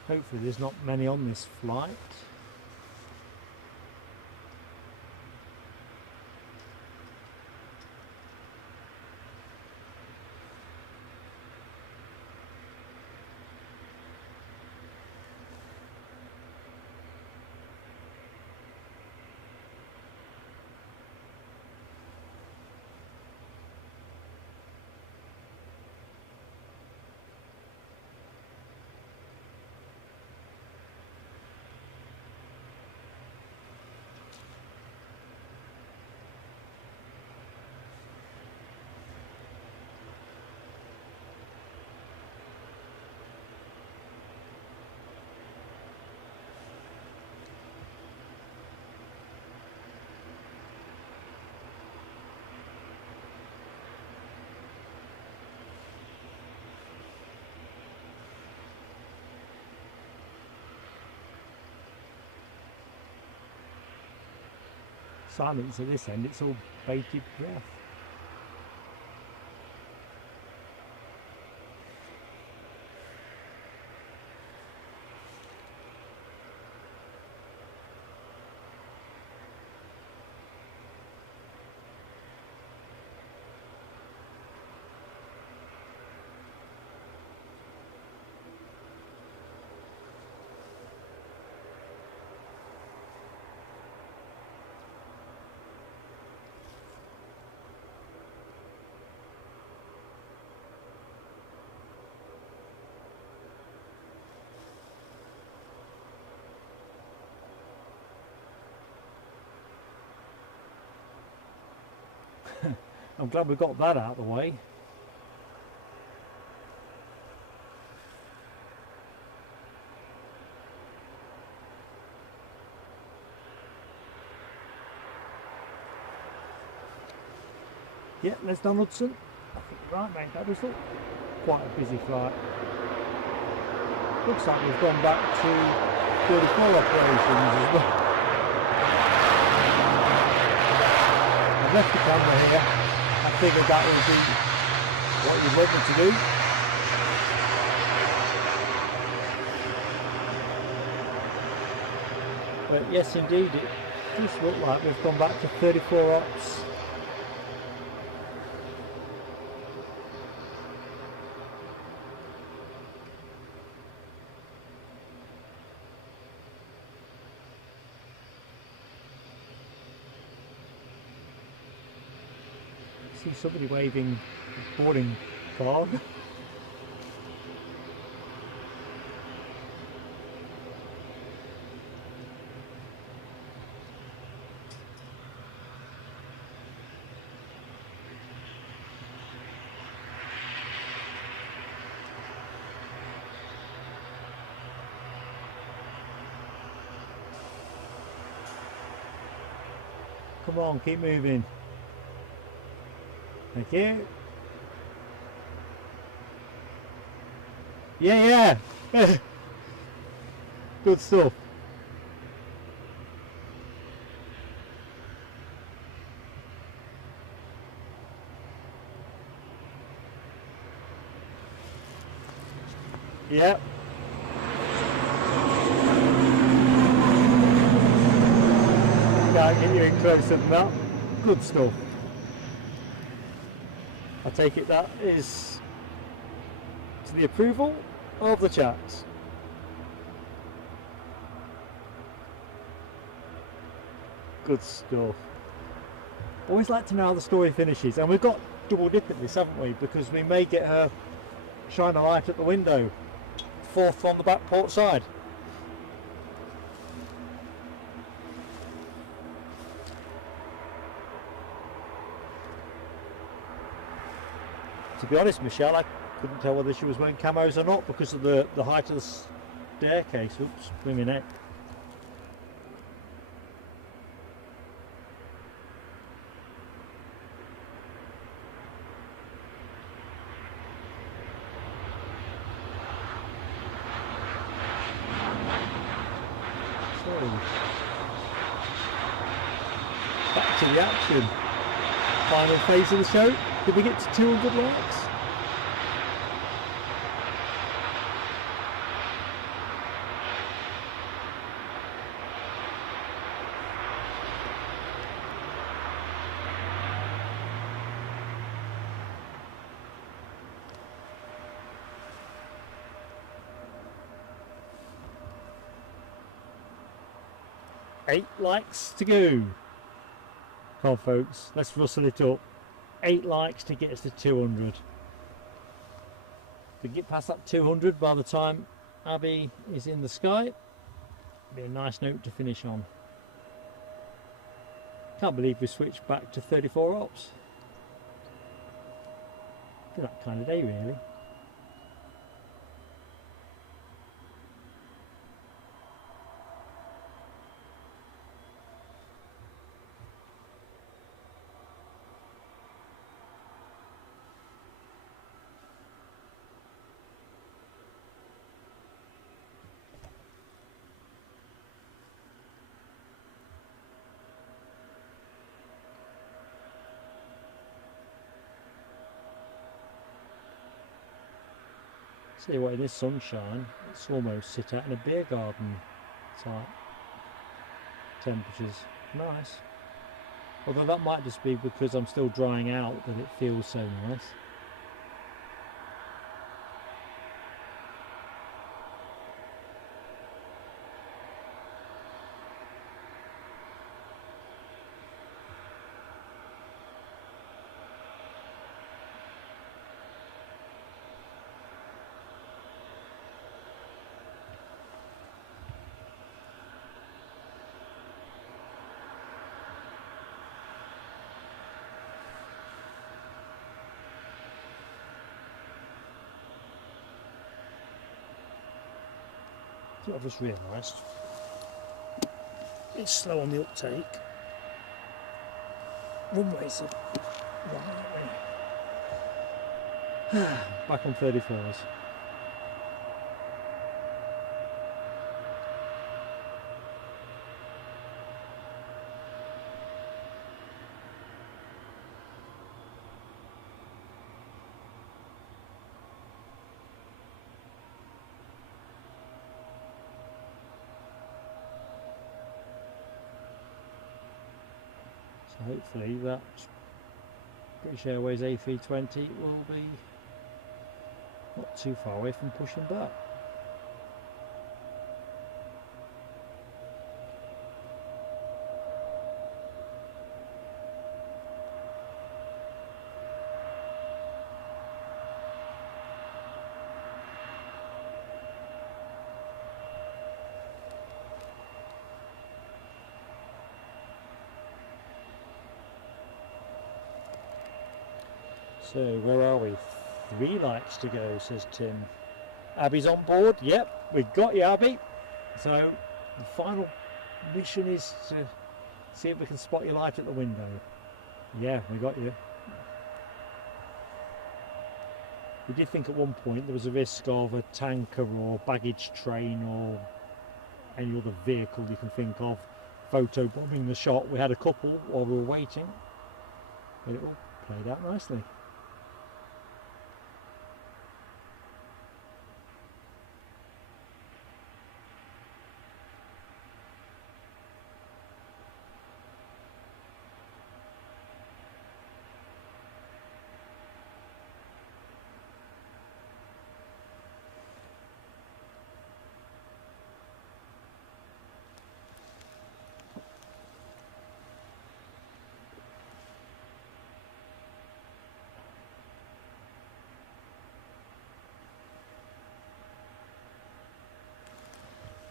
Hopefully there's not many on this flight. Silence at this end, it's all bated breath. I'm glad we got that out of the way. Yeah, Les Donaldson. I think you're right, mate. That was quite a busy flight. Looks like we've gone back to 34 operations as well. I've left the camera here. I figured that would be what you'd want me to do. But yes, indeed, it does look like we've gone back to 34 ops. See somebody waving boarding card. Come on, keep moving. Thank you. Yeah. Good stuff. Yeah. Can't get you in closer than that. Good stuff. I take it that is to the approval of the chats. Good stuff. Always like to know how the story finishes, and we've got double dip at this, haven't we? Because we may get her shine a light at the window, fourth from the back port side. To be honest, Michelle, I couldn't tell whether she was wearing camos or not because of the height of the staircase. Oops, bring me neck. So, back to the action. Final phase of the show. Did we get to 200 likes? Eight likes to go. Come on, folks, let's rustle it up. 8 likes to get us to 200. If we get past that 200 by the time Abby is in the sky, it'll be a nice note to finish on. Can't believe we switched back to 34 ops. For that kind of day, really. See what in this sunshine, it's almost sit out in a beer garden type temperatures. Nice. Although that might just be because I'm still drying out that it feels so nice. I've just realised it's slow on the uptake. Runways are Back on 34s. So hopefully that British Airways A320 will be not too far away from pushing back. So where are we? 3 lights to go, says Tim. Abby's on board. Yep, we've got you, Abby. So the final mission is to see if we can spot your light at the window. Yeah, we got you. We did think at one point there was a risk of a tanker or baggage train or any other vehicle you can think of photo bombing the shot. We had a couple while we were waiting, but it all played out nicely.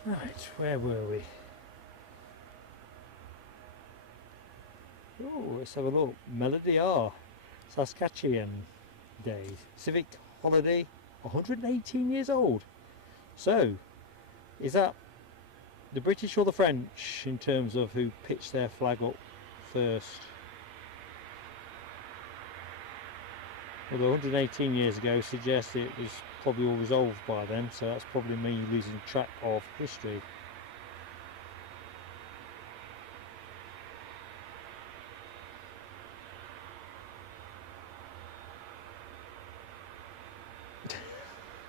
Right, where were we? Oh, let's have a look. Melody R. Saskatchewan Day. Civic holiday, 118 years old. So, is that the British or the French in terms of who pitched their flag up first? Although 118 years ago suggests it was probably all resolved by then, so that's probably me losing track of history.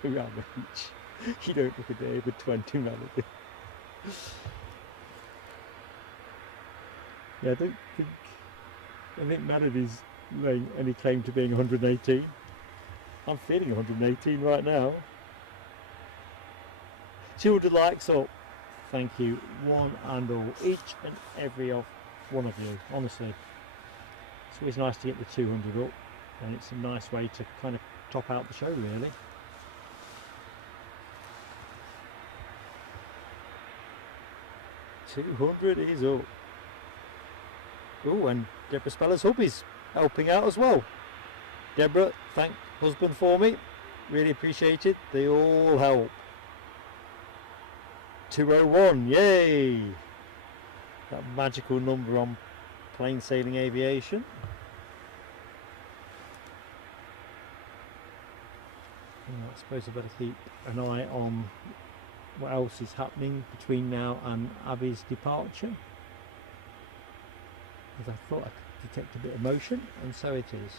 Around the beach. You don't look a day with 20 Melody. Yeah, I think Melody's laying any claim to being 118. I'm feeling 118 right now. 200 likes up. Thank you, one and all, each and every one of you. Honestly, it's always nice to get the 200 up, and it's a nice way to kind of top out the show, really. $200 is up. Oh, and Deborah Speller's hub is helping out as well. Deborah, thank husband for me. Really appreciate it. They all help. 201, yay! That magical number on plain sailing aviation. I suppose I better keep an eye on what else is happening between now and Abby's departure, because I thought I could detect a bit of motion, and so it is.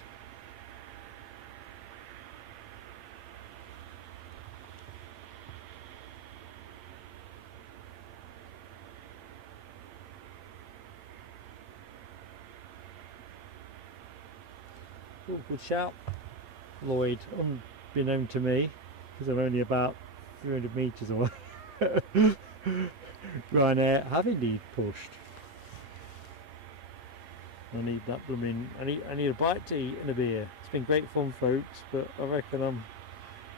Oh, good shout, Lloyd, unbeknown to me, because I'm only about 300 metres away. Ryanair have indeed pushed. I need that blooming, I need a bite to eat and a beer. It's been great fun, folks, but I reckon I'm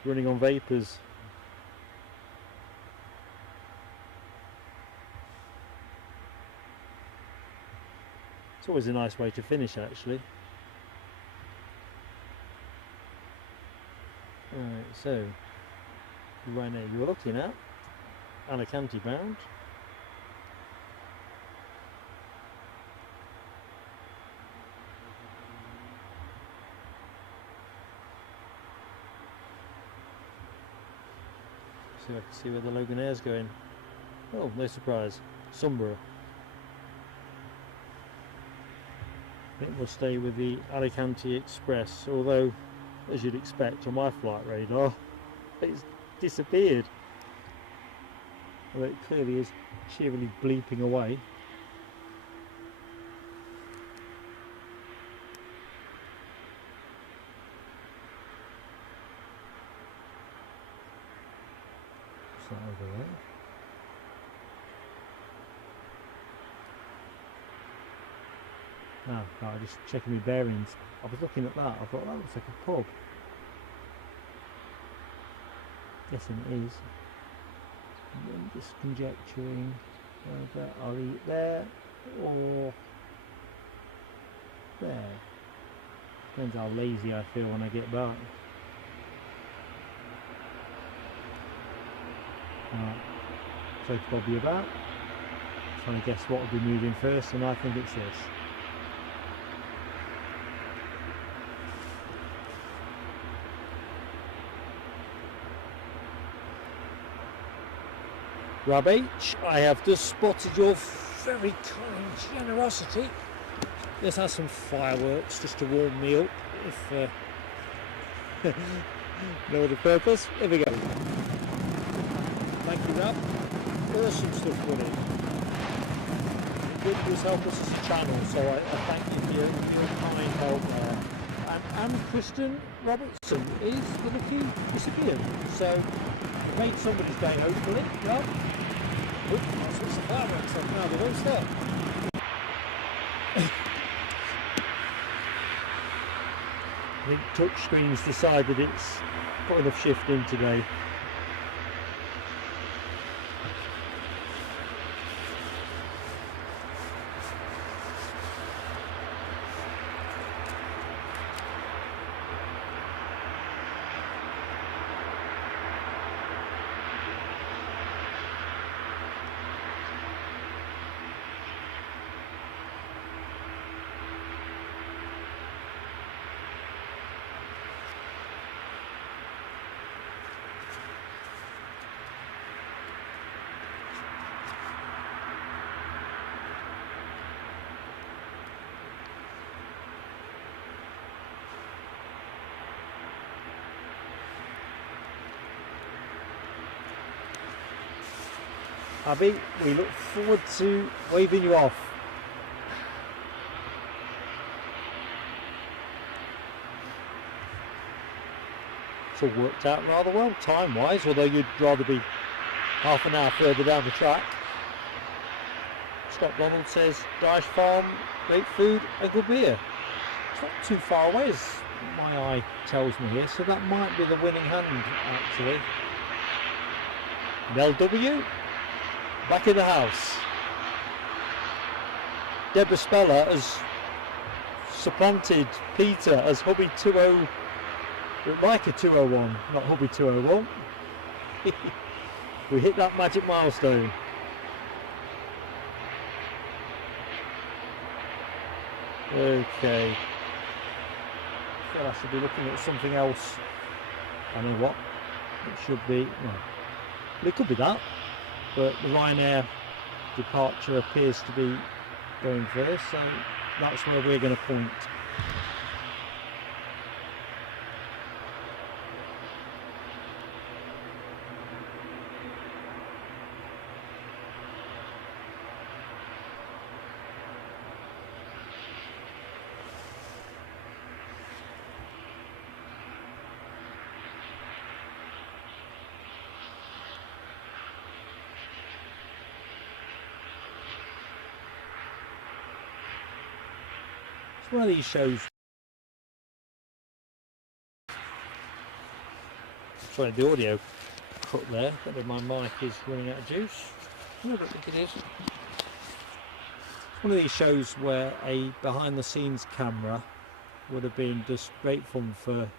running on vapours. It's always a nice way to finish, actually. Right, so Ryanair you're looking at, Alicante bound. see if I can see where the Loganair's going. Oh, no surprise. Sombra. It will stay with the Alicante Express, although, as you'd expect on my flight radar, it's disappeared. Although it clearly is cheerily bleeping away. What's that over there? No, just checking my bearings. I was looking at that, I thought that looks like a pub. Guessing it is. I'm just conjecturing whether I'll eat there or there. Depends how lazy I feel when I get back. Right, so it's probably about. Trying to guess what will be moving first, and I think it's this. Rob H, I have just spotted your very kind generosity. Let's have some fireworks just to warm me up, if no other purpose. Here we go. Thank you, Rob. Awesome stuff, buddy. It does help us as a channel, so I thank you for your kind help there. And Kristen Robertson is the lucky recipient, so made somebody's day, hopefully. Rob. Oops, I'll switch the fireworks off now, they won't stop. I think touchscreen's decided it's got enough shift in today. Abby, we look forward to waving you off. It's all worked out rather well time-wise, although you'd rather be half an hour further down the track. Scott Donald says, Daesh Farm, great food and good beer. It's not too far away as my eye tells me here, so that might be the winning hand actually. And LW, back in the house. Deborah Speller has supplanted Peter as Hubby 20, Micah 201, not Hubby 201. We hit that magic milestone. Okay. I feel I should be looking at something else. I know what. It should be, well, it could be that. But the Ryanair departure appears to be going first, so that's where we're going to point. One of these shows. Sorry, the audio cut there. But my mic is running out of juice. No, I don't think it is. It's one of these shows where a behind-the-scenes camera would have been just great fun for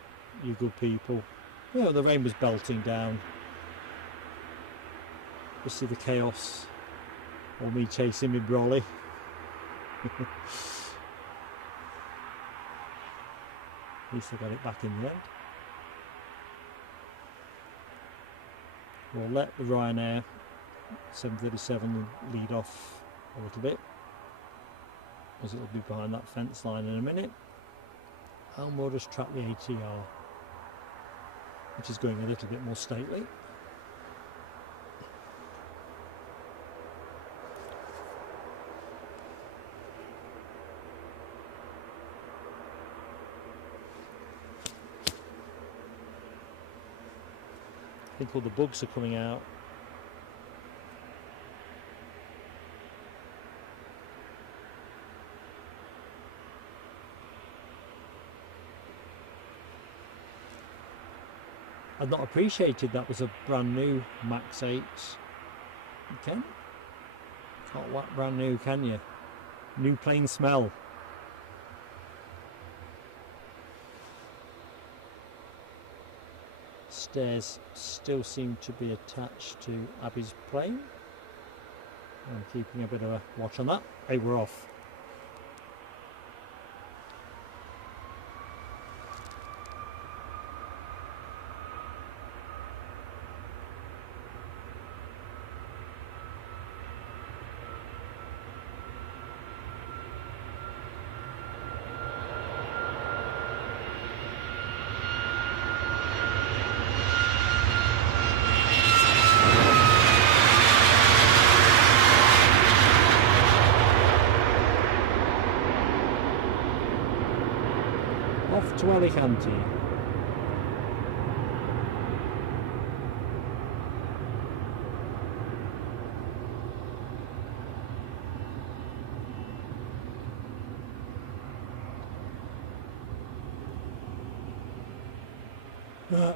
you good people. You know, the rain was belting down. Just see the chaos, or me chasing my brolly. At least I got it back in the end. We'll let the Ryanair 737 lead off a little bit, as it'll be behind that fence line in a minute, and we'll just track the ATR, which is going a little bit more stately. I think all the bugs are coming out. I'd not appreciated that was a brand new Max 8. You can't whack brand new, can you? New plane smell. Stairs still seem to be attached to Abby's plane. I'm keeping a bit of a watch on that. Hey, we're off. Off to Alicante.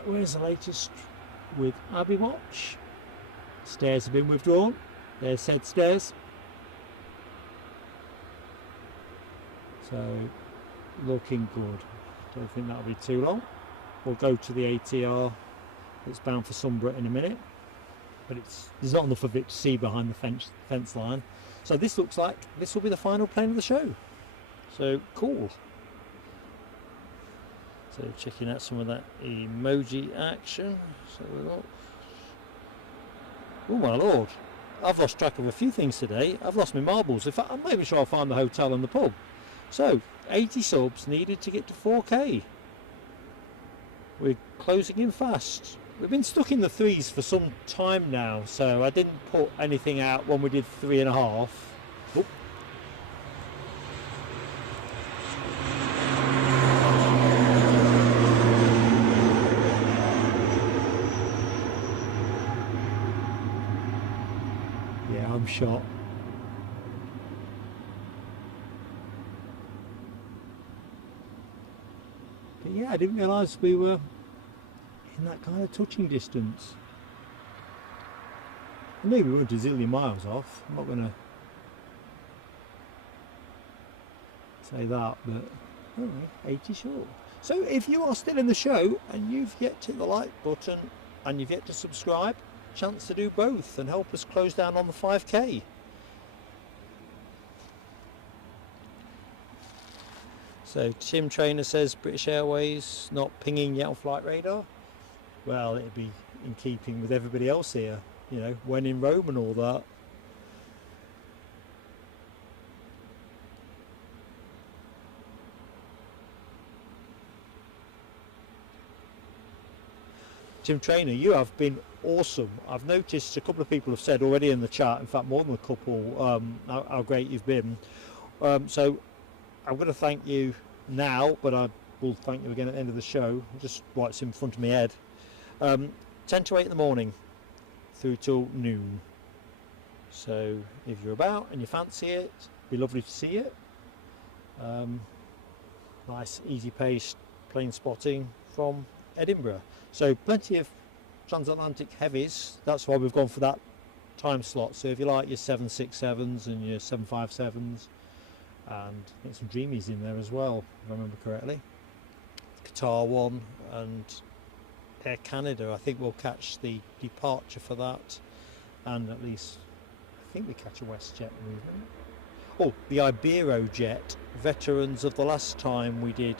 Where's the latest with Abbey Watch? Stairs have been withdrawn. There's said stairs. So looking good. Don't think that'll be too long. We'll go to the ATR. It's bound for Sunborough in a minute, but there's not enough of it to see behind the fence line. So this looks like this will be the final plane of the show. So cool. So checking out some of that emoji action. So look. Oh my lord! I've lost track of a few things today. I've lost my marbles. In fact, I'm not even sure I'll find the hotel and the pub. So 80 subs needed to get to 4K. We're closing in fast. We've been stuck in the 3s for some time now, so I didn't put anything out when we did 3.5. Oop. Yeah, I'm shot. But yeah, I didn't realise we were in that kind of touching distance. I knew we weren't a zillion miles off. I'm not going to say that, but oh, 80 short. So if you are still in the show and you've yet to hit the like button and you've yet to subscribe, chance to do both and help us close down on the 5K. So Tim Trainer says British Airways not pinging yet on flight radar. Well, it'd be in keeping with everybody else here, you know, when in Rome and all that. Tim Trainer, you have been awesome. I've noticed a couple of people have said already in the chat, in fact more than a couple, how great you've been. So I'm going to thank you now, but I will thank you again at the end of the show. Just what's in front of my head. 10 to 8 in the morning through till noon. So if you're about and you fancy it, it'd be lovely to see you. Nice easy paced plane spotting from Edinburgh. So plenty of transatlantic heavies. That's why we've gone for that time slot. So if you like your 767s and your 757s, and I think some Dreamies in there as well, if I remember correctly. Qatar one and Air Canada, I think we'll catch the departure for that, and at least I think we catch a WestJet movement. Oh, the easyJet, veterans of the last time we did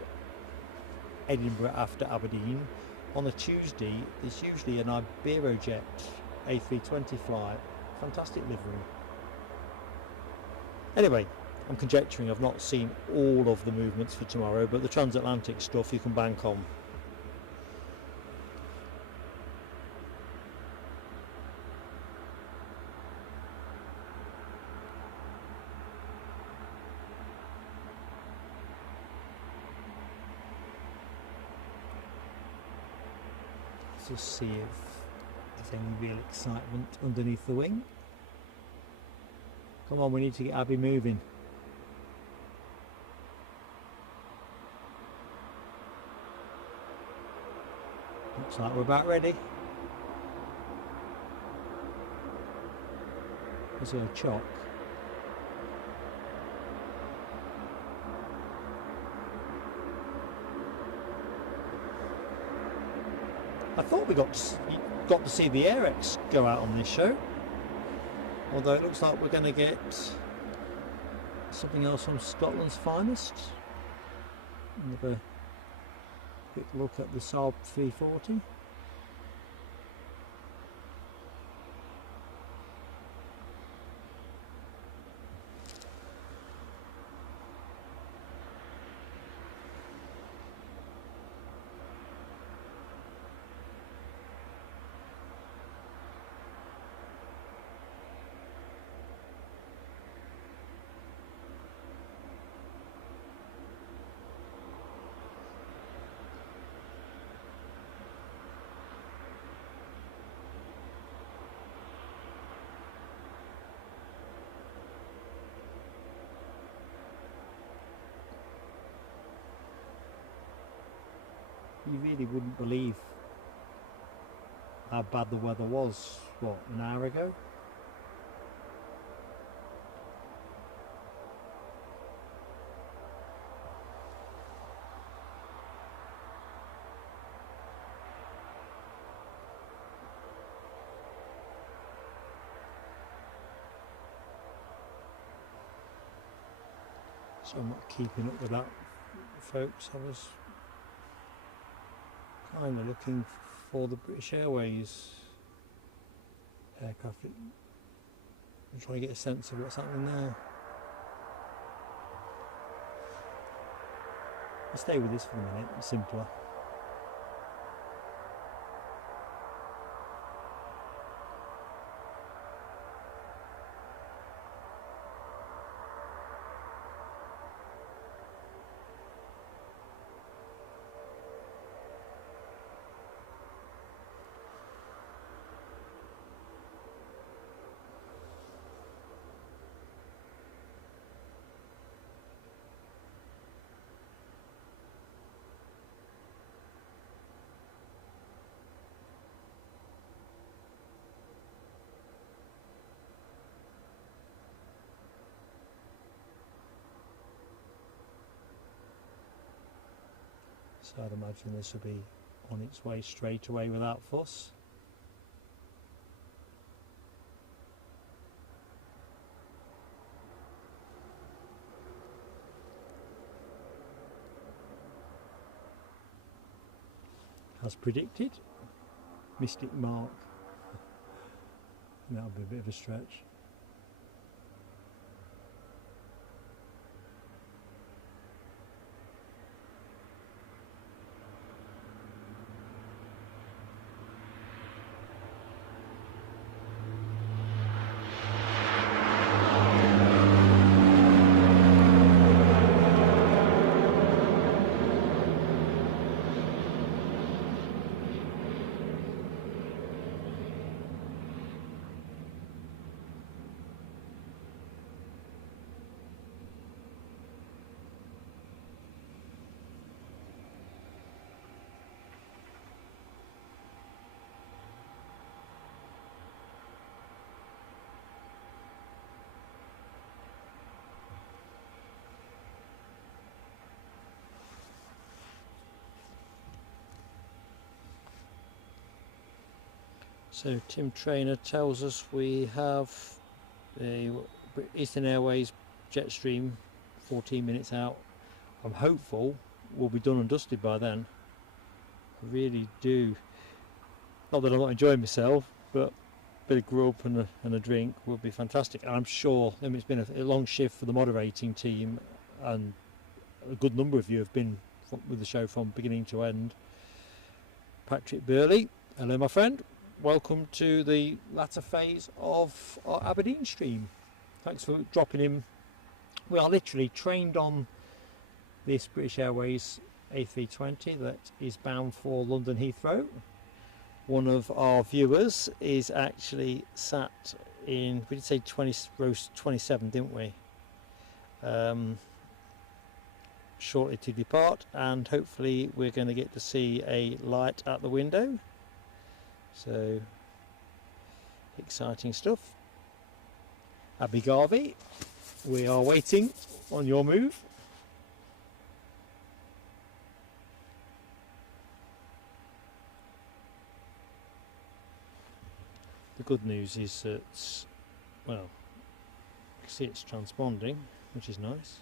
Edinburgh after Aberdeen. On a Tuesday, there's usually an easyJet A320 flight. Fantastic livery. Anyway, I'm conjecturing, I've not seen all of the movements for tomorrow, but the transatlantic stuff you can bank on. Let's just see if there's any real excitement underneath the wing. Come on, we need to get Abby moving. Looks like we're about ready. Is there a chock? I thought we got to see the Air-X go out on this show. Although it looks like we're going to get something else from Scotland's finest. Another quick look at the Saab 340. You really wouldn't believe how bad the weather was, what, an hour ago? So I'm not keeping up with that, folks. I was kind of looking for the British Airways aircraft. I'm trying to get a sense of what's happening there. I'll stay with this for a minute, it's simpler. So I'd imagine this will be on its way straight away without fuss. As predicted, Mystic Mark. That'll be a bit of a stretch. So Tim Trainer tells us we have the Eastern Airways Jetstream 14 minutes out. I'm hopeful we'll be done and dusted by then. I really do. Not that I'm not enjoying myself, but bit of grub and a drink would be fantastic. And I'm sure, I mean, it's been a long shift for the moderating team, and a good number of you have been with the show from beginning to end. Patrick Burley, hello my friend, welcome to the latter phase of our Aberdeen stream. Thanks for dropping in. We are literally trained on this British Airways A320 that is bound for London Heathrow. One of our viewers is actually sat in, we did say 20 row 27, didn't we? Shortly to depart, and hopefully we're going to get to see a light at the window. So exciting stuff. Abby Garvey, we are waiting on your move. The good news is that, well, you can see it's transponding, which is nice.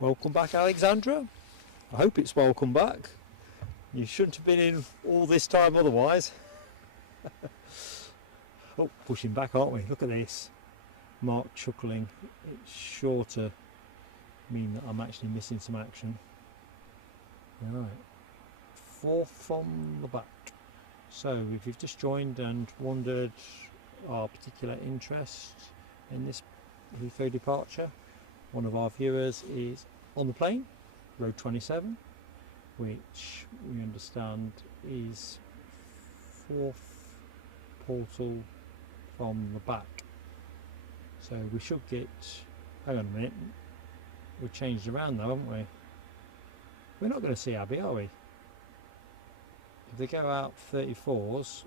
Welcome back, Alexandra. I hope it's welcome back. You shouldn't have been in all this time otherwise. Oh, pushing back, aren't we? Look at this. Mark chuckling. It's sure to mean that I'm actually missing some action. Right. Fourth from the back. So if you've just joined and wondered our particular interest in this Heathrow departure, one of our viewers is on the plane, row 27, which we understand is fourth portal from the back. So we should get, hang on a minute, we've changed around though, haven't we? We're not going to see Abby, are we? If they go out 34s,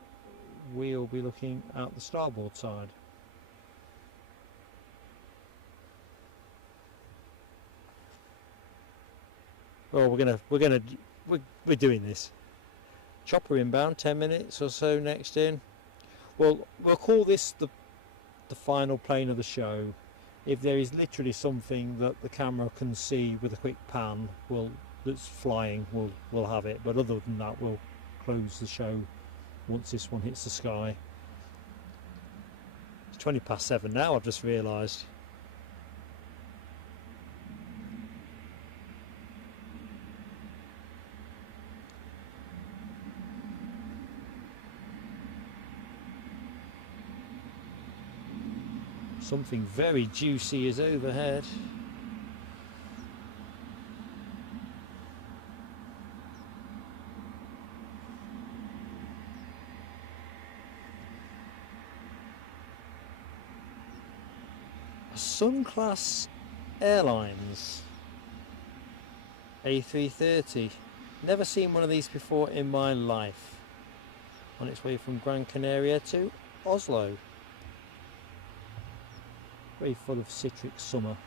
we'll be looking out the starboard side. Well, we're doing this. Chopper inbound, 10 minutes or so next in. Well, we'll call this the final plane of the show. If there is literally something that the camera can see with a quick pan, that's flying, we'll have it. But other than that, we'll close the show once this one hits the sky. It's 20 past 7 now, I've just realised. Something very juicy is overhead. A Sun class Airlines A330. Never seen one of these before in my life. On its way from Gran Canaria to Oslo. Very full of citric summer.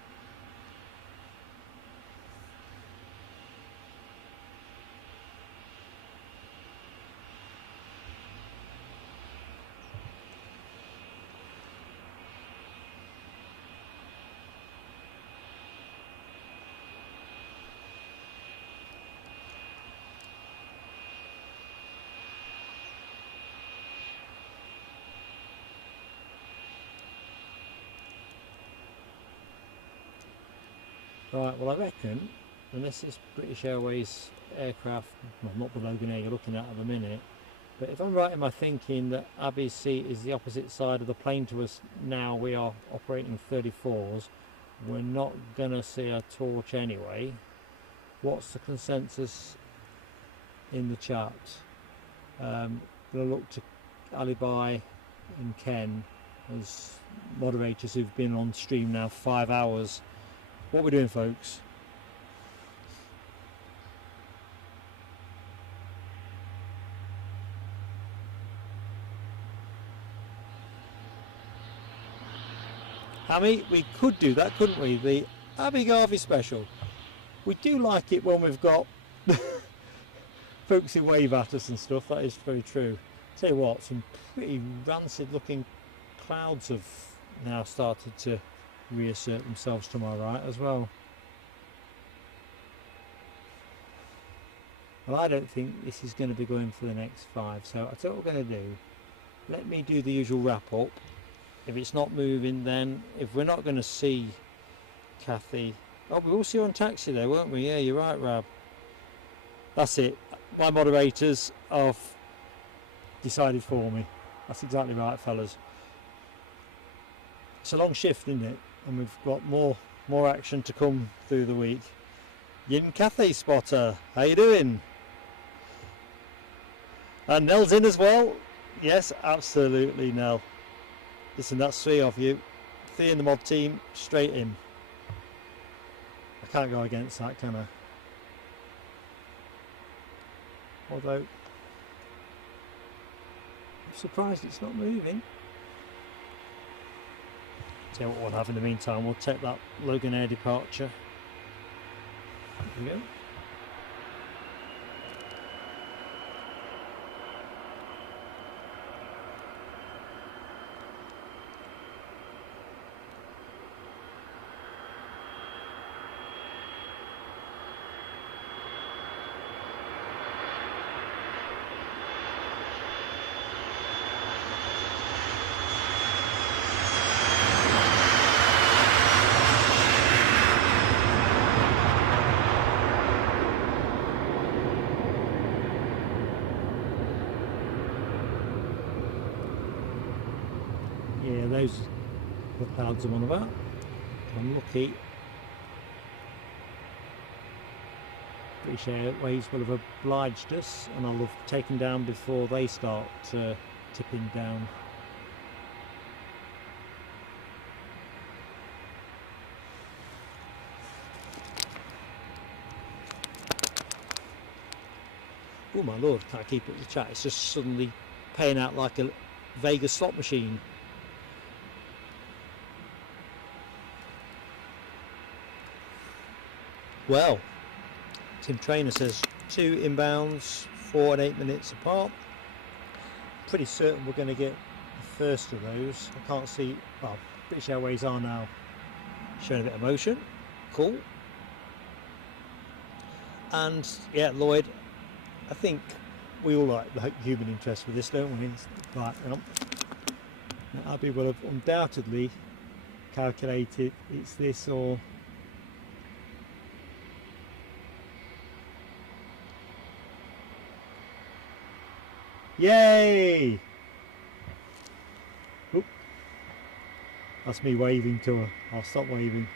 Right, well I reckon, unless it's British Airways aircraft, well not the Loganair you're looking at the minute, but if I'm right in my thinking that Abby's seat is the opposite side of the plane to us now, we are operating 34s, we're not going to see a torch anyway. What's the consensus in the chat? Going to look to Alibi and Ken as moderators who've been on stream now 5 hours. What we're doing, folks? Hammy, we could do that, couldn't we? The Abigarvey special. We do like it when we've got folks who wave at us and stuff, that is very true. Tell you what, some pretty rancid looking clouds have now started to reassert themselves to my right as well. Well, I don't think this is going to be going for the next 5, so I tell you what we're going to do. Let me do the usual wrap up. If it's not moving, then if we're not going to see Kathy, oh, we will see her on taxi there, won't we? Yeah, you're right, Rab. That's it. My moderators have decided for me. That's exactly right, fellas. It's a long shift, isn't it? And we've got more action to come through the week. Yin Kathy spotter, how you doing? And Nell's in as well. Yes, absolutely, Nell. Listen, that's 3 of you. 3 in the mod team, straight in. I can't go against that, can I? Although, I'm surprised it's not moving. Tell you what we'll have in the meantime, we'll take that Loganair departure. There we go. Yeah, those are the clouds I'm on about. I'm lucky. British Airways will have obliged us, and I'll have taken down before they start tipping down. Oh my lord, can't keep up with the chat. It's just suddenly paying out like a Vegas slot machine. Well, Tim Trainer says 2 inbounds, 4 and 8 minutes apart. Pretty certain we're going to get the first of those. I can't see. Well, British Airways are now showing a bit of motion. Cool. And yeah, Lloyd, I think we all like the human interest with this, don't we? Right, Abby will have undoubtedly calculated it's this or. Yay! Oop. That's me waving to her. I'll stop waving.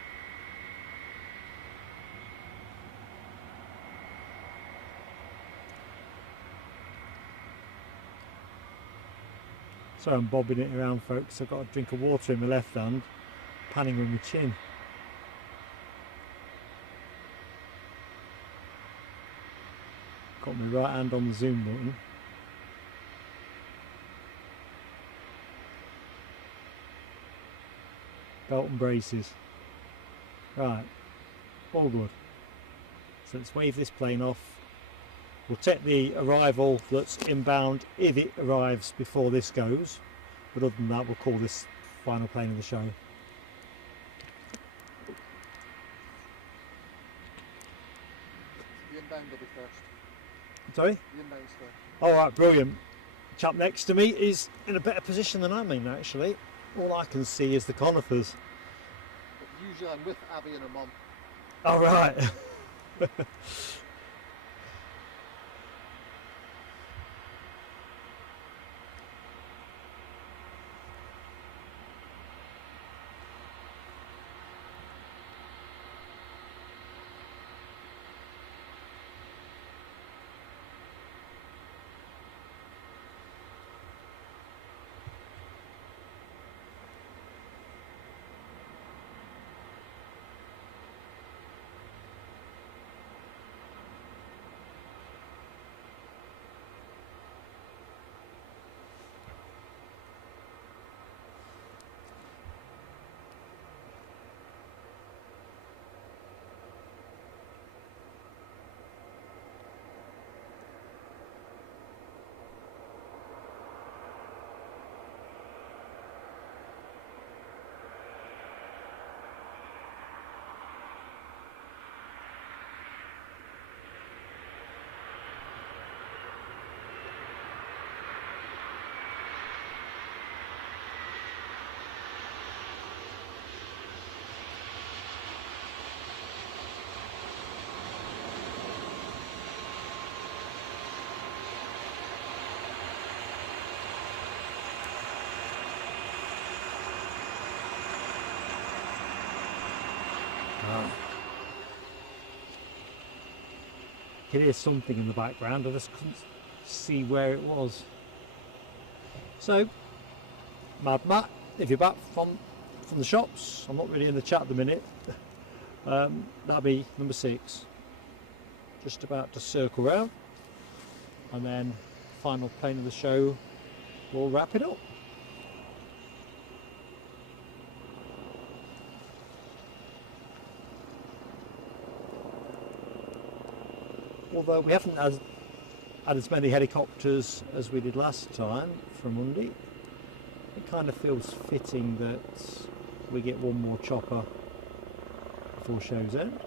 So I'm bobbing it around, folks. I've got a drink of water in my left hand, panning with my chin. Got my right hand on the zoom button. Belt and braces. Right, all good. So let's wave this plane off. We'll take the arrival that's inbound if it arrives before this goes. But other than that, we'll call this final plane of the show. The inbound will be first. Sorry? The inbound's first. Alright, brilliant. Chap next to me is in a better position than I'm in, actually. All I can see is the conifers. But usually I'm with Abby and her mum. All right. could hear something in the background. I just couldn't see where it was. So, Mad Matt, if you're back from the shops, I'm not really in the chat at the minute. That'll be number 6. Just about to circle round, and then final plane of the show, we'll wrap it up. Although we haven't had as many helicopters as we did last time from Monday, it kind of feels fitting that we get one more chopper before show's end.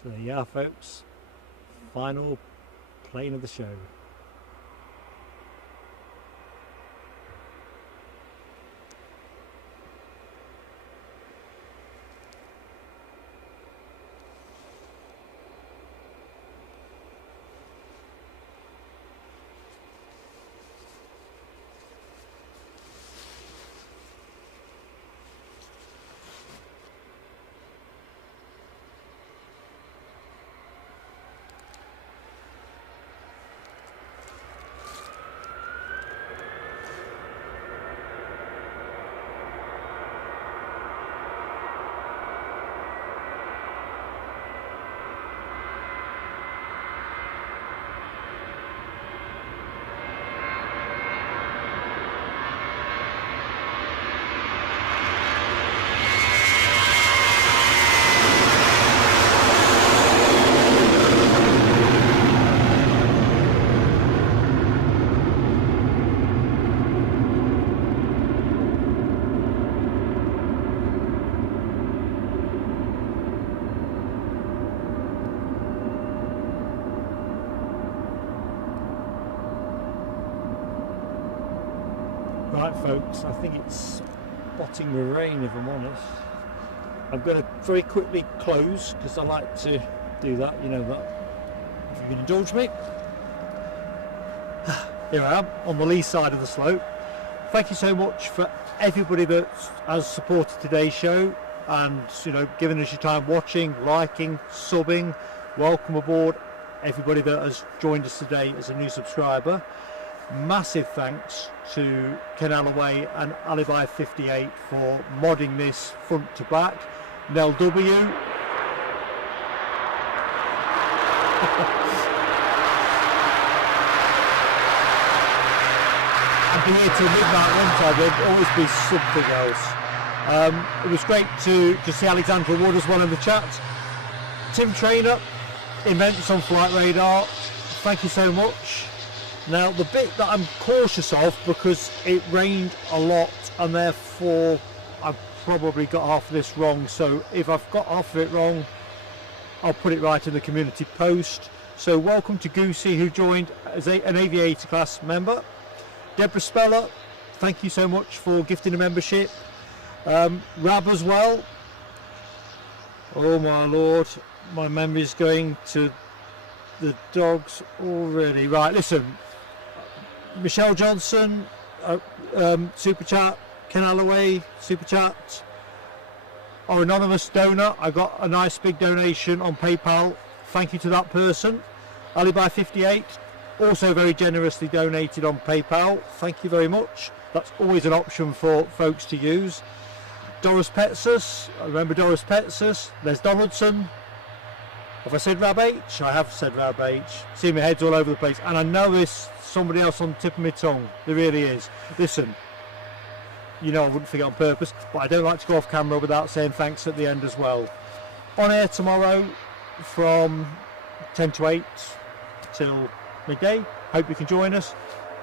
So there you are, folks, final plane of the show. Right, folks, I think it's spotting the rain, if I'm honest. I'm going to very quickly close because I like to do that, you know that. If you can indulge me. Here I am on the lee side of the slope. Thank you so much for everybody that has supported today's show and, you know, giving us your time watching, liking, subbing. Welcome aboard everybody that has joined us today as a new subscriber. Massive thanks to Ken Alloway and Alibi 58 for modding this front to back. Nell W. And be here till midnight one time, there'll always be something else. It was great to see Alexandra Wood as well in the chat. Tim Trainer, Invents on Flight Radar, thank you so much. Now the bit that I'm cautious of, because it rained a lot and therefore I've probably got half of this wrong, so if I've got half of it wrong I'll put it right in the community post. So welcome to Goosey, who joined as an aviator class member. Deborah Speller, thank you so much for gifting a membership. Rab as well. Oh my lord, my memory's going to the dogs already. Right, listen, Michelle Johnson, super chat, Ken Alloway, super chat, our anonymous donor, I got a nice big donation on PayPal, thank you to that person. Alibi58 also very generously donated on PayPal, thank you very much. That's always an option for folks to use. Doris Petsus, I remember Doris Petsus. There's Donaldson. Have I said Rab H? I have said Rab H. See, my head's all over the place, and I know there's somebody else on the tip of my tongue. There really is. Listen, you know I wouldn't forget on purpose, but I don't like to go off camera without saying thanks at the end as well. On air tomorrow from 10 to 8 till midday. Hope you can join us.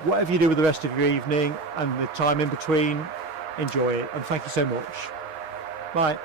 Whatever you do with the rest of your evening and the time in between, enjoy it, and thank you so much. Bye.